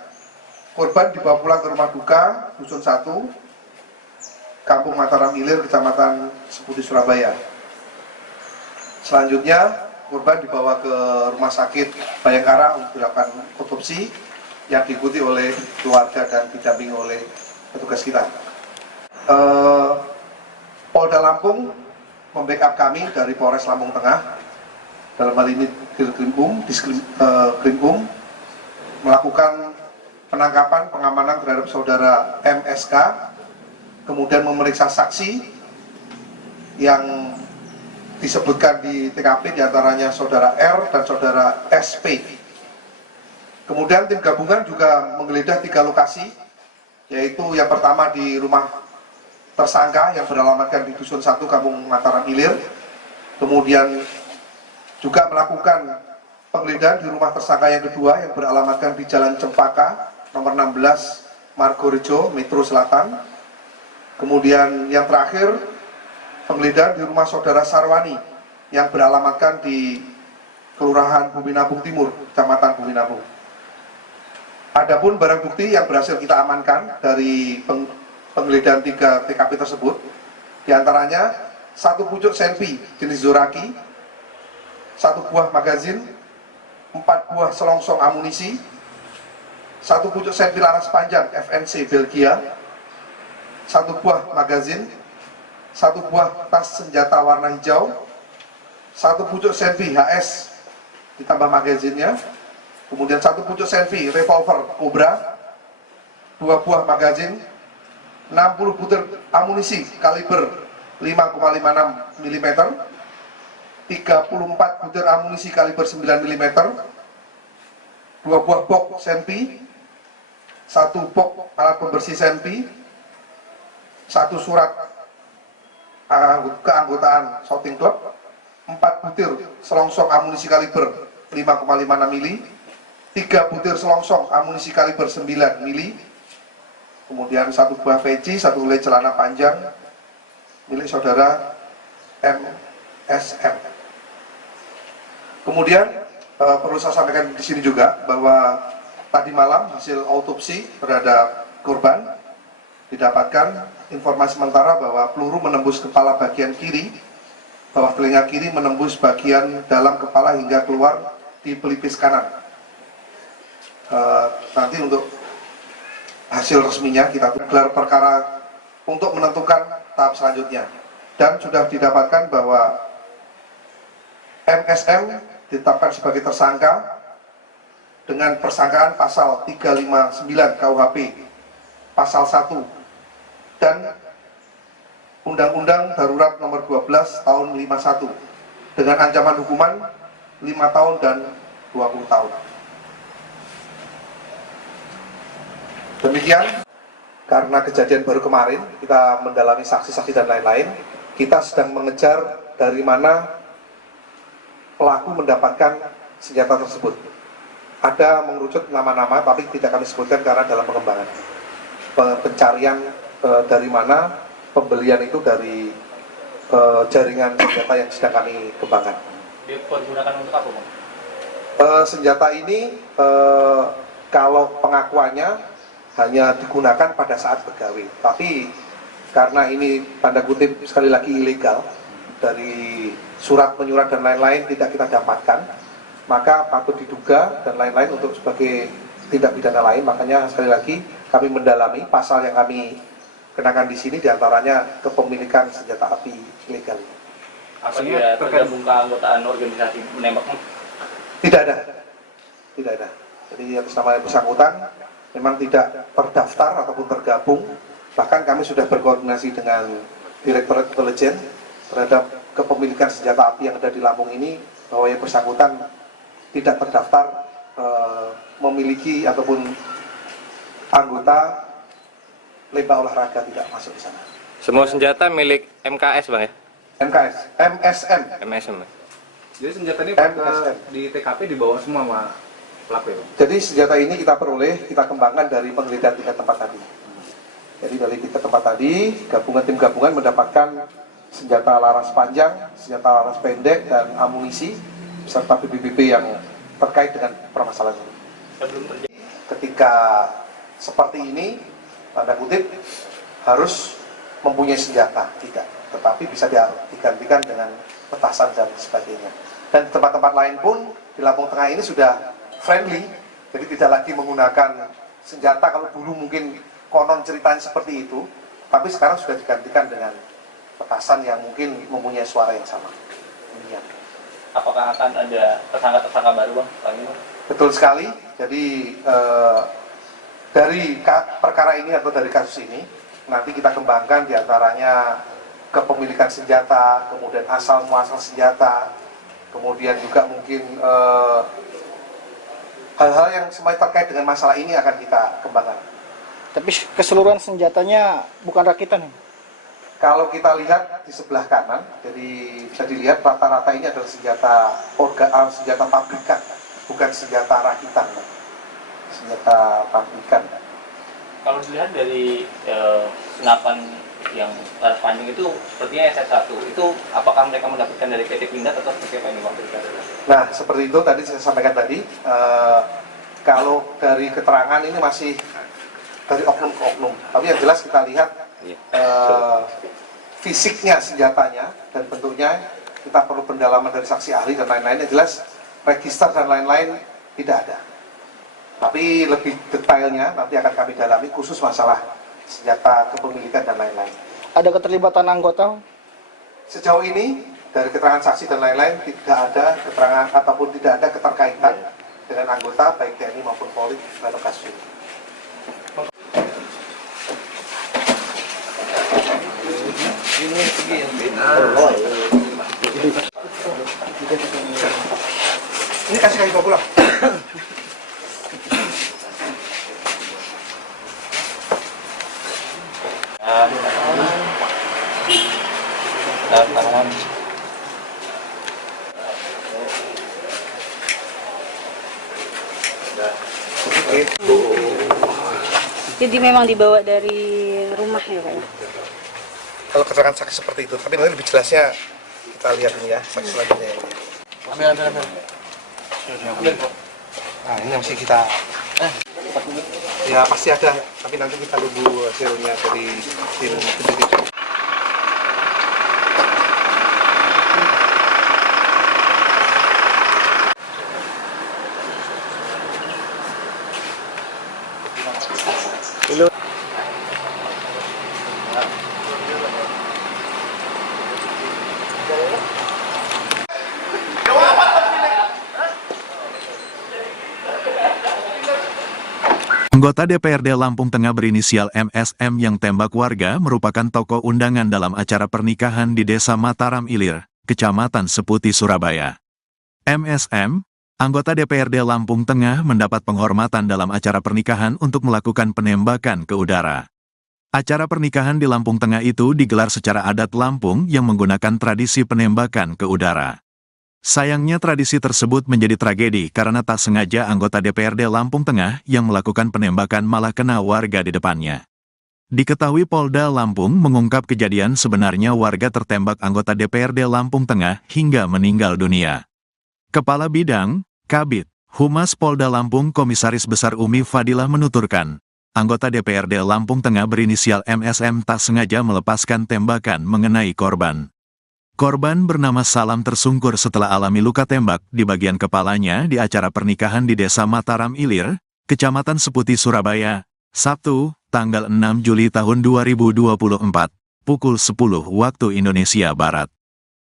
korban dibawa pulang ke rumah duka Dusun 1, Kampung Mataram Ilir, Kecamatan Seputi, Surabaya. Selanjutnya korban dibawa ke rumah sakit Bayangkara untuk dilakukan otopsi yang diikuti oleh keluarga dan didampingi oleh petugas kita. Polda Lampung membackup kami dari Polres Lampung Tengah, dalam hal ini Diskrimum, melakukan penangkapan, pengamanan terhadap saudara MSK, kemudian memeriksa saksi yang disebutkan di TKP, diantaranya saudara R dan saudara SP. Kemudian tim gabungan juga menggeledah 3 lokasi, yaitu yang pertama di rumah tersangka yang beralamatkan di Dusun 1, Kampung Mataram Ilir. Kemudian juga melakukan penggeledahan di rumah tersangka yang kedua yang beralamatkan di Jalan Cempaka, nomor 16, Margorejo, Metro Selatan. Kemudian yang terakhir, penggeledahan di rumah saudara Sarwani yang beralamatkan di Kelurahan Bumi Nabung Timur, Kecamatan Bumi Nabung. Adapun barang bukti yang berhasil kita amankan dari penggeledahan 3 TKP tersebut, diantaranya 1 pucuk senpi jenis Zoraki, 1 buah magazin, 4 buah selongsong amunisi, 1 pucuk senpi laras panjang FNC Belgia, 1 buah magazin, 1 buah tas senjata warna hijau, 1 pucuk senpi HS ditambah magazinnya, kemudian 1 pucuk senpi revolver Cobra, 2 buah magazin, 60 butir amunisi kaliber 5,56 mm, 34 butir amunisi kaliber 9 mm, 2 buah box senpi, 1 box alat pembersih senpi, 1 surat keanggotaan shooting club, 4 butir selongsong amunisi kaliber 5,56 mm, 3 butir selongsong amunisi kaliber 9 mm, kemudian 1 buah peci, 1 helai celana panjang milik saudara MSM. Kemudian perlu saya sampaikan di sini juga bahwa tadi malam hasil autopsi terhadap korban didapatkan informasi sementara bahwa peluru menembus kepala bagian kiri, bawah telinga kiri menembus bagian dalam kepala hingga keluar di pelipis kanan. Nanti untuk hasil resminya kita gelar perkara untuk menentukan tahap selanjutnya. Dan sudah didapatkan bahwa MSM ditetapkan sebagai tersangka dengan persangkaan pasal 359 KUHP, pasal 1, dan Undang-Undang Darurat Nomor 12 Tahun 51 dengan ancaman hukuman 5 tahun dan 20 tahun. Demikian, karena kejadian baru kemarin, kita mendalami saksi-saksi dan lain-lain, kita sedang mengejar dari mana pelaku mendapatkan senjata tersebut. Ada mengerucut nama-nama, tapi tidak kami sebutkan karena dalam pengembangan. Pencarian dari mana, pembelian itu dari jaringan senjata yang sedang kami kembangkan. Dipergunakan untuk apa, Bang? Senjata ini kalau pengakuannya hanya digunakan pada saat begawe, tapi karena ini tanda kutip sekali lagi ilegal, dari surat menyurat dan lain-lain tidak kita dapatkan, maka patut diduga dan lain-lain untuk sebagai tindak pidana lain. Makanya sekali lagi kami mendalami pasal yang kami kenakan di sini, diantaranya kepemilikan senjata api ilegal. Apa dia tergabung ke anggotaan organisasi menembak? Tidak ada. Jadi atas nama yang bersangkutan memang tidak terdaftar ataupun tergabung. Bahkan kami sudah berkoordinasi dengan Direktorat Intelijen terhadap kepemilikan senjata api yang ada di Lampung ini, bahwa yang bersangkutan tidak terdaftar memiliki ataupun anggota lembah olahraga, tidak masuk di sana. Semua senjata milik MKS, Bang ya? MSM. MSM. Jadi senjata ini MSM. di TKP dibawa semua sama pelaku ya, Bang? Jadi senjata ini kita peroleh, kita kembangkan dari penggeledahan 3 tempat tadi. Jadi dari 3 tempat tadi, tim gabungan mendapatkan senjata laras panjang, senjata laras pendek, dan amunisi, serta BBB yang terkait dengan permasalahan ini. Ketika seperti ini, tanda kutip, harus mempunyai senjata, tidak. Tetapi bisa digantikan dengan petasan dan sebagainya. Dan di tempat-tempat lain pun, di Lampung Tengah ini sudah friendly, jadi tidak lagi menggunakan senjata. Kalau dulu mungkin konon ceritanya seperti itu, tapi sekarang sudah digantikan dengan petasan yang mungkin mempunyai suara yang sama. Demikian. Apakah akan ada tersangka-tersangka baru, Bang? Betul sekali. Jadi dari perkara ini atau dari kasus ini nanti kita kembangkan diantaranya kepemilikan senjata, kemudian asal muasal senjata, kemudian juga mungkin hal-hal yang semuanya terkait dengan masalah ini akan kita kembangkan. Tapi keseluruhan senjatanya bukan rakitan. Kalau kita lihat di sebelah kanan, jadi bisa dilihat rata-rata ini adalah senjata pabrikan, bukan senjata rakitan, senjata pabrikan. Kalau dilihat dari senapan yang laras panjang itu sepertinya SS1, itu apakah mereka mendapatkan dari PT Pindad atau seperti apa ini, Bang? Nah, seperti itu tadi saya sampaikan tadi, kalau dari keterangan ini masih dari oknum ke oknum, tapi yang jelas kita lihat fisiknya senjatanya dan bentuknya, kita perlu pendalaman dari saksi ahli dan lain-lain. Yang jelas register dan lain-lain tidak ada, tapi lebih detailnya nanti akan kami dalami khusus masalah senjata kepemilikan dan lain-lain. Ada keterlibatan anggota? Sejauh ini dari keterangan saksi dan lain-lain tidak ada keterangan ataupun tidak ada keterkaitan dengan anggota baik TNI maupun Polri dalam kasus ini. Ini kasih bawa pulang. Jadi memang dibawa dari rumah ya Pak? Kalau keterangan saksi seperti itu, tapi nanti lebih jelasnya kita lihat ini ya, saksi selanjutnya ini. Ambil. Nah, ini masih kita... Ya pasti ada, tapi nanti kita tunggu hasilnya dari tim penyidik. Anggota DPRD Lampung Tengah berinisial MSM yang tembak warga merupakan tokoh undangan dalam acara pernikahan di Desa Mataram Ilir, Kecamatan Seputi, Surabaya. MSM, anggota DPRD Lampung Tengah mendapat penghormatan dalam acara pernikahan untuk melakukan penembakan ke udara. Acara pernikahan di Lampung Tengah itu digelar secara adat Lampung yang menggunakan tradisi penembakan ke udara. Sayangnya tradisi tersebut menjadi tragedi karena tak sengaja anggota DPRD Lampung Tengah yang melakukan penembakan malah kena warga di depannya. Diketahui Polda Lampung mengungkap kejadian sebenarnya warga tertembak anggota DPRD Lampung Tengah hingga meninggal dunia. Kepala Bidang, Kabid, Humas Polda Lampung Komisaris Besar Umi Fadilah menuturkan, anggota DPRD Lampung Tengah berinisial MSM tak sengaja melepaskan tembakan mengenai korban. Korban bernama Salam tersungkur setelah alami luka tembak di bagian kepalanya di acara pernikahan di Desa Mataram Ilir, Kecamatan Seputi, Surabaya, Sabtu, tanggal 6 Juli tahun 2024, pukul 10 waktu Indonesia Barat.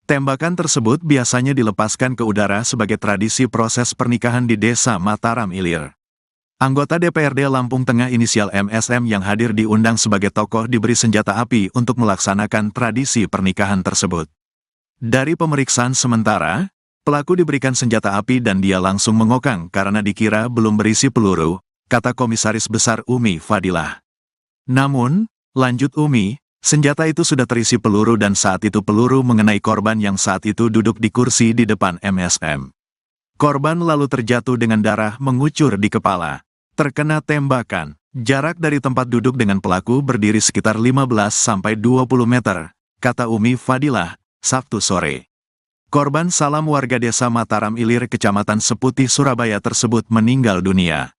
Tembakan tersebut biasanya dilepaskan ke udara sebagai tradisi proses pernikahan di Desa Mataram Ilir. Anggota DPRD Lampung Tengah inisial MSM yang hadir diundang sebagai tokoh diberi senjata api untuk melaksanakan tradisi pernikahan tersebut. Dari pemeriksaan sementara, pelaku diberikan senjata api dan dia langsung mengokang karena dikira belum berisi peluru, kata Komisaris Besar Umi Fadilah. Namun, lanjut Umi, senjata itu sudah terisi peluru dan saat itu peluru mengenai korban yang saat itu duduk di kursi di depan MSM. Korban lalu terjatuh dengan darah mengucur di kepala. Terkena tembakan, jarak dari tempat duduk dengan pelaku berdiri sekitar 15-20 meter, kata Umi Fadilah, Sabtu sore. Korban Salam warga Desa Mataram Ilir Kecamatan Seputi, Surabaya tersebut meninggal dunia.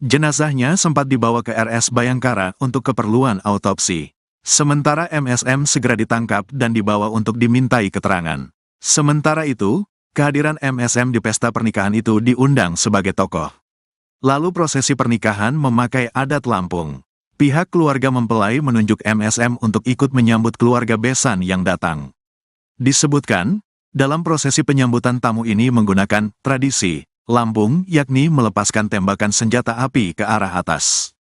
Jenazahnya sempat dibawa ke RS Bayangkara untuk keperluan autopsi. Sementara MSM segera ditangkap dan dibawa untuk dimintai keterangan. Sementara itu, kehadiran MSM di pesta pernikahan itu diundang sebagai tokoh. Lalu prosesi pernikahan memakai adat Lampung. Pihak keluarga mempelai menunjuk MSM untuk ikut menyambut keluarga besan yang datang. Disebutkan, dalam prosesi penyambutan tamu ini menggunakan tradisi Lampung, yakni melepaskan tembakan senjata api ke arah atas.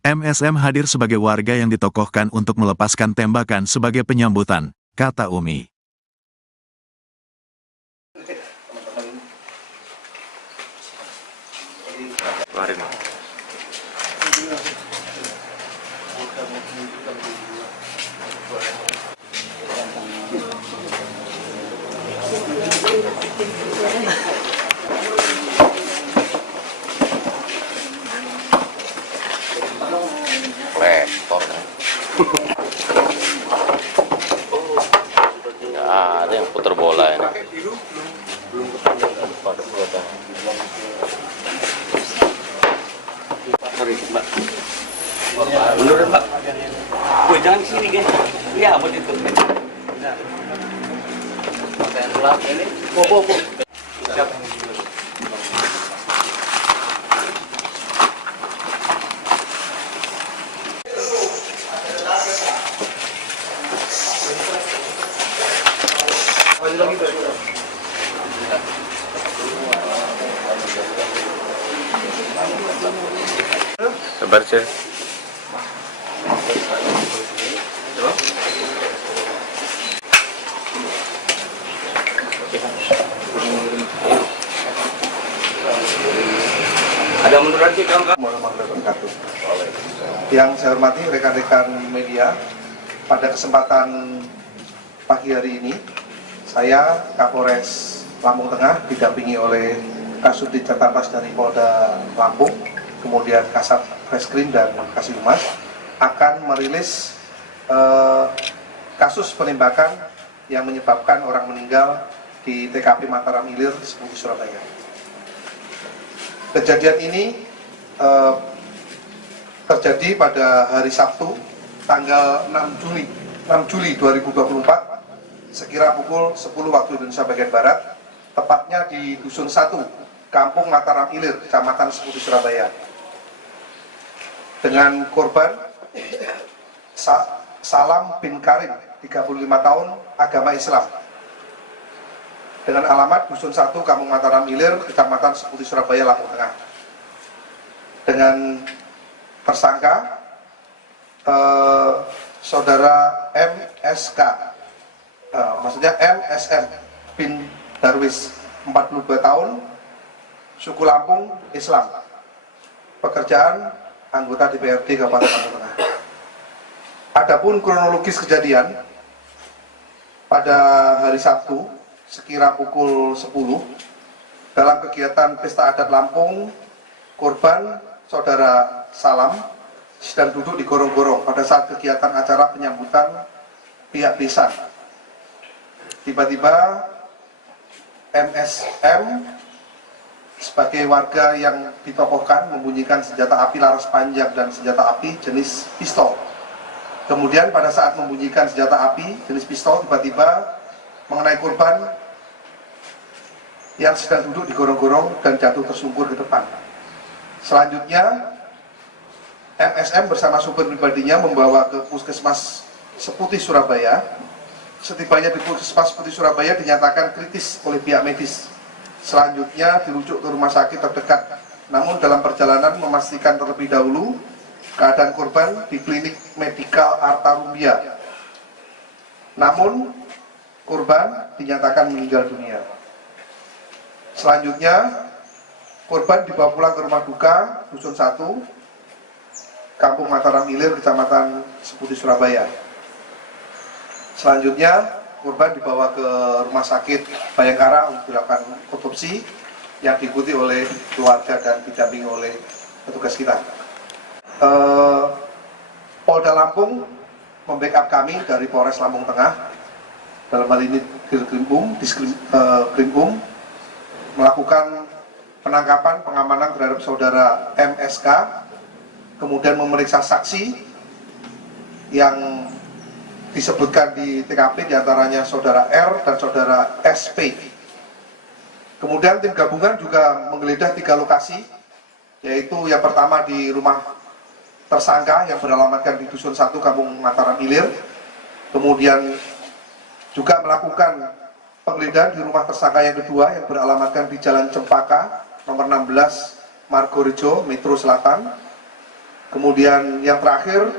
MSM hadir sebagai warga yang ditokohkan untuk melepaskan tembakan sebagai penyambutan, kata Umi. Rektor. Nggak ada yang putar bola ini. Sorry, Mbak. Mundur, Mbak. Woi, jangan ke sini, guys. Iya, buat itu. Pakaian gelap ini. Po. Siap. Sabar, Cek. Ada mundur lagi, kawan-kawan. Warahmatullahi wabarakatuh. Yang saya hormati rekan-rekan media, pada kesempatan pagi hari ini, saya Kapolres Lampung Tengah didampingi oleh Kasubdit Jatantras dari Polda Lampung, kemudian Kasat Reskrim dan Kasih-Humas akan merilis kasus penembakan yang menyebabkan orang meninggal di TKP Mataram Ilir, Seputi, Surabaya. Kejadian ini terjadi pada hari Sabtu, tanggal 6 Juli 2024, sekira pukul 10 waktu Indonesia bagian Barat, tepatnya di Dusun 1, Kampung Mataram Ilir, Kecamatan Seputi, Surabaya. Dengan korban Salam bin Karim, 35 tahun, agama Islam. Dengan alamat Dusun 1, Kampung Mataram Ilir, Kecamatan Seputi, Surabaya, Lampung Tengah. Dengan tersangka saudara MSK, maksudnya MSM bin Darwis, 42 tahun, suku Lampung, Islam. Pekerjaan anggota DPRD Kabupaten Lampung Tengah. Adapun kronologis kejadian, pada hari Sabtu sekira pukul 10 dalam kegiatan Pesta Adat Lampung, korban saudara Salam sedang duduk di gorong-gorong pada saat kegiatan acara penyambutan pihak desa. Tiba-tiba MSM sebagai warga yang ditokohkan membunyikan senjata api laras panjang dan senjata api jenis pistol. Kemudian pada saat membunyikan senjata api jenis pistol, tiba-tiba mengenai korban yang sedang duduk di gorong-gorong dan jatuh tersungkur ke depan. Selanjutnya MSM bersama supir pribadinya membawa ke Puskesmas Seputi, Surabaya. Setibanya di Puskesmas Seputi, Surabaya dinyatakan kritis oleh pihak medis. Selanjutnya dirujuk ke rumah sakit terdekat. Namun dalam perjalanan memastikan terlebih dahulu keadaan korban di Klinik Medikal Arta Rumbia. Namun korban dinyatakan meninggal dunia. Selanjutnya korban dibawa pulang ke rumah duka Dusun 1, Kampung Mataram Ilir, Kecamatan Seputi, Surabaya. Selanjutnya korban dibawa ke rumah sakit Bayangkara untuk dilakukan otopsi yang diikuti oleh keluarga dan didampingi oleh petugas kita. Polda Lampung membackup kami dari Polres Lampung Tengah, dalam hal ini Diskrimum, melakukan penangkapan, pengamanan terhadap saudara MSK, kemudian memeriksa saksi yang disebutkan di TKP, diantaranya saudara R dan saudara SP. Kemudian tim gabungan juga menggeledah 3 lokasi, yaitu yang pertama di rumah tersangka yang beralamatkan di Dusun 1, Kampung Mataram Ilir. Kemudian juga melakukan penggeledahan di rumah tersangka yang kedua yang beralamatkan di Jalan Cempaka, nomor 16, Margorejo, Metro Selatan. Kemudian yang terakhir,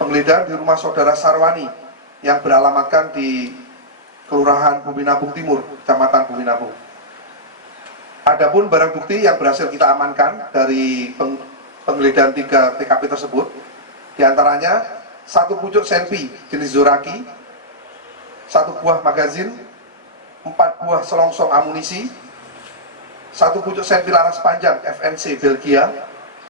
penggeledahan di rumah saudara Sarwani yang beralamatkan di Kelurahan Bumi Nabung Timur, Kecamatan Bumi Nabung. Adapun barang bukti yang berhasil kita amankan dari penggeledahan 3 TKP tersebut, diantaranya 1 pucuk senpi jenis Zoraki, 1 buah magazin, 4 buah selongsong amunisi, 1 pucuk senpi laras panjang FNC Belgia,